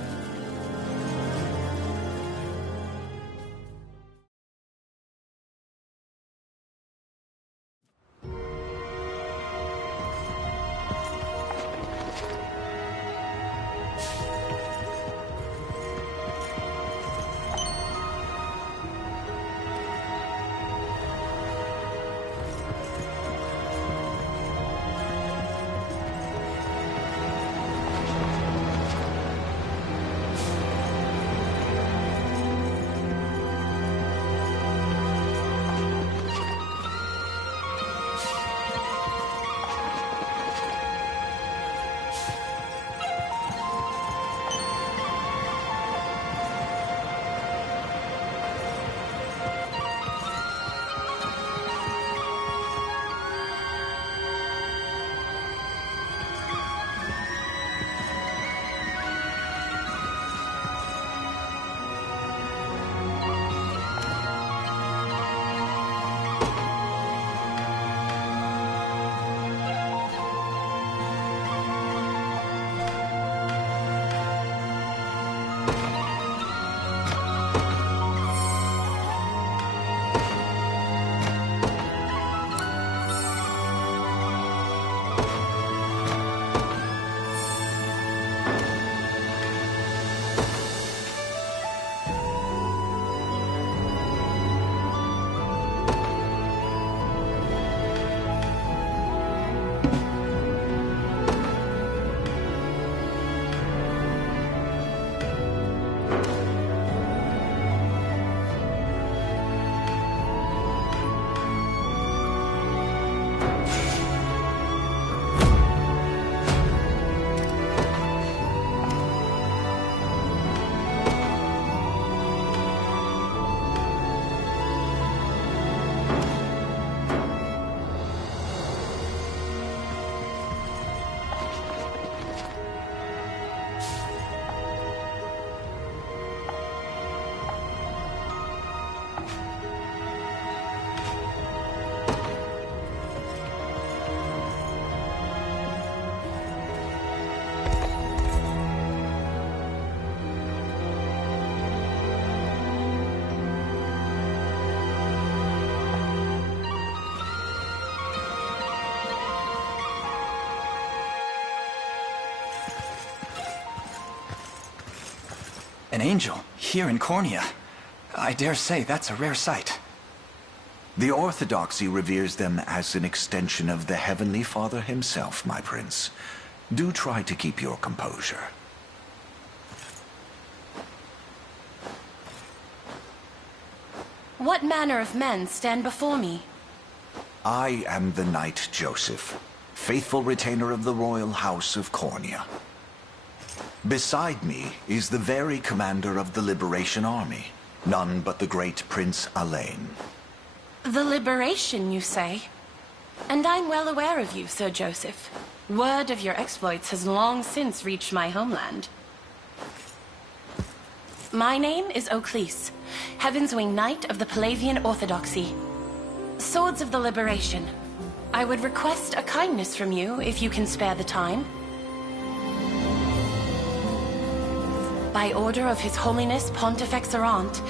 An angel, here in Cornea. I dare say that's a rare sight. The Orthodoxy reveres them as an extension of the Heavenly Father himself, my prince. Do try to keep your composure. What manner of men stand before me? I am the Knight Joseph, faithful retainer of the royal house of Cornea. Beside me is the very commander of the Liberation Army, none but the great Prince Alain. The Liberation, you say? And I'm well aware of you, Sir Joseph. Word of your exploits has long since reached my homeland. My name is Oclese, Heaven's Wing Knight of the Palavian Orthodoxy. Swords of the Liberation. I would request a kindness from you if you can spare the time. By order of His Holiness Pontifex Errant,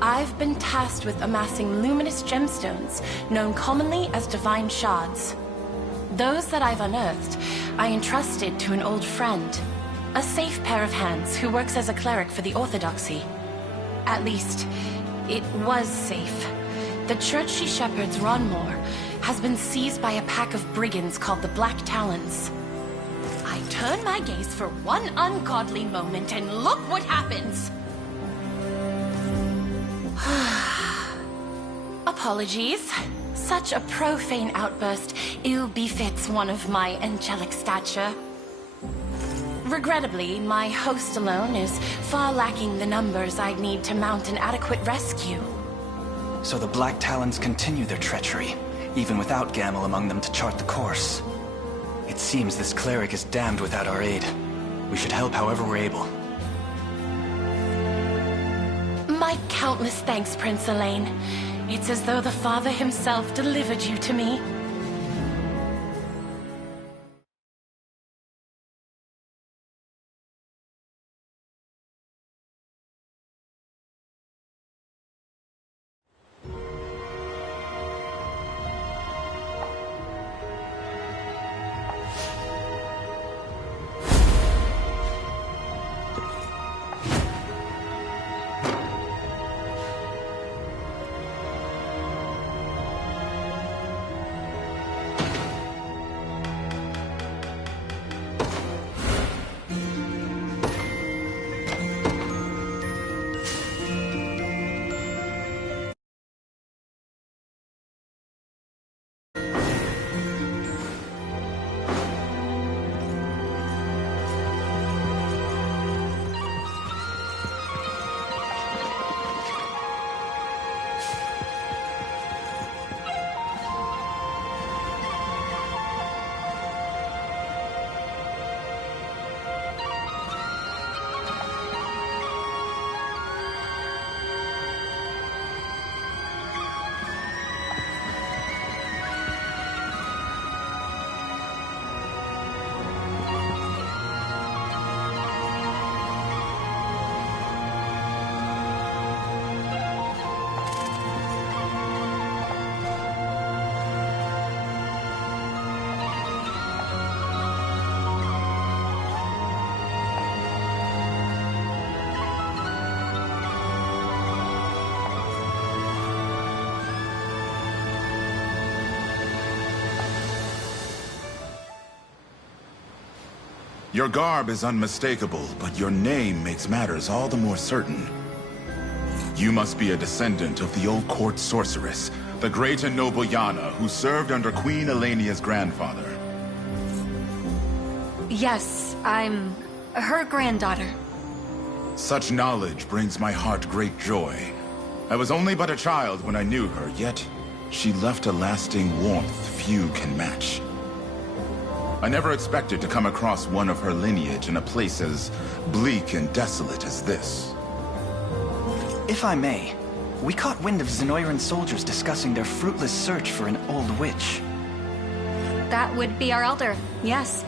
I've been tasked with amassing luminous gemstones, known commonly as divine shards. Those that I've unearthed, I entrusted to an old friend, a safe pair of hands who works as a cleric for the Orthodoxy. At least, it was safe. The church she shepherds, Ronmore, has been seized by a pack of brigands called the Black Talons. I turn my gaze for one ungodly moment, and look what happens! Apologies. Such a profane outburst ill befits one of my angelic stature. Regrettably, my host alone is far lacking the numbers I'd need to mount an adequate rescue. So the Black Talons continue their treachery, even without Gamel among them to chart the course. It seems this cleric is damned without our aid. We should help however we're able. My countless thanks, Prince Alain. It's as though the Father himself delivered you to me. Your garb is unmistakable, but your name makes matters all the more certain. You must be a descendant of the old court sorceress, the great and noble Yana, who served under Queen Elenia's grandfather. Yes, I'm her granddaughter. Such knowledge brings my heart great joy. I was only but a child when I knew her, yet she left a lasting warmth few can match. I never expected to come across one of her lineage in a place as bleak and desolate as this. If I may, we caught wind of Zenoiran soldiers discussing their fruitless search for an old witch. That would be our elder, yes.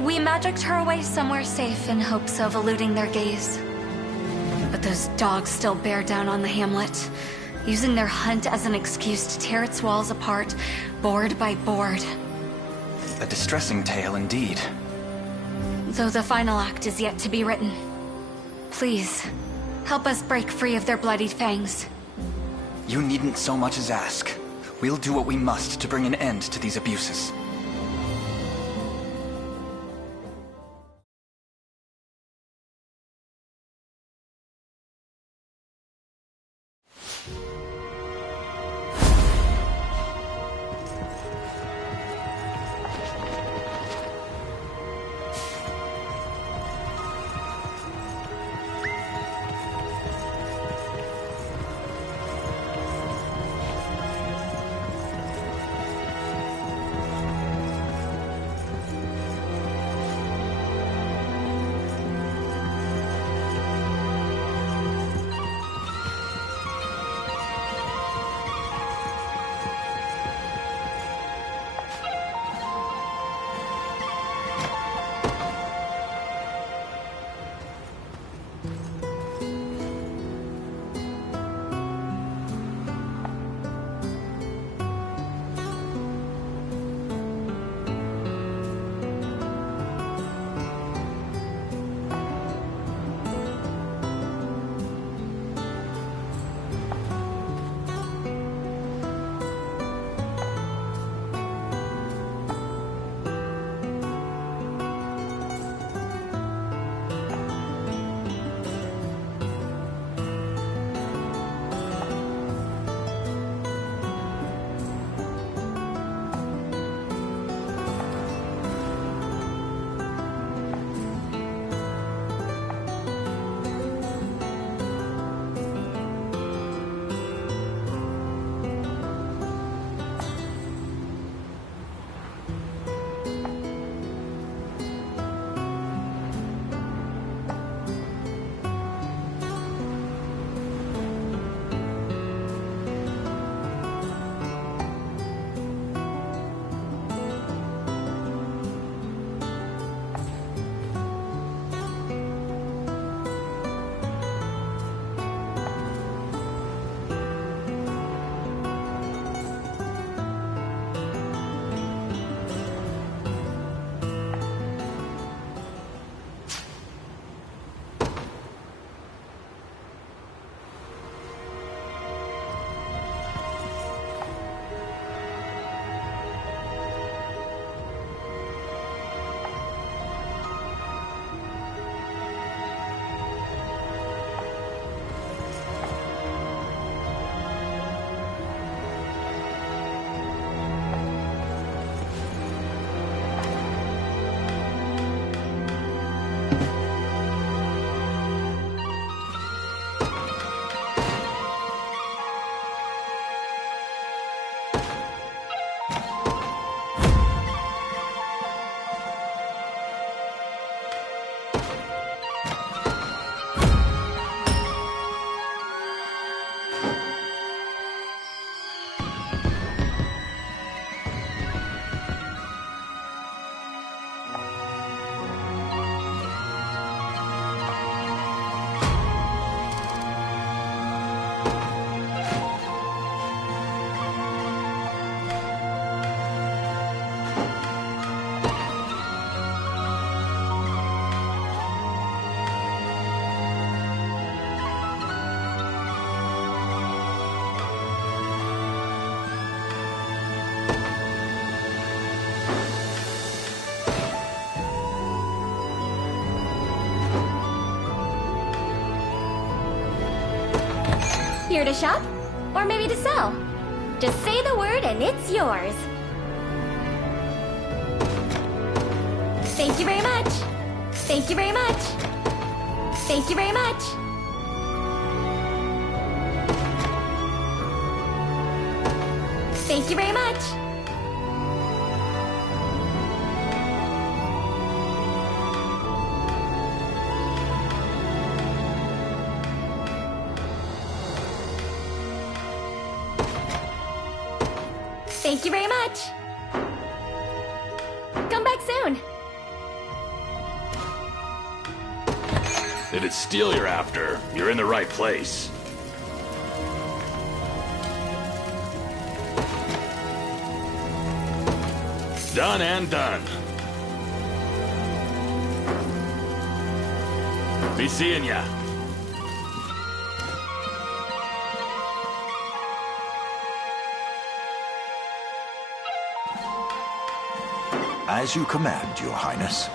We magicked her away somewhere safe in hopes of eluding their gaze. But those dogs still bear down on the hamlet, using their hunt as an excuse to tear its walls apart, board by board. A distressing tale indeed. Though the final act is yet to be written. Please, help us break free of their bloodied fangs. You needn't so much as ask. We'll do what we must to bring an end to these abuses. Here to shop? Or maybe to sell? Just say the word and it's yours. Thank you very much. Thank you very much. Thank you very much. Thank you very much. Thank you very much. Come back soon. If it's steel you're after, you're in the right place. Done and done. Be seeing ya. As you command, Your Highness.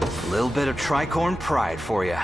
A little bit of tricorn pride for you.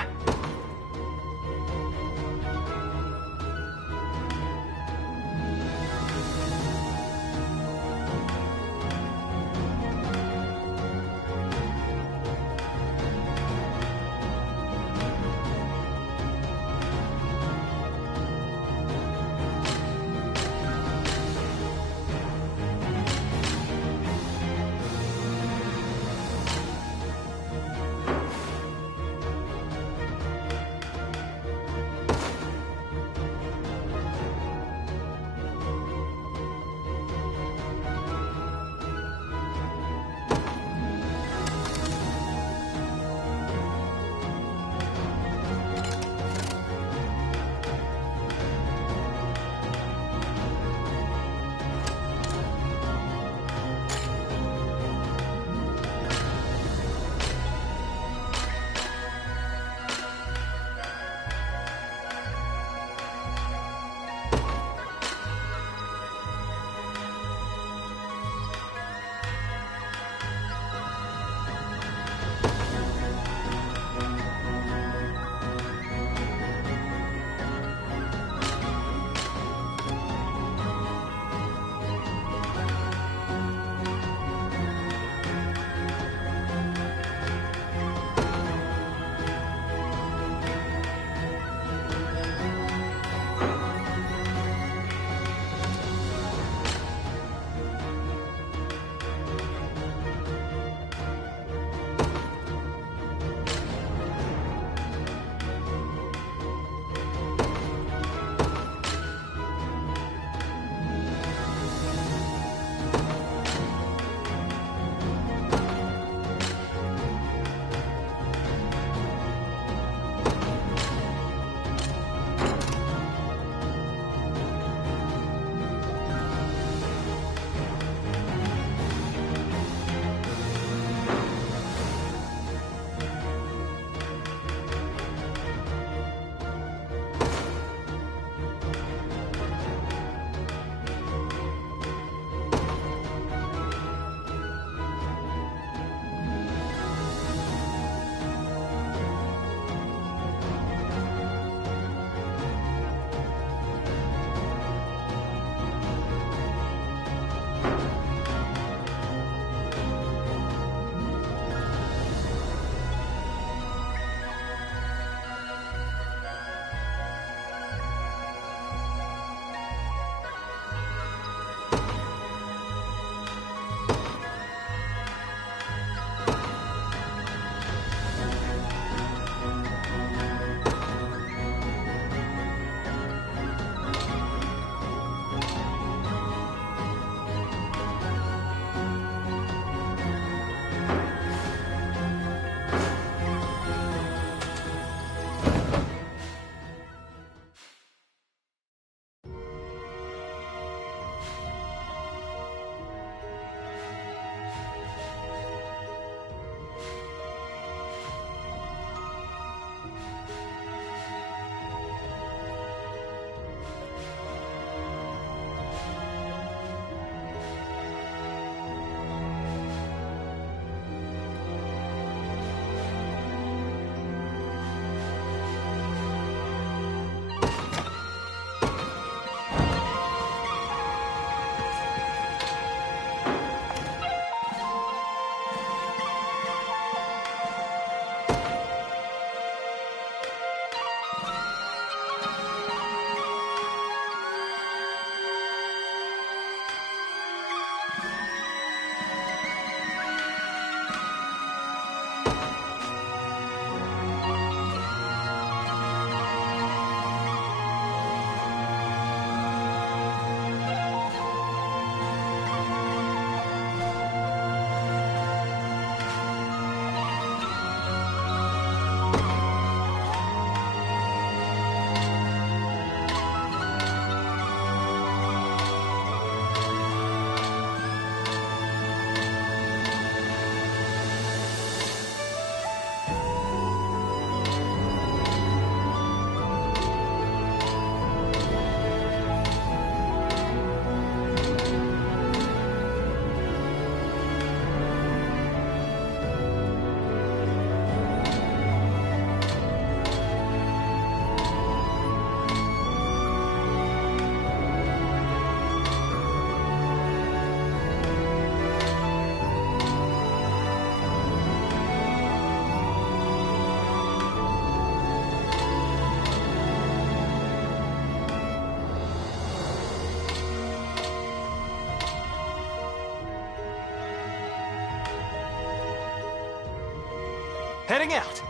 Heading out.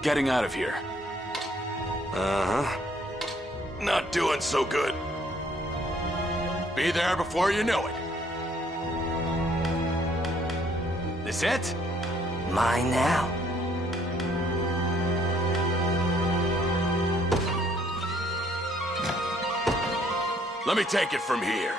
Getting out of here. Uh-huh. Not doing so good. Be there before you know it. This it? Mine now. Let me take it from here.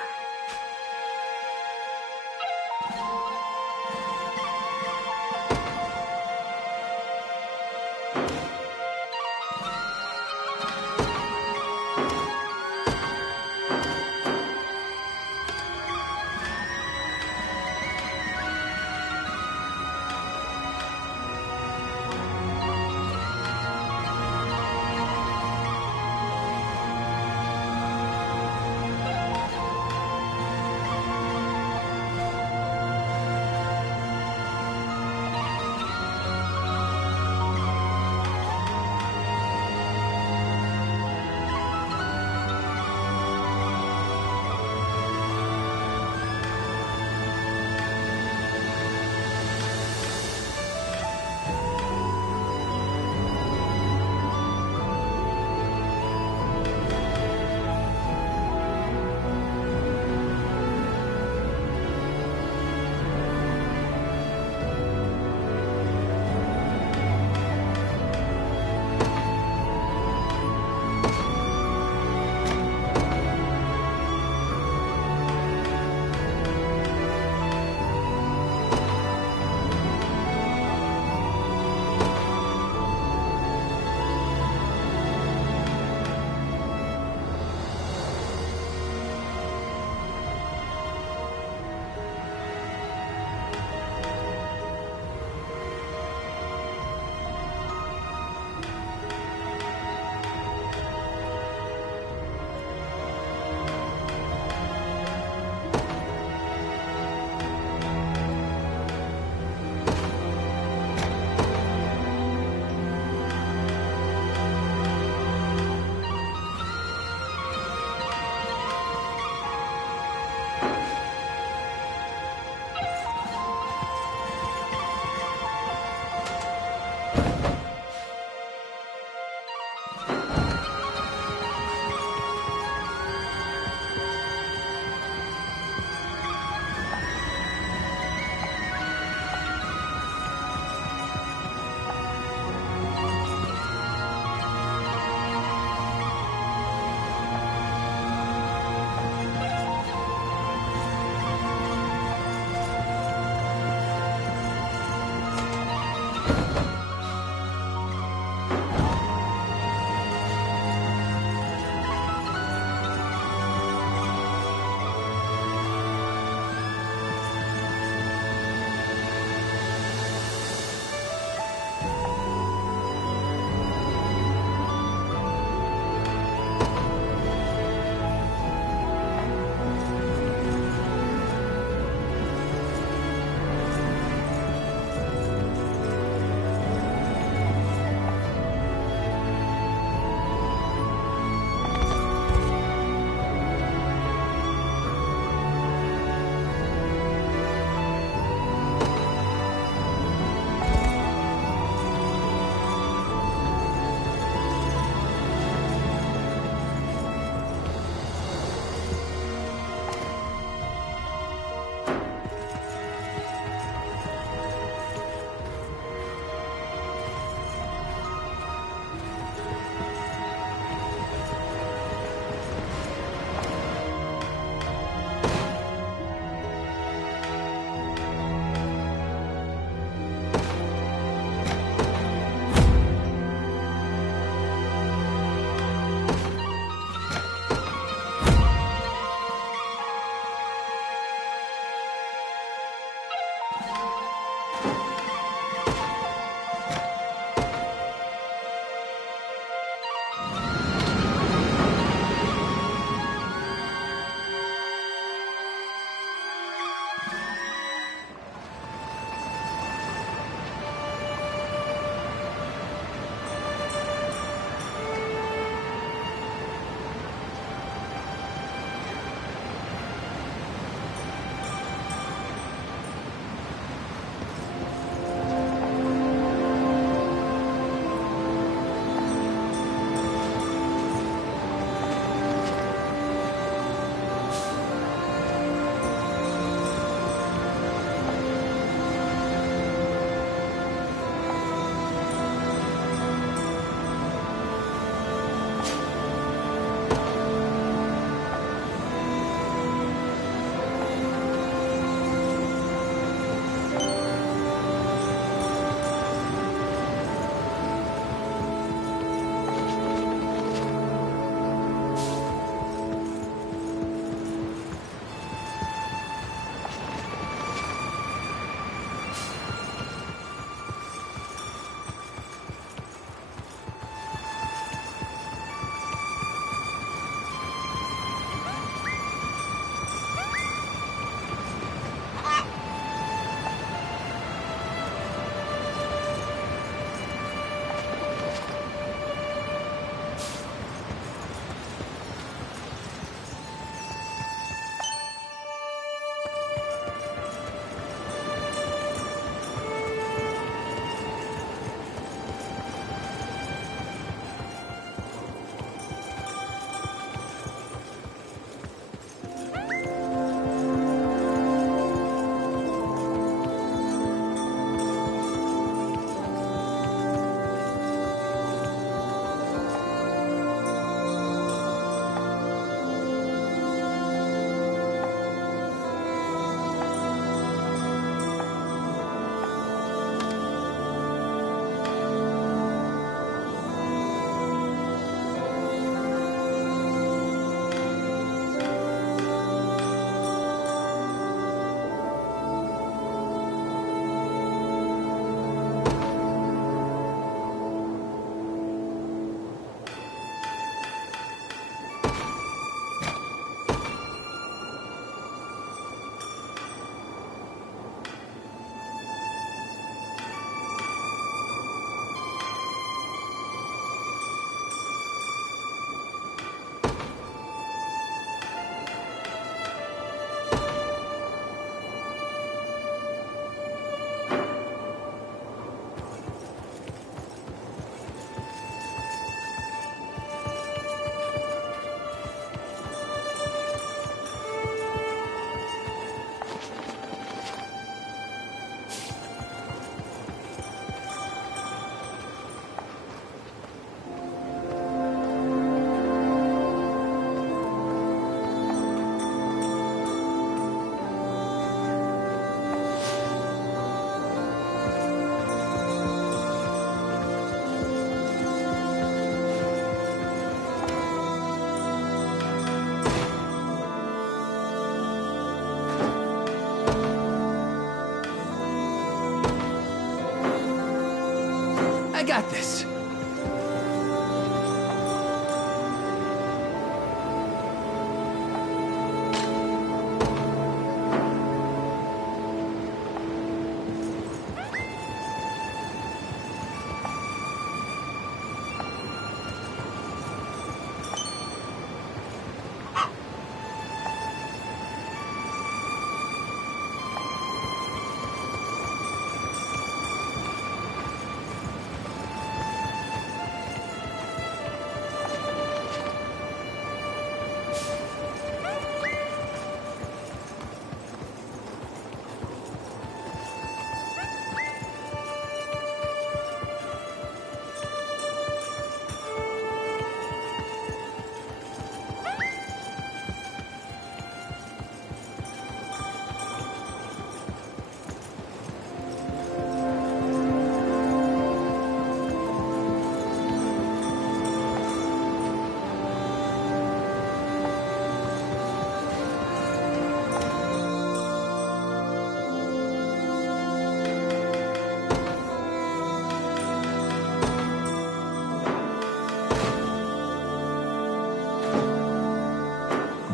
got this.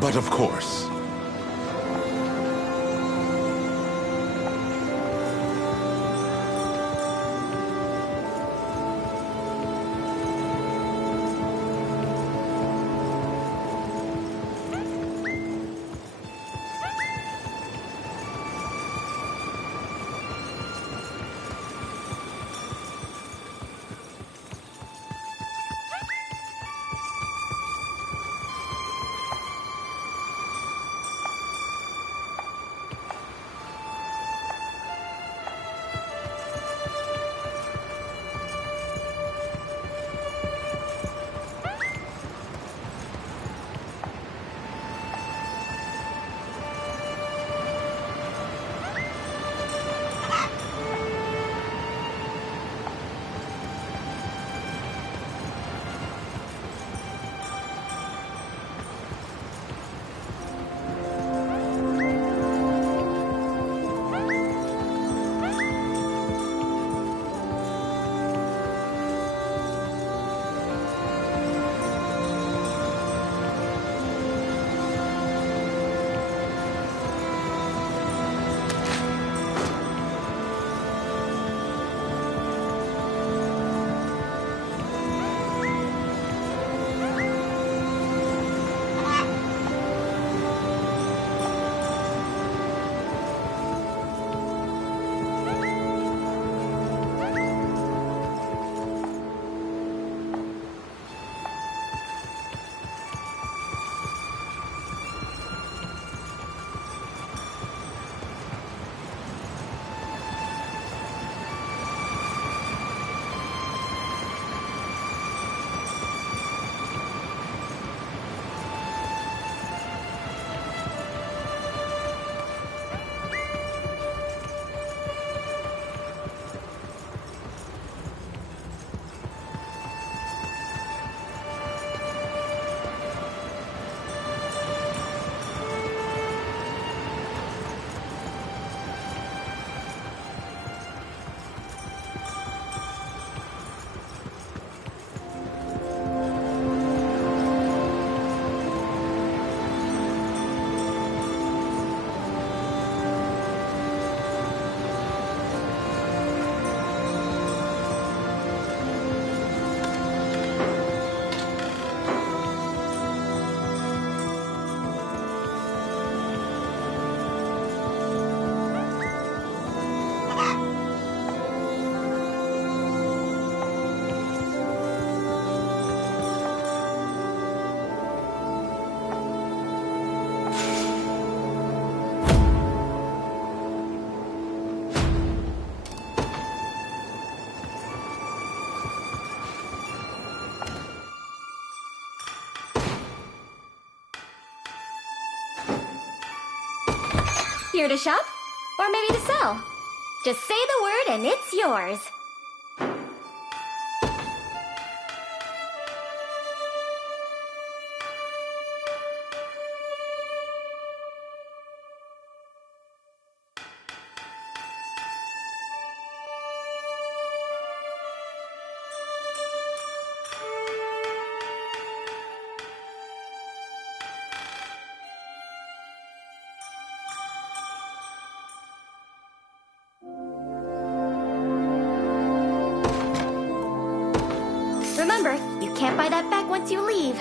But of course, Here to shop? Or maybe to sell? Just say the word and it's yours. stop by that back once you leave.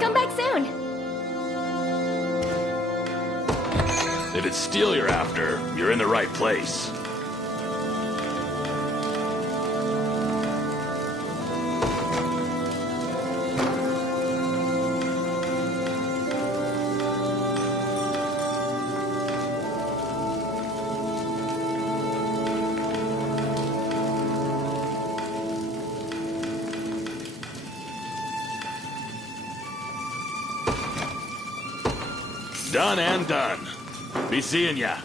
Come back soon. If it's steel you're after, you're in the right place. Done and done. Be seeing ya.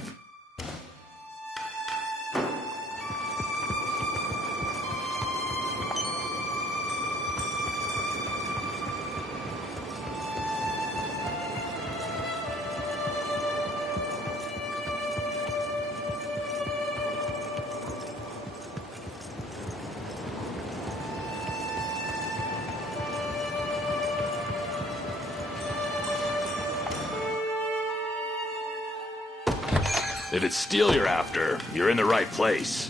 If it's steel you're after, you're in the right place.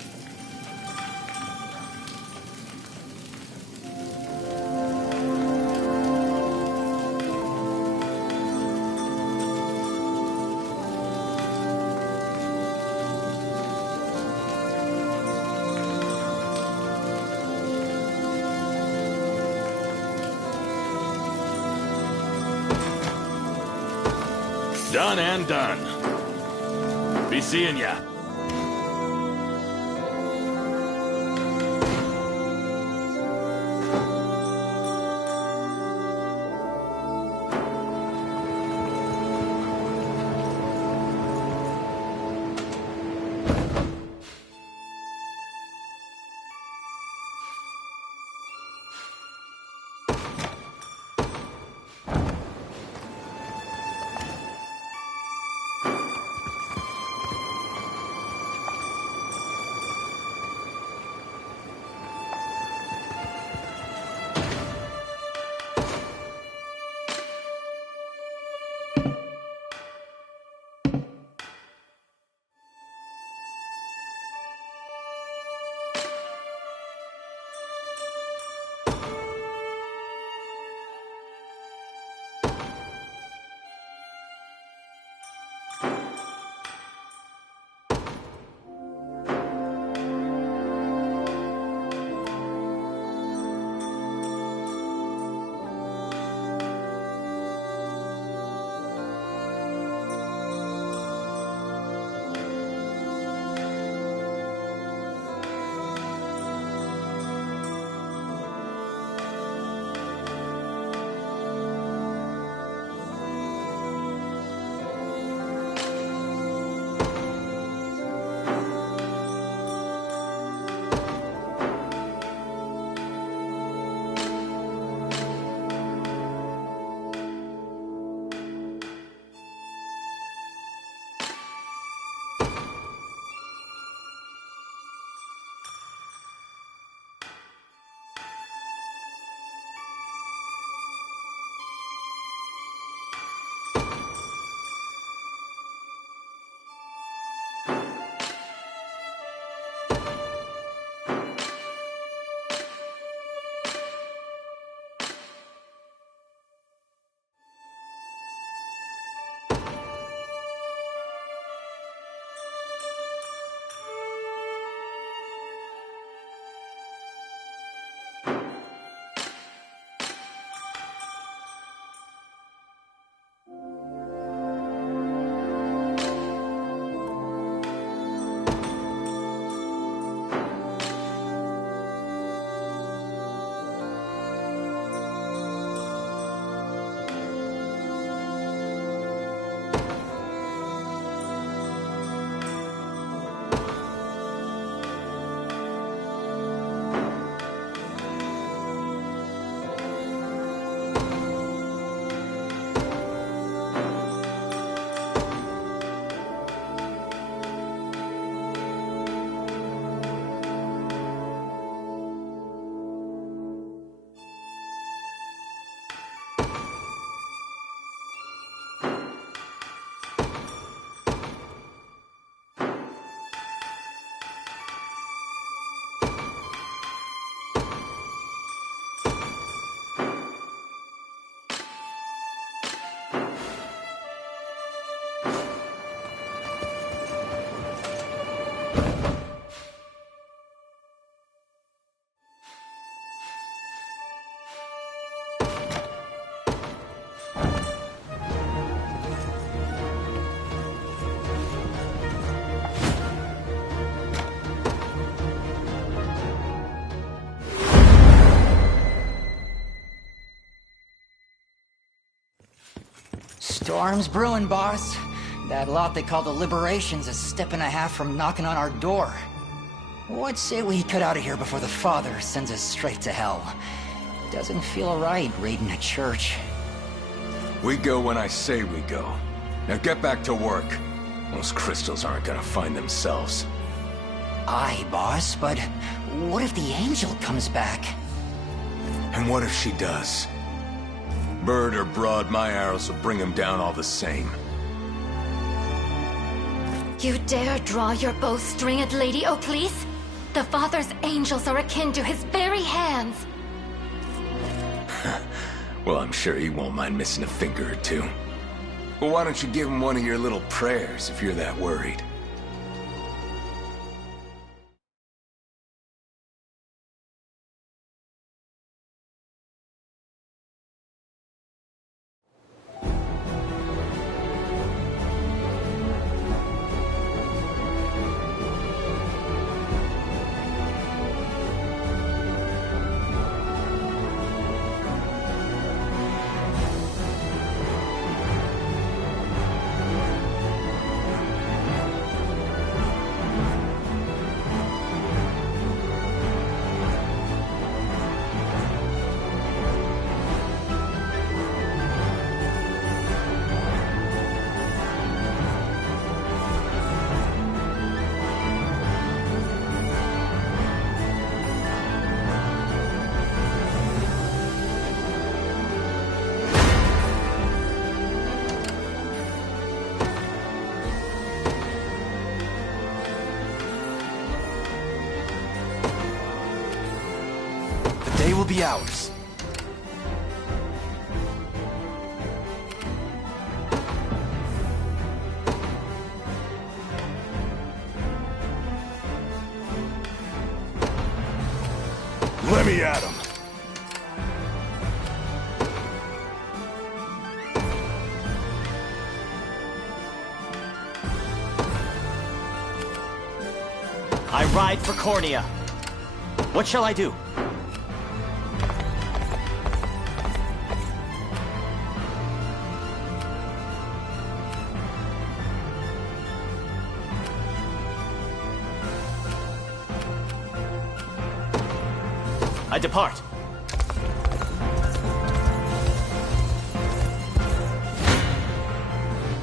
Done and done. Be seeing ya. Storm's brewing, boss. That lot they call the Liberation's a step and a half from knocking on our door. What say we cut out of here before the Father sends us straight to hell? Doesn't feel right raiding a church. We go when I say we go. Now get back to work. Those crystals aren't gonna find themselves. Aye, boss, but what if the Angel comes back? And what if she does? Bird or broad, my arrows will bring him down all the same. You dare draw your bowstring at Lady Oakleaf? The Father's angels are akin to his very hands. Well, I'm sure he won't mind missing a finger or two. But why don't you give him one of your little prayers if you're that worried? They will be ours. Let me at him. I ride for Cornea. What shall I do? I depart.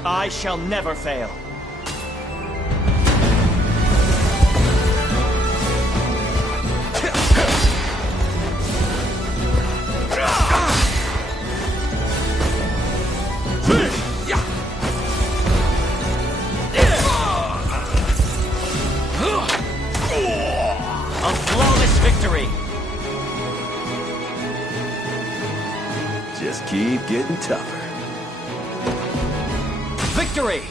I shall never fail. A flawless victory. Just keep getting tougher. Victory!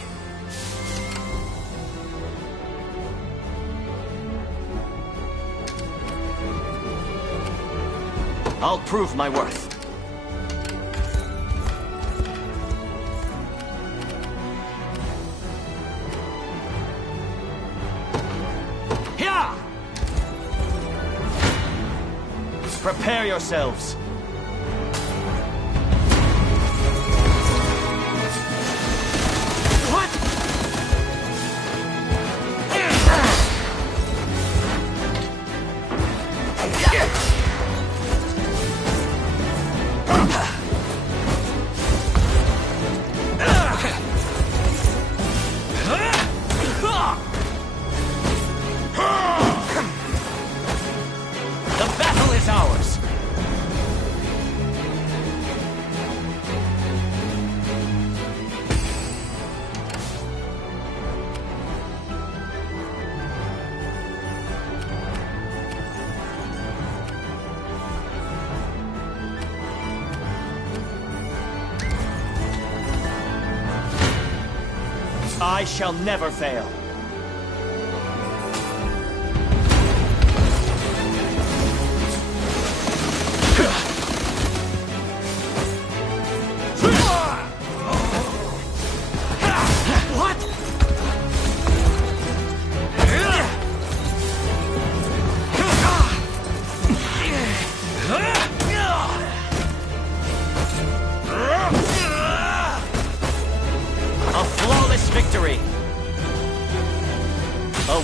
I'll prove my worth. Here! Prepare yourselves. The battle is ours! I shall never fail.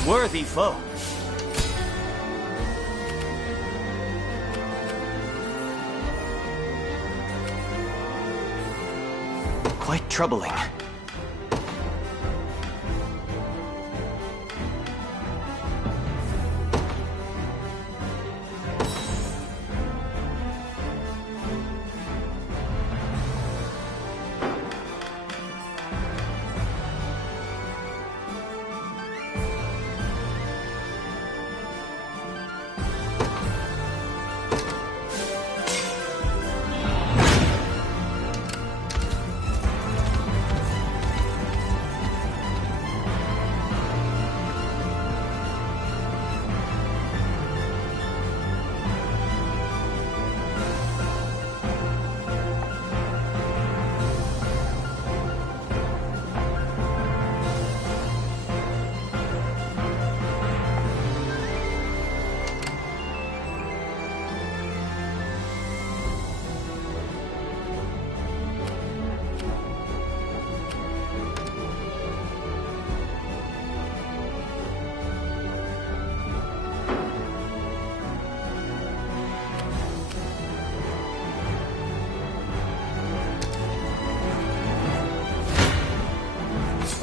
worthy foe. Quite troubling.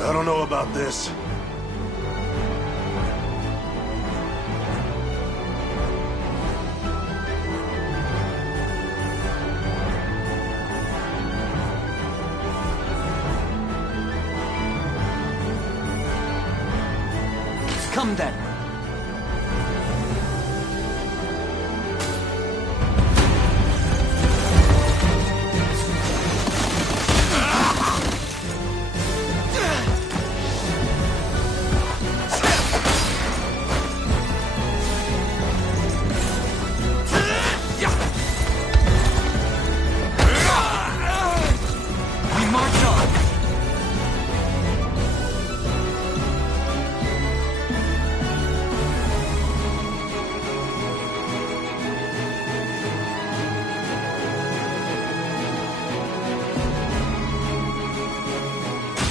I don't know about this. Come then.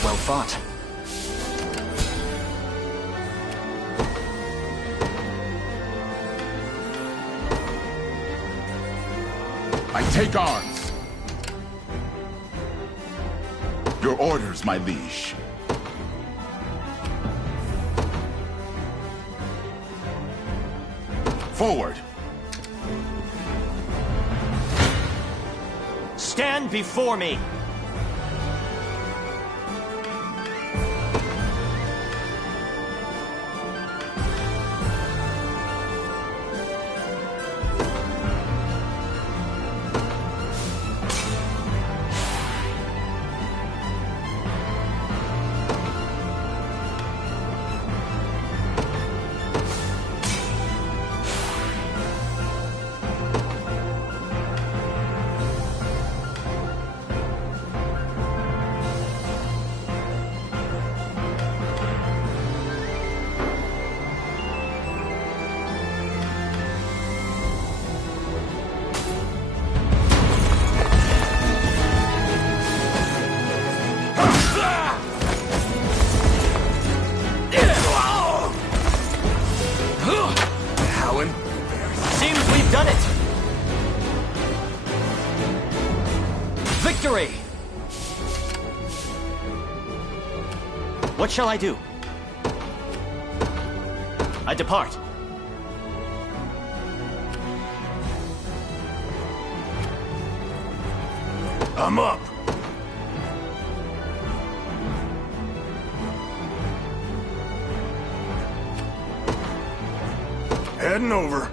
Well fought. I take arms. Your orders, my liege. Forward. Stand before me! Seems we've done it! Victory! What shall I do? I depart. I'm up. Heading over.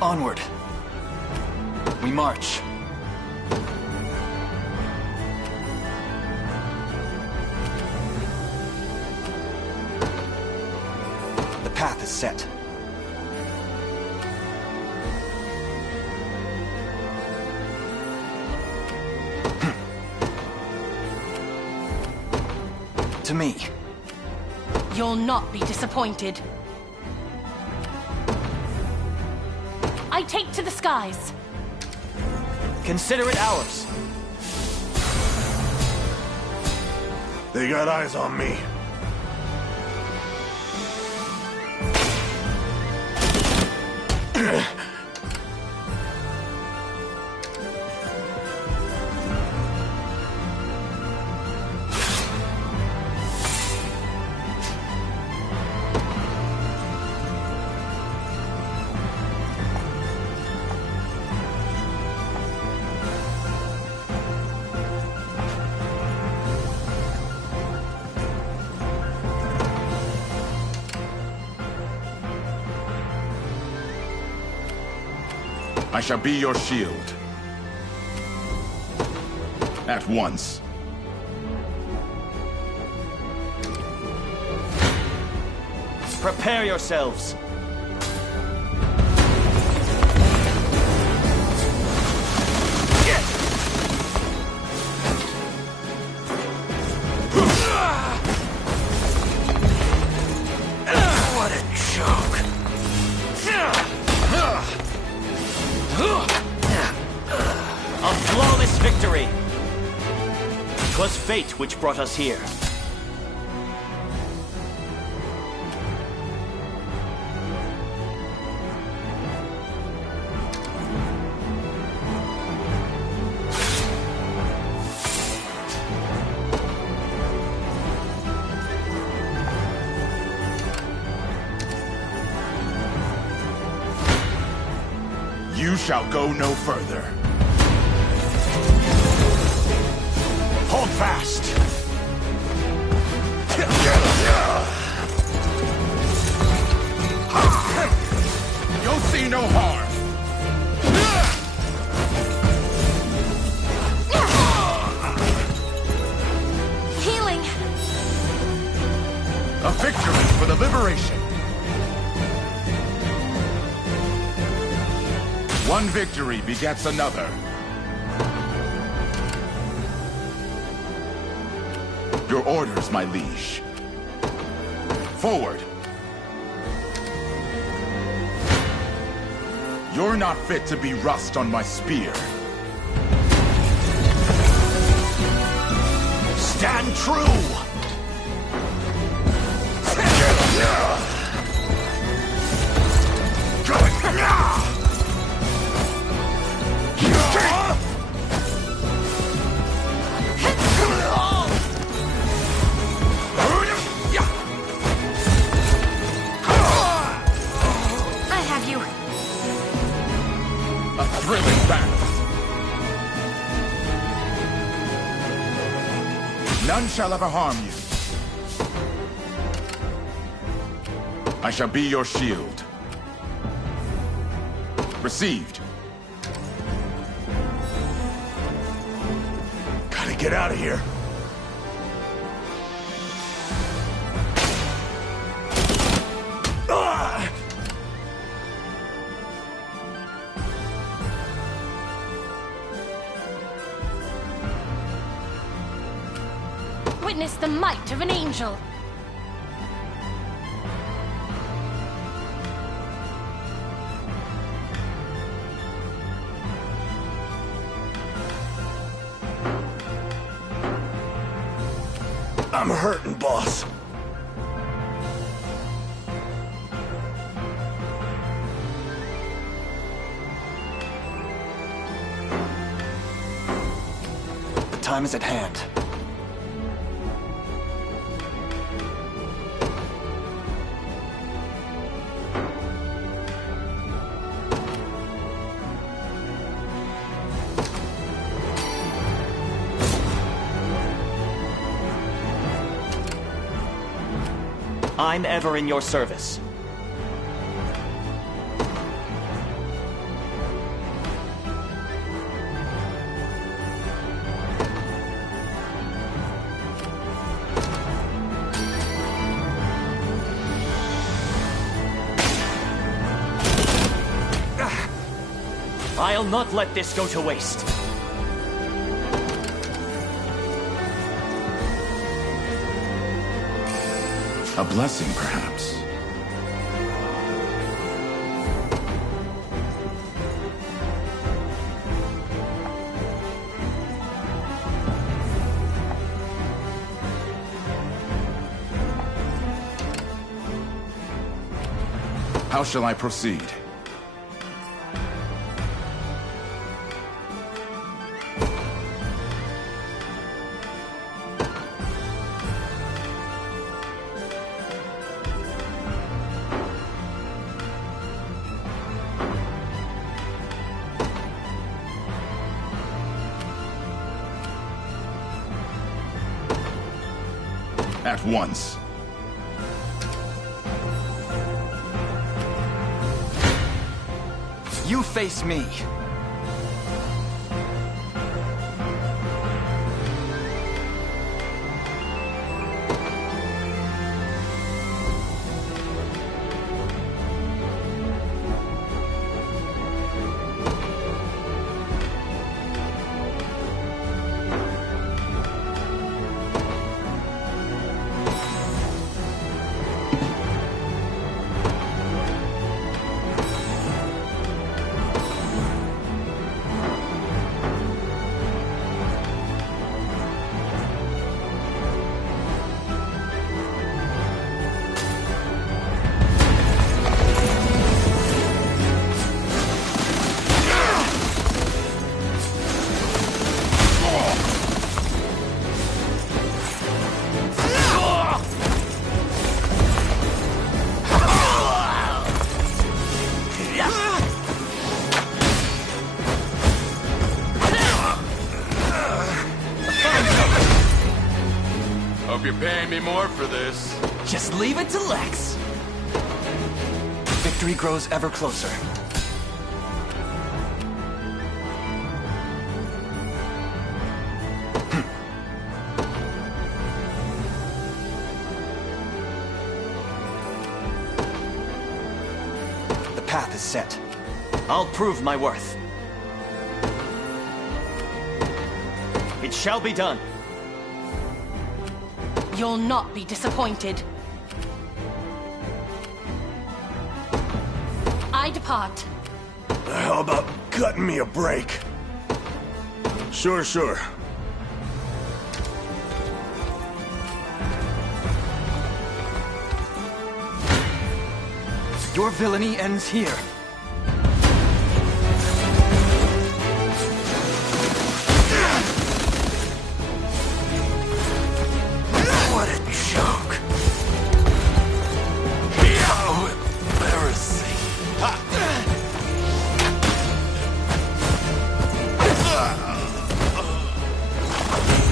Onward. We march. The path is set. To me. You'll not be disappointed. I take to the skies. Consider it ours. They got eyes on me. I shall be your shield. At once. Prepare yourselves. What a joke. A flawless victory! 'Twas fate which brought us here. You shall go no further. Hold fast! You'll see no harm. Healing! A victory for the liberation. One victory begets another. Your orders, my liege. Forward. You're not fit to be rust on my spear. Stand true! I have you. A thrilling battle. None shall ever harm you. I shall be your shield. Received. Gotta get out of here. Witness the might of an angel. I'm hurting, boss. The time is at hand. I'm ever in your service. I'll not let this go to waste. A blessing, perhaps. How shall I proceed? At once. You face me. Hope you're paying me more for this. Just leave it to Lex. Victory grows ever closer. The path is set. I'll prove my worth. It shall be done. You'll not be disappointed. I depart. How about cutting me a break? Sure. Your villainy ends here. What a joke. How embarrassing.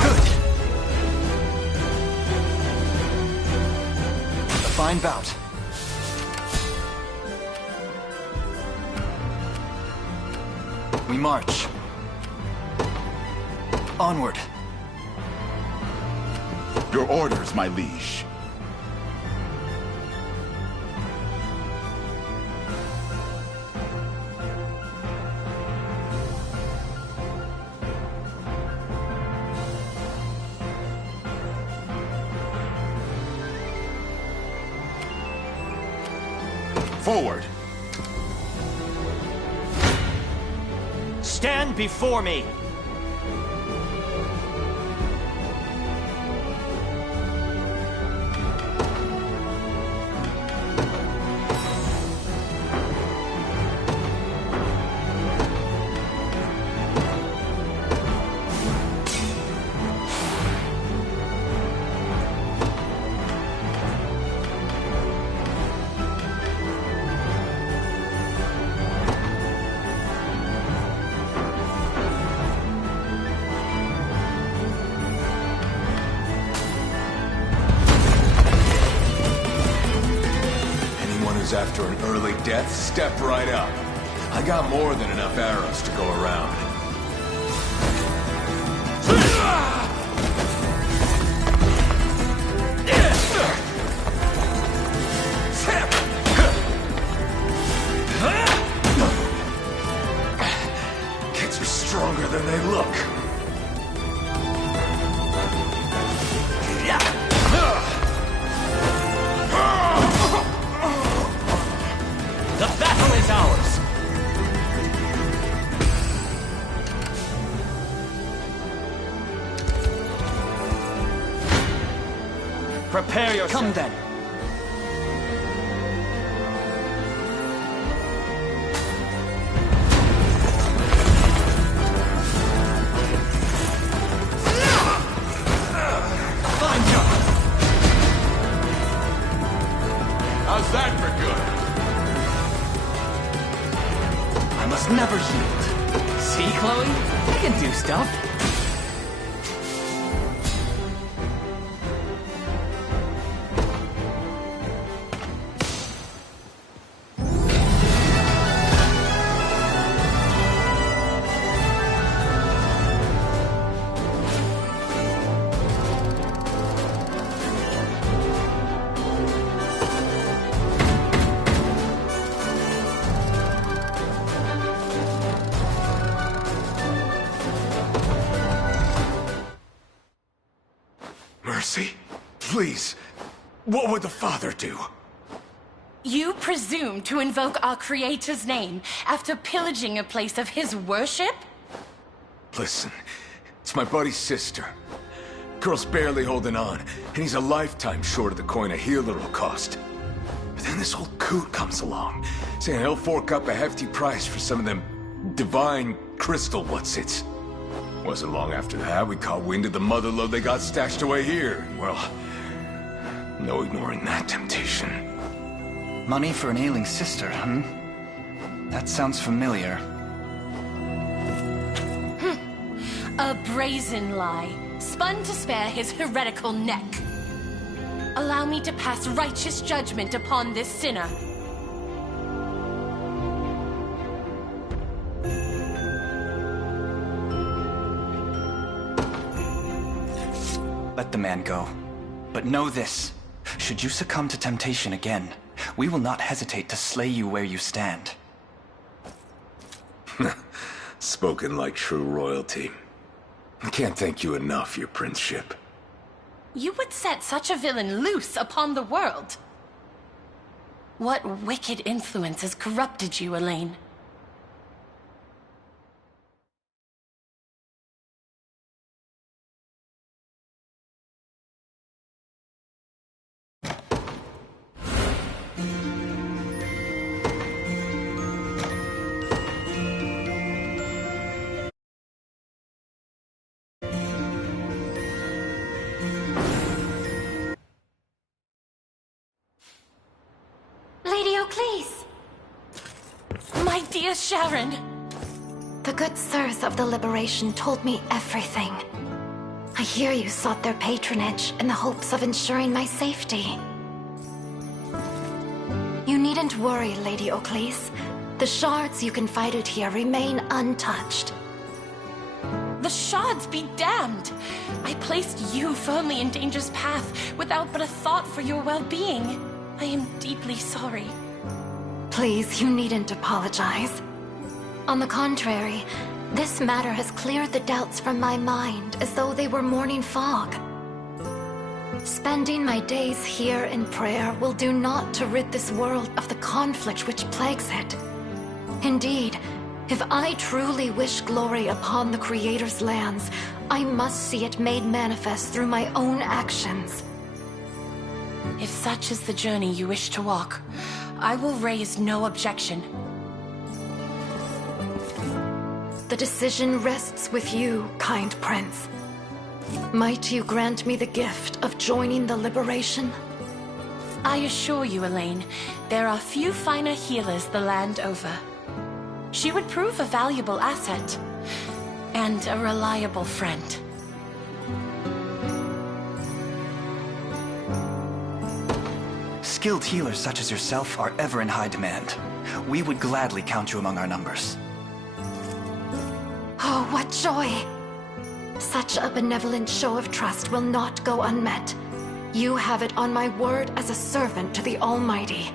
Good. A fine bout. We march. Onward. Your orders, my liege. Forward. Stand before me! After an early death, step right up. I got more than enough arrows to go around. Kids are stronger than they look. The battle is ours! Prepare yourself. Come then. I can do stuff. Mercy, please. What would the Father do? You presume to invoke our Creator's name after pillaging a place of his worship? Listen, it's my buddy's sister. Girl's barely holding on, and he's a lifetime short of the coin a healer will cost. But then this old coot comes along, saying he'll fork up a hefty price for some of them divine crystal what's-its. Wasn't long after that, we caught wind of the motherlode they got stashed away here. Well, no ignoring that temptation. Money for an ailing sister, hmm? That sounds familiar. A brazen lie, spun to spare his heretical neck. Allow me to pass righteous judgment upon this sinner. Let the man go. But know this. Should you succumb to temptation again, we will not hesitate to slay you where you stand. Spoken like true royalty. I can't thank you enough, your princeship. You would set such a villain loose upon the world. What wicked influence has corrupted you, Elaine? Lady O'Cleese! My dear Sharon! The good sirs of the Liberation told me everything. I hear you sought their patronage in the hopes of ensuring my safety. You needn't worry, Lady O'Cleese. The shards you confided here remain untouched. The shards be damned! I placed you firmly in danger's path without but a thought for your well-being. I am deeply sorry. Please, you needn't apologize. On the contrary, this matter has cleared the doubts from my mind as though they were morning fog. Spending my days here in prayer will do naught to rid this world of the conflict which plagues it. Indeed, if I truly wish glory upon the Creator's lands, I must see it made manifest through my own actions. If such is the journey you wish to walk, I will raise no objection. The decision rests with you, kind prince. Might you grant me the gift of joining the Liberation? I assure you, Elaine, there are few finer healers the land over. She would prove a valuable asset, and a reliable friend. Skilled healers such as yourself are ever in high demand. We would gladly count you among our numbers. Oh, what joy! Such a benevolent show of trust will not go unmet. You have it on my word as a servant to the Almighty.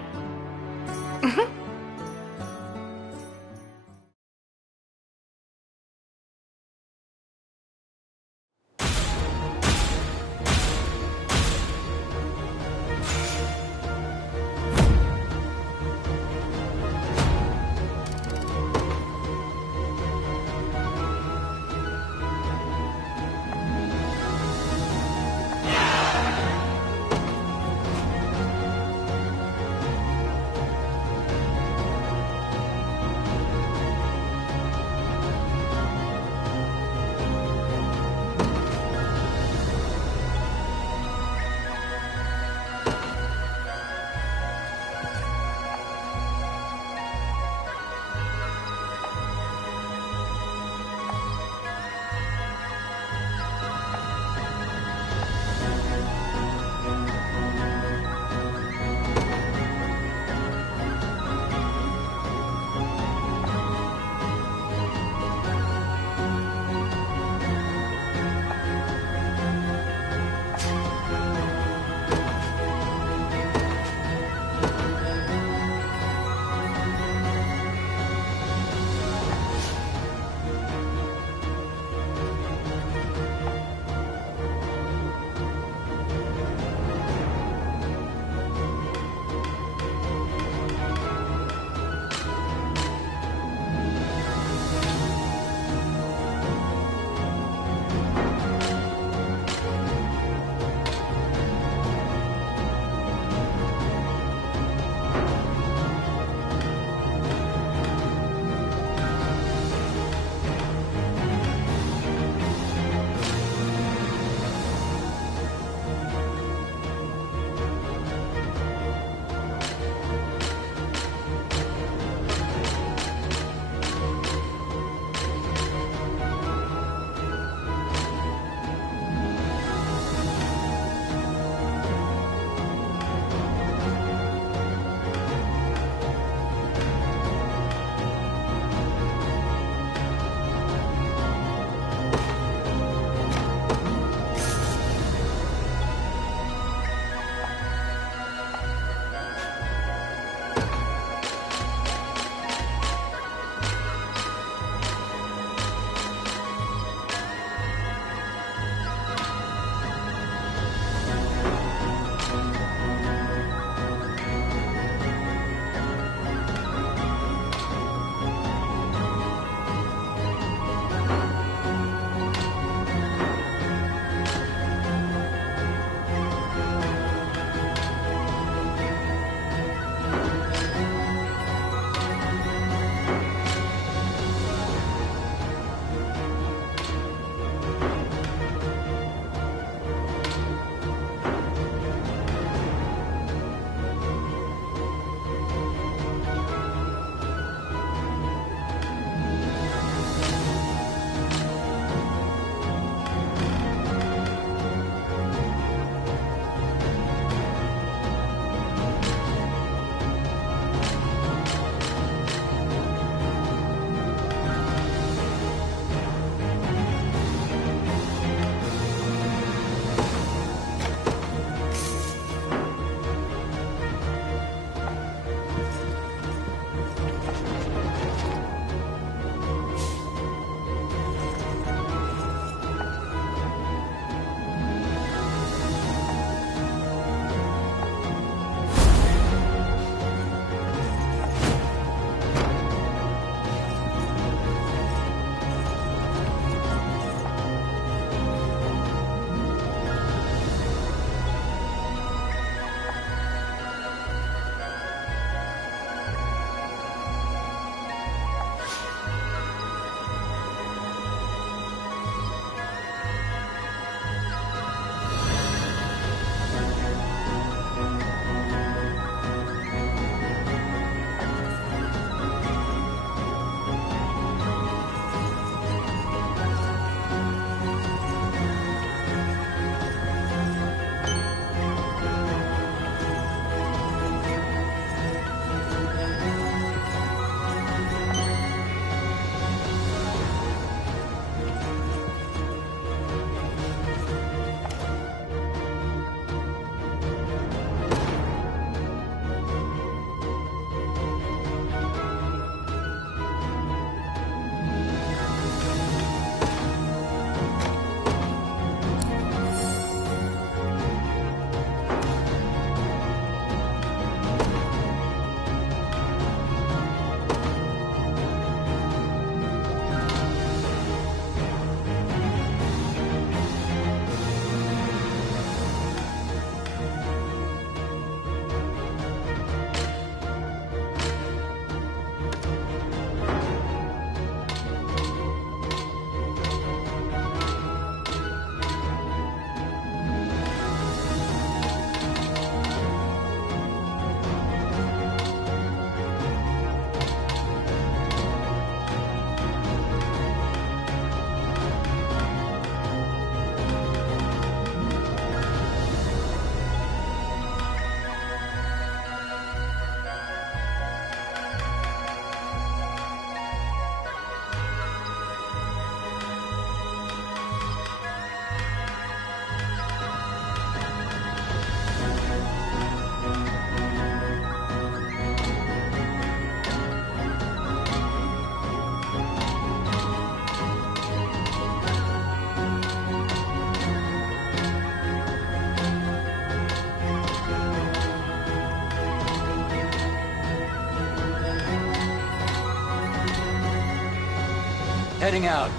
Heading out.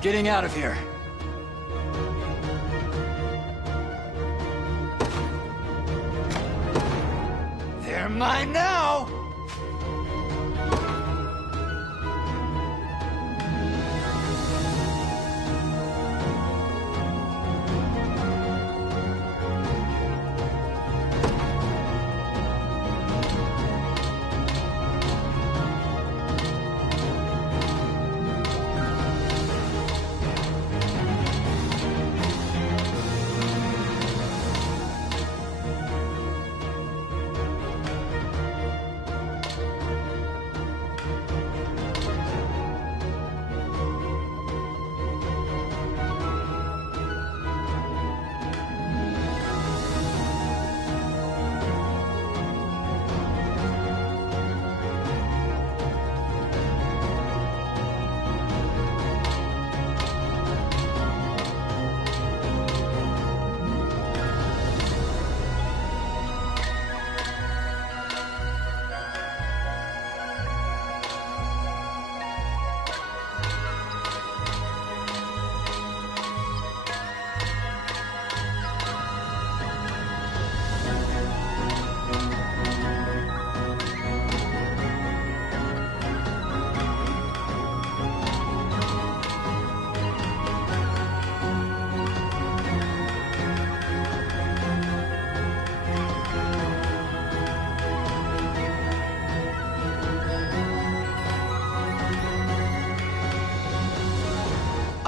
Getting out of here. They're mine now!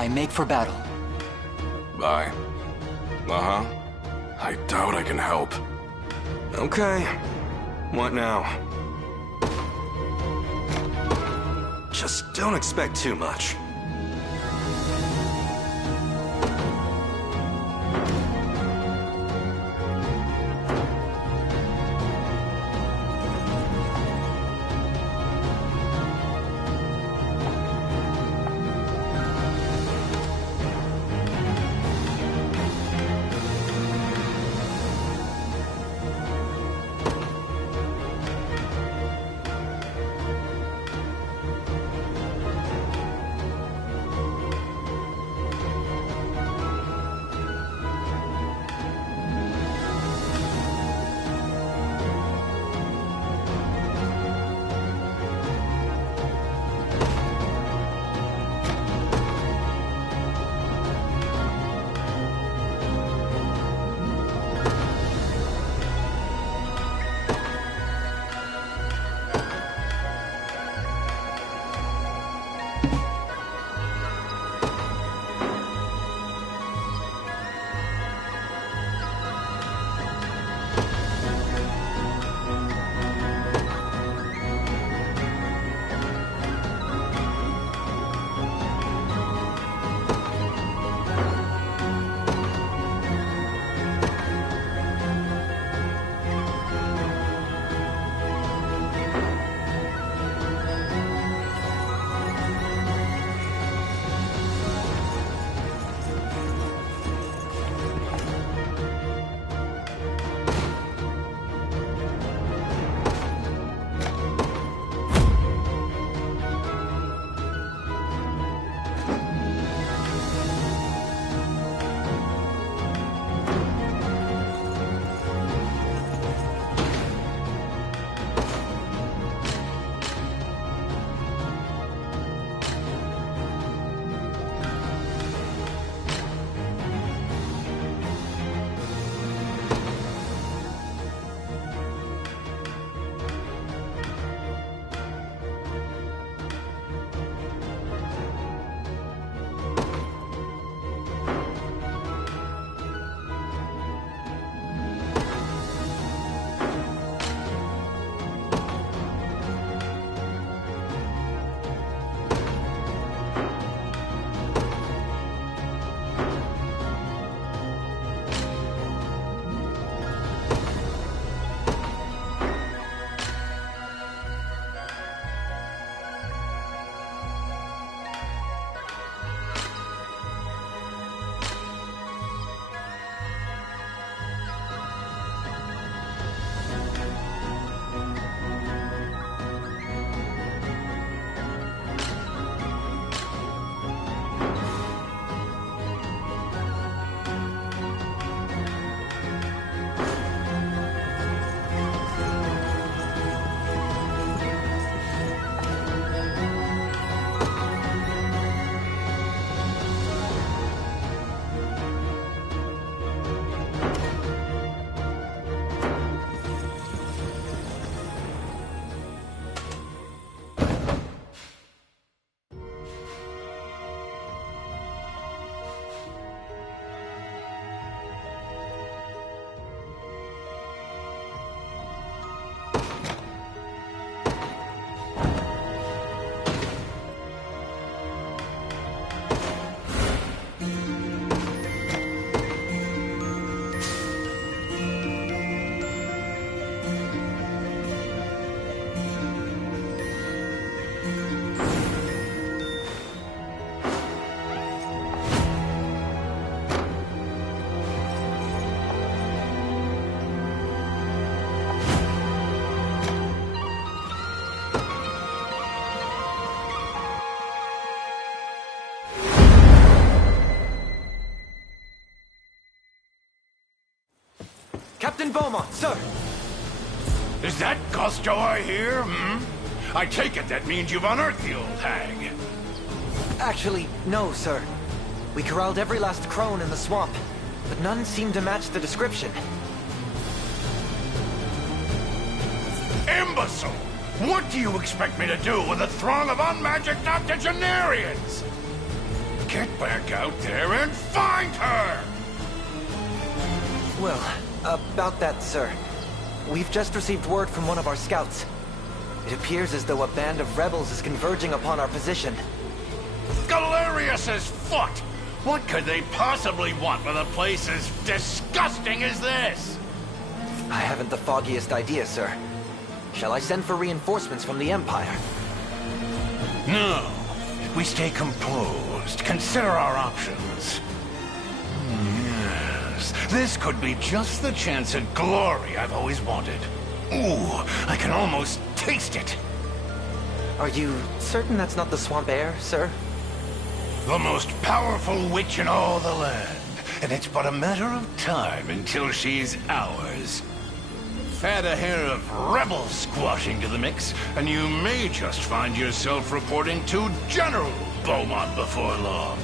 I make for battle. Bye. Uh-huh. I doubt I can help. Okay. What now? Just don't expect too much. Beaumont, sir! Is that gusto I hear, I take it that means you've unearthed the old hag. Actually, no, sir. We corralled every last crone in the swamp, but none seemed to match the description. Imbecile! What do you expect me to do with a throng of unmagicked octogenarians? Get back out there and find her! Well, about that, sir. We've just received word from one of our scouts. It appears as though a band of rebels is converging upon our position. Galerius's foot! What could they possibly want with a place as disgusting as this? I haven't the foggiest idea, sir. Shall I send for reinforcements from the Empire? No. We stay composed. Consider our options. Yes. This could be just the chance at glory I've always wanted. Ooh, I can almost taste it. Are you certain that's not the swamp air, sir? The most powerful witch in all the land. And it's but a matter of time until she's ours. Add a hair of rebel squashing to the mix, and you may just find yourself reporting to General Beaumont before long.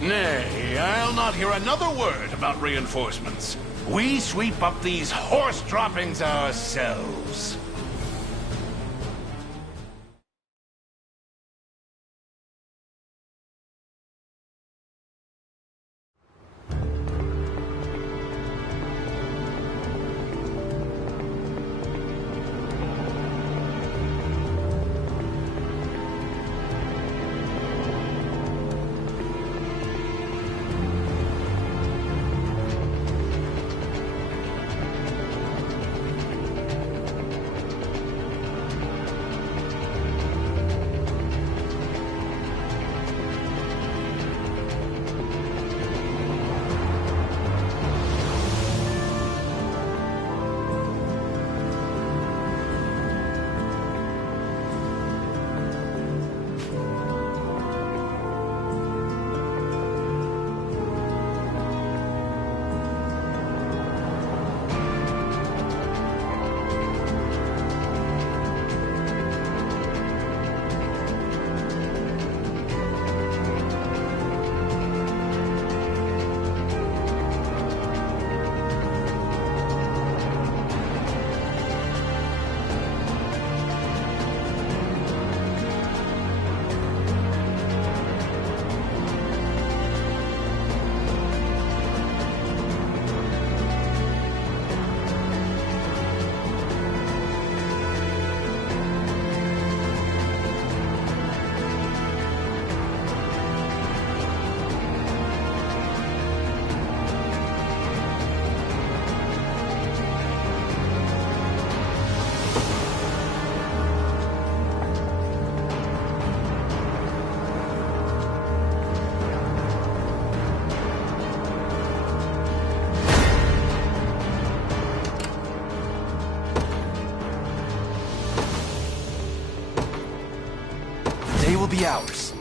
Nay, I'll not hear another word about reinforcements. We sweep up these horse droppings ourselves. Will be ours.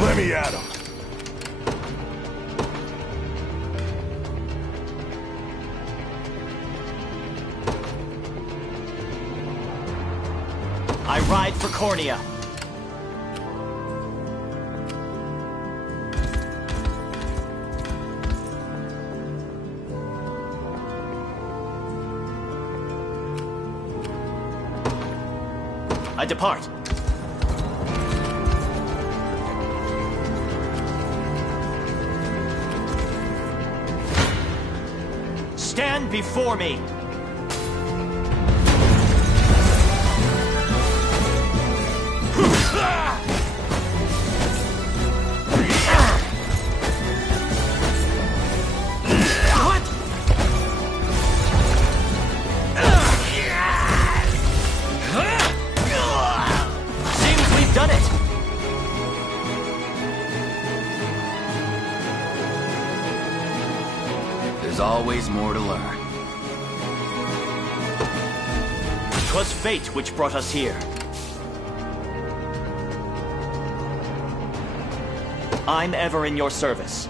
Let me at him. I ride for Cornea. I depart. Stand before me. There's always more to learn. 'Twas fate which brought us here. I'm ever in your service.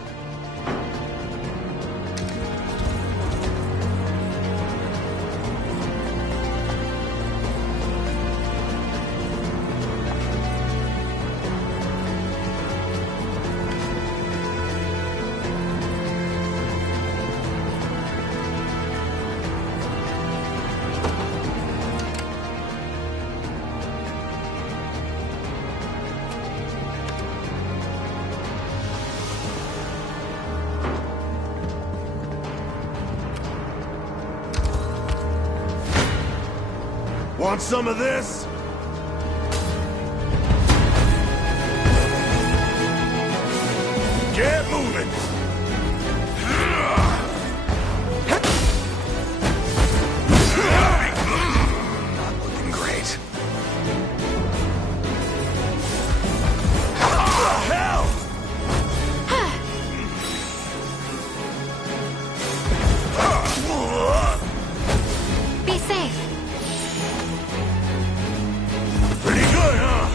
Want some of this? Get moving! Not looking great. What the hell? Be safe. Pretty good, huh?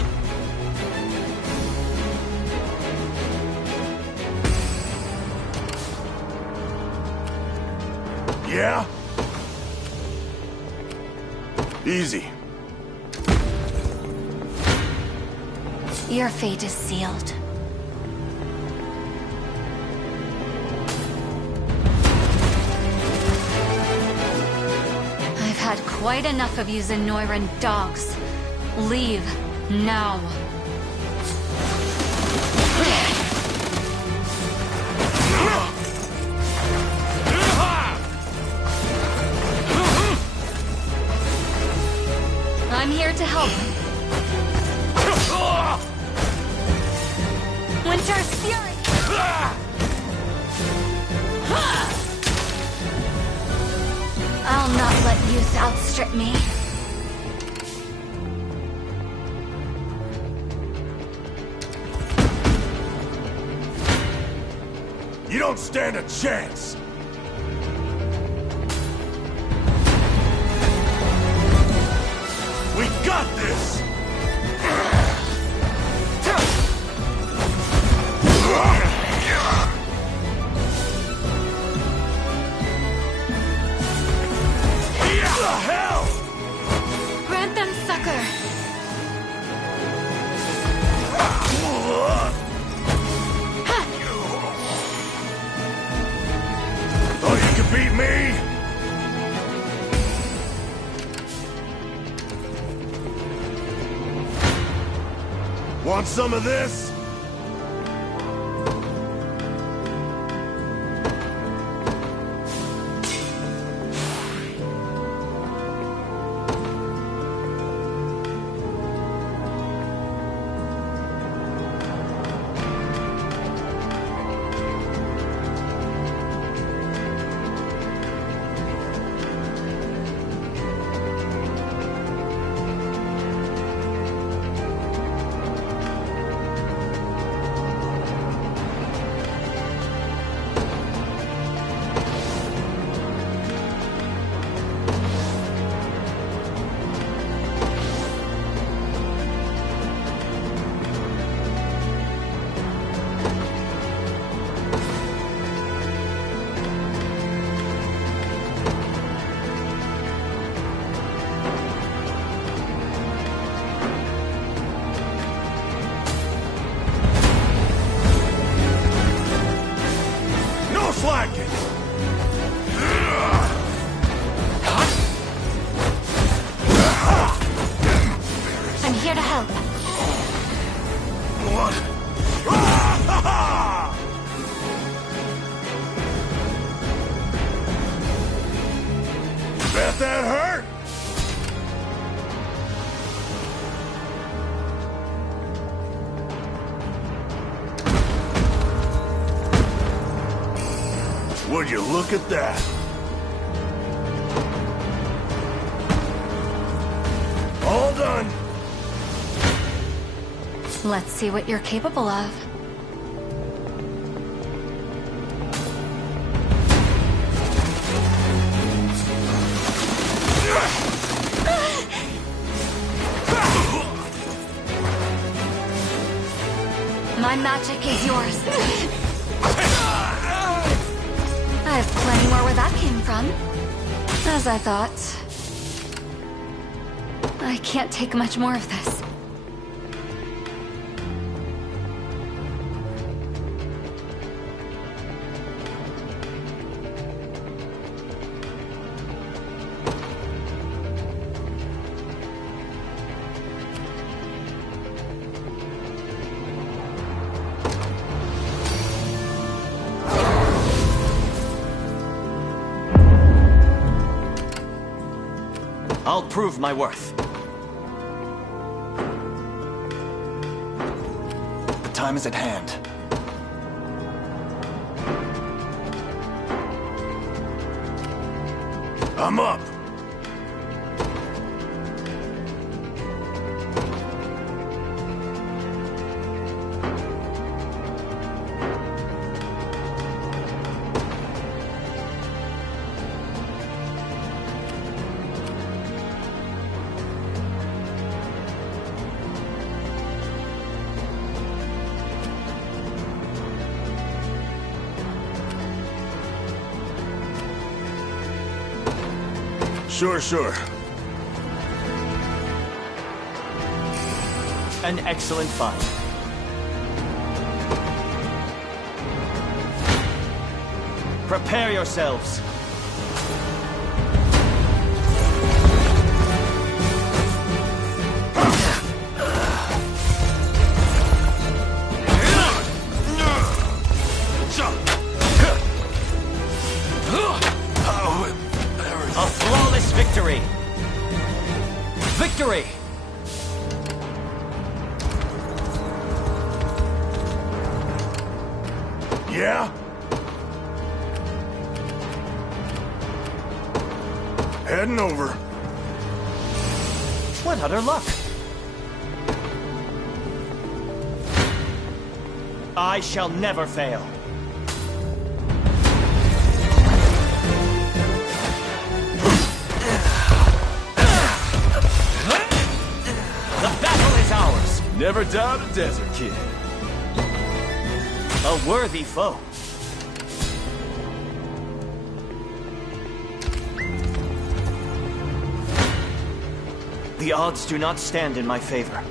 Yeah? Easy. Your fate is sealed. I've had quite enough of you Zenoiran dogs. Leave now. I'm here to help. Winter's Fury! I'll not let youth outstrip me. You don't stand a chance! We got this! What the hell? Grant them succor. Oh, you can beat me? Want some of this? Slacking! I'm here to help. What? Bet that hurt? Would you look at that? All done. Let's see what you're capable of. magic is yours. I have plenty more where that came from. As I thought. I can't take much more of this. I'll prove my worth. The time is at hand. I'm up. Sure. An excellent find. Prepare yourselves. A flawless victory! Victory! Yeah? Heading over. What utter luck! I shall never fail. Never doubt a desert kid. A worthy foe. The odds do not stand in my favor.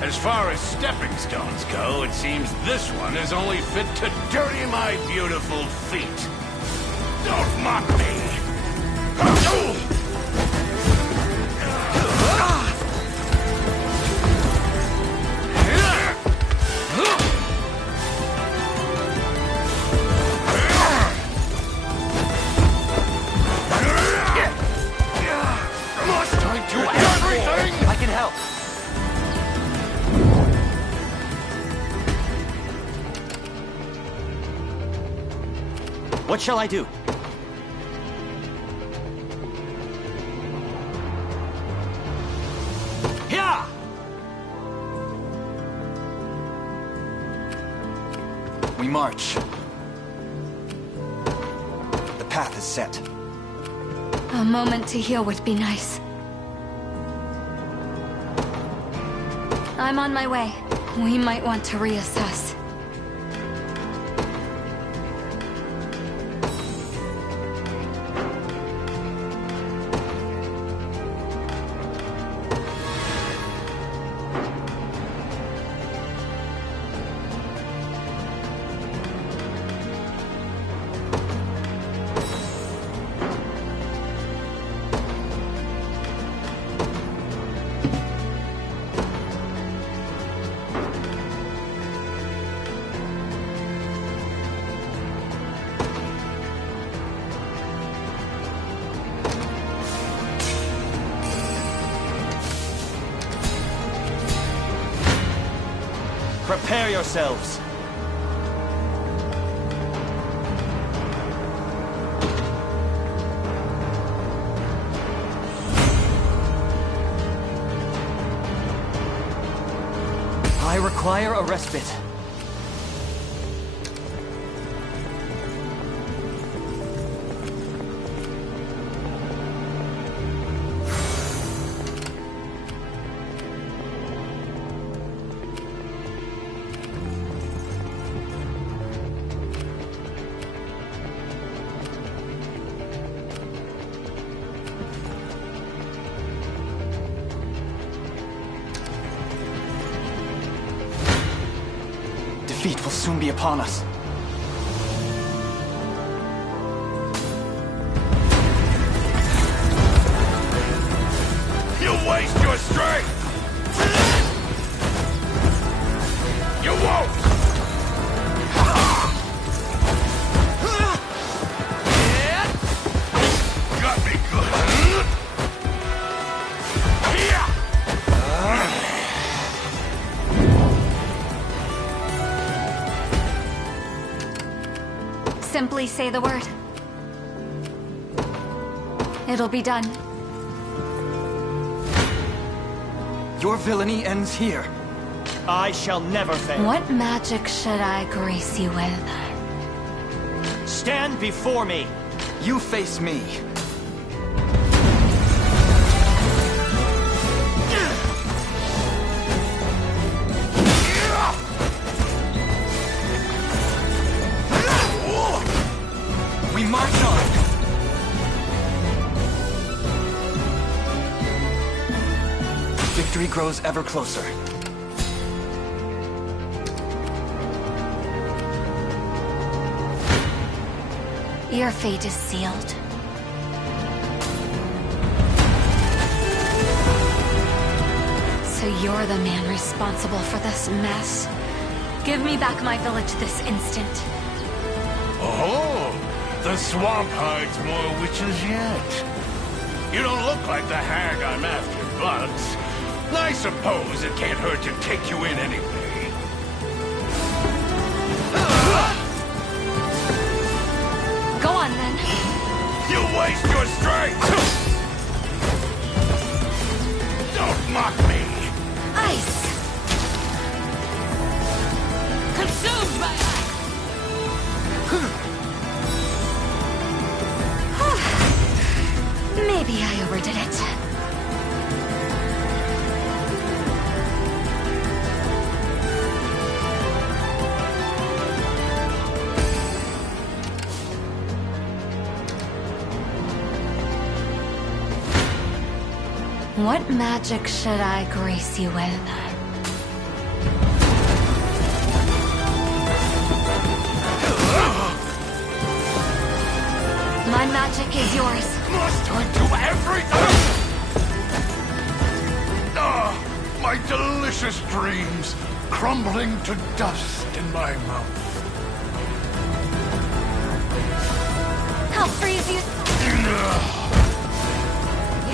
As far as stepping stones go, it seems this one is only fit to dirty my beautiful feet. Don't mock me! Must I do everything? I can help. What shall I do? We march. The path is set. A moment to heal would be nice. I'm on my way. We might want to reassess. Prepare yourselves. I require a respite. defeat will soon be upon us. You waste your strength! You won't! Got me good. Simply say the word. It'll be done. Your villainy ends here. I shall never fail. What magic should I grace you with? Stand before me. You face me. We march on. Victory grows ever closer. Your fate is sealed. So you're the man responsible for this mess. Give me back my village this instant. Oh, the swamp hides more witches yet. You don't look like the hag I'm after, but I suppose it can't hurt to take you in anyway. Go on, then. You waste your strength! Don't mock me! Ice! Consumed by Maybe I overdid it. What magic should I grace you with? My magic is yours. Must I do everything? Ah, my delicious dreams crumbling to dust in my mouth. I'll freeze you.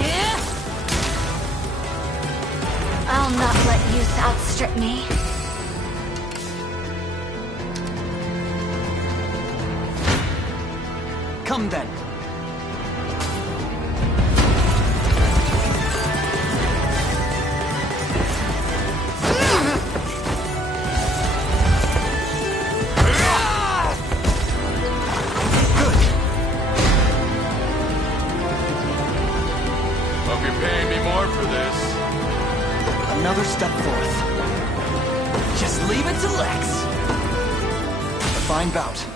Yeah. I'll not let youth outstrip me. Come then. Hope you're paying me more for this. Another step forth. Just leave it to Lex. A fine bout.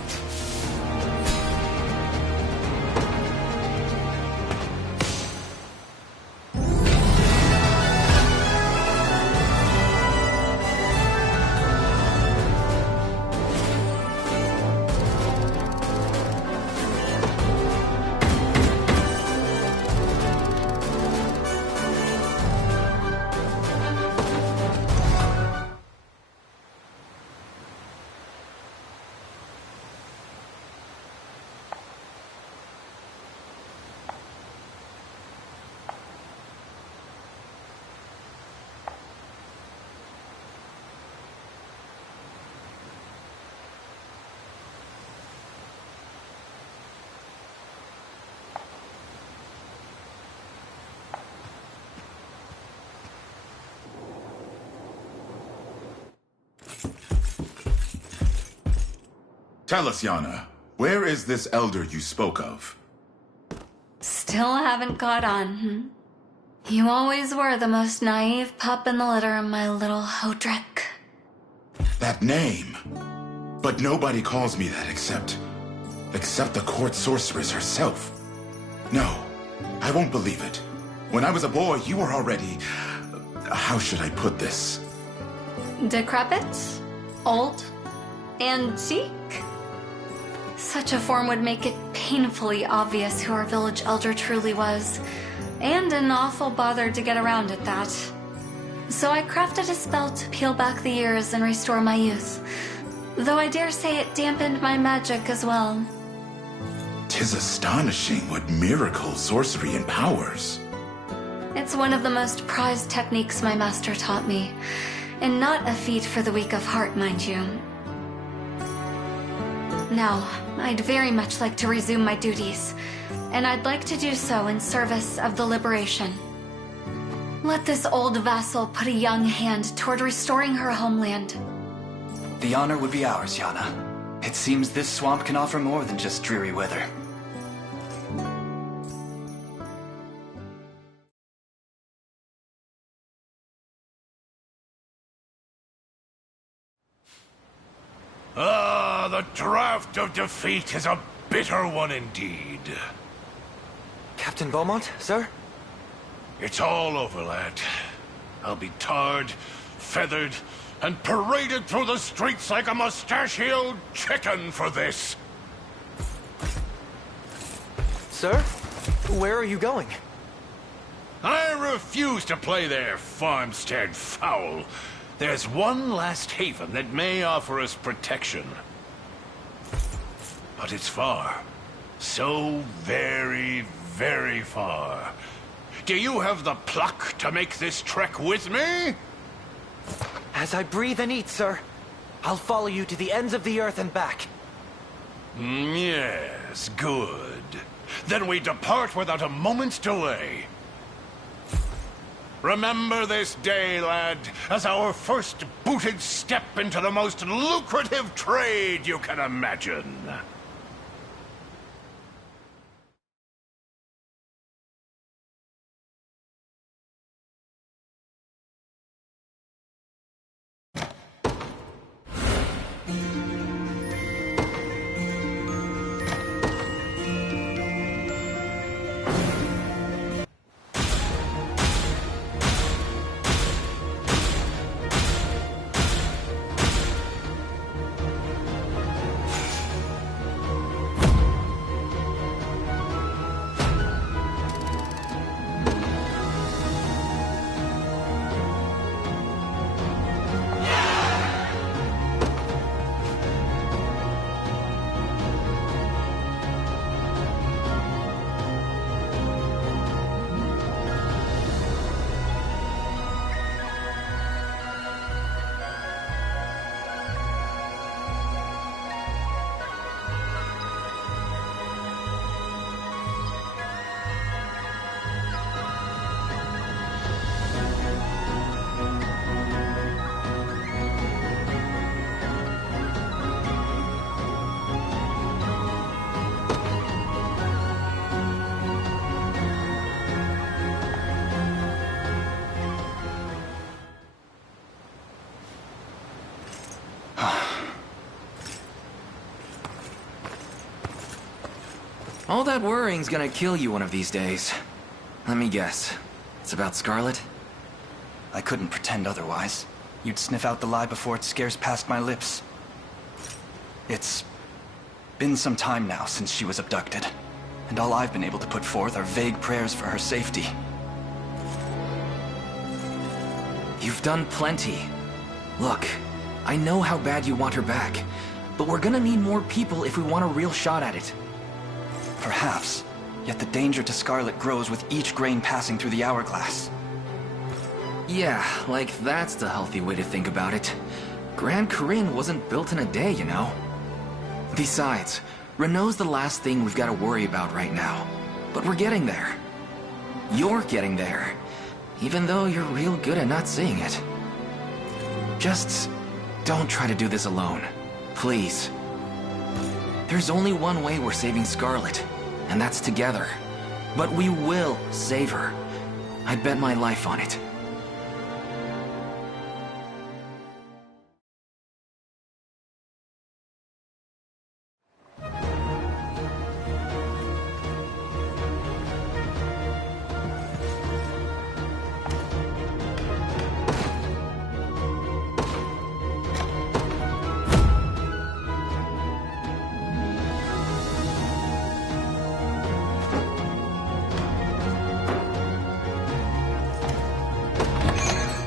Tell us, Yana, where is this elder you spoke of? Still haven't caught on, You always were the most naive pup in the litter, my little Hodrick. That name. But nobody calls me that except the court sorceress herself. No, I won't believe it. When I was a boy, you were already... How should I put this? Decrepit? Old? Antique? Such a form would make it painfully obvious who our village elder truly was, and an awful bother to get around at that. So I crafted a spell to peel back the years and restore my youth, though I dare say it dampened my magic as well. 'Tis astonishing what miracle sorcery empowers. It's one of the most prized techniques my master taught me, and not a feat for the weak of heart, mind you. Now, I'd very much like to resume my duties, and I'd like to do so in service of the liberation. Let this old vassal put a young hand toward restoring her homeland. The honor would be ours, Yana. It seems this swamp can offer more than just dreary weather. Ah, the draught of defeat is a bitter one indeed. Captain Beaumont, sir? It's all over, lad. I'll be tarred, feathered, and paraded through the streets like a mustachioed chicken for this. Sir? Where are you going? I refuse to play their farmstead foul. There's one last haven that may offer us protection. But it's far. So very, very far. Do you have the pluck to make this trek with me? As I breathe and eat, sir, I'll follow you to the ends of the earth and back. Yes, good. Then we depart without a moment's delay. Remember this day, lad, as our first booted step into the most lucrative trade you can imagine. All that worrying's gonna kill you one of these days. Let me guess. It's about Scarlet? I couldn't pretend otherwise. You'd sniff out the lie before it scarce passed my lips. It's been some time now since she was abducted, and all I've been able to put forth are vague prayers for her safety. You've done plenty. Look, I know how bad you want her back, but we're gonna need more people if we want a real shot at it. Perhaps, yet the danger to Scarlet grows with each grain passing through the hourglass. Yeah, like that's the healthy way to think about it. Grand Corinne wasn't built in a day, you know. Besides, Renault's the last thing we've got to worry about right now. But we're getting there. You're getting there, even though you're real good at not seeing it. Just don't try to do this alone, please. There's only one way we're saving Scarlet, and that's together. But we will save her. I bet my life on it.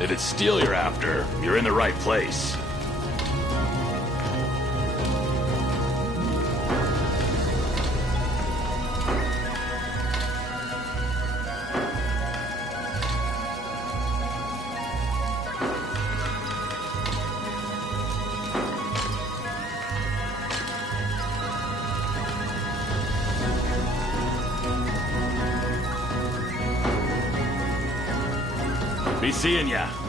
If it's steel you're after, you're in the right place. Be seeing ya.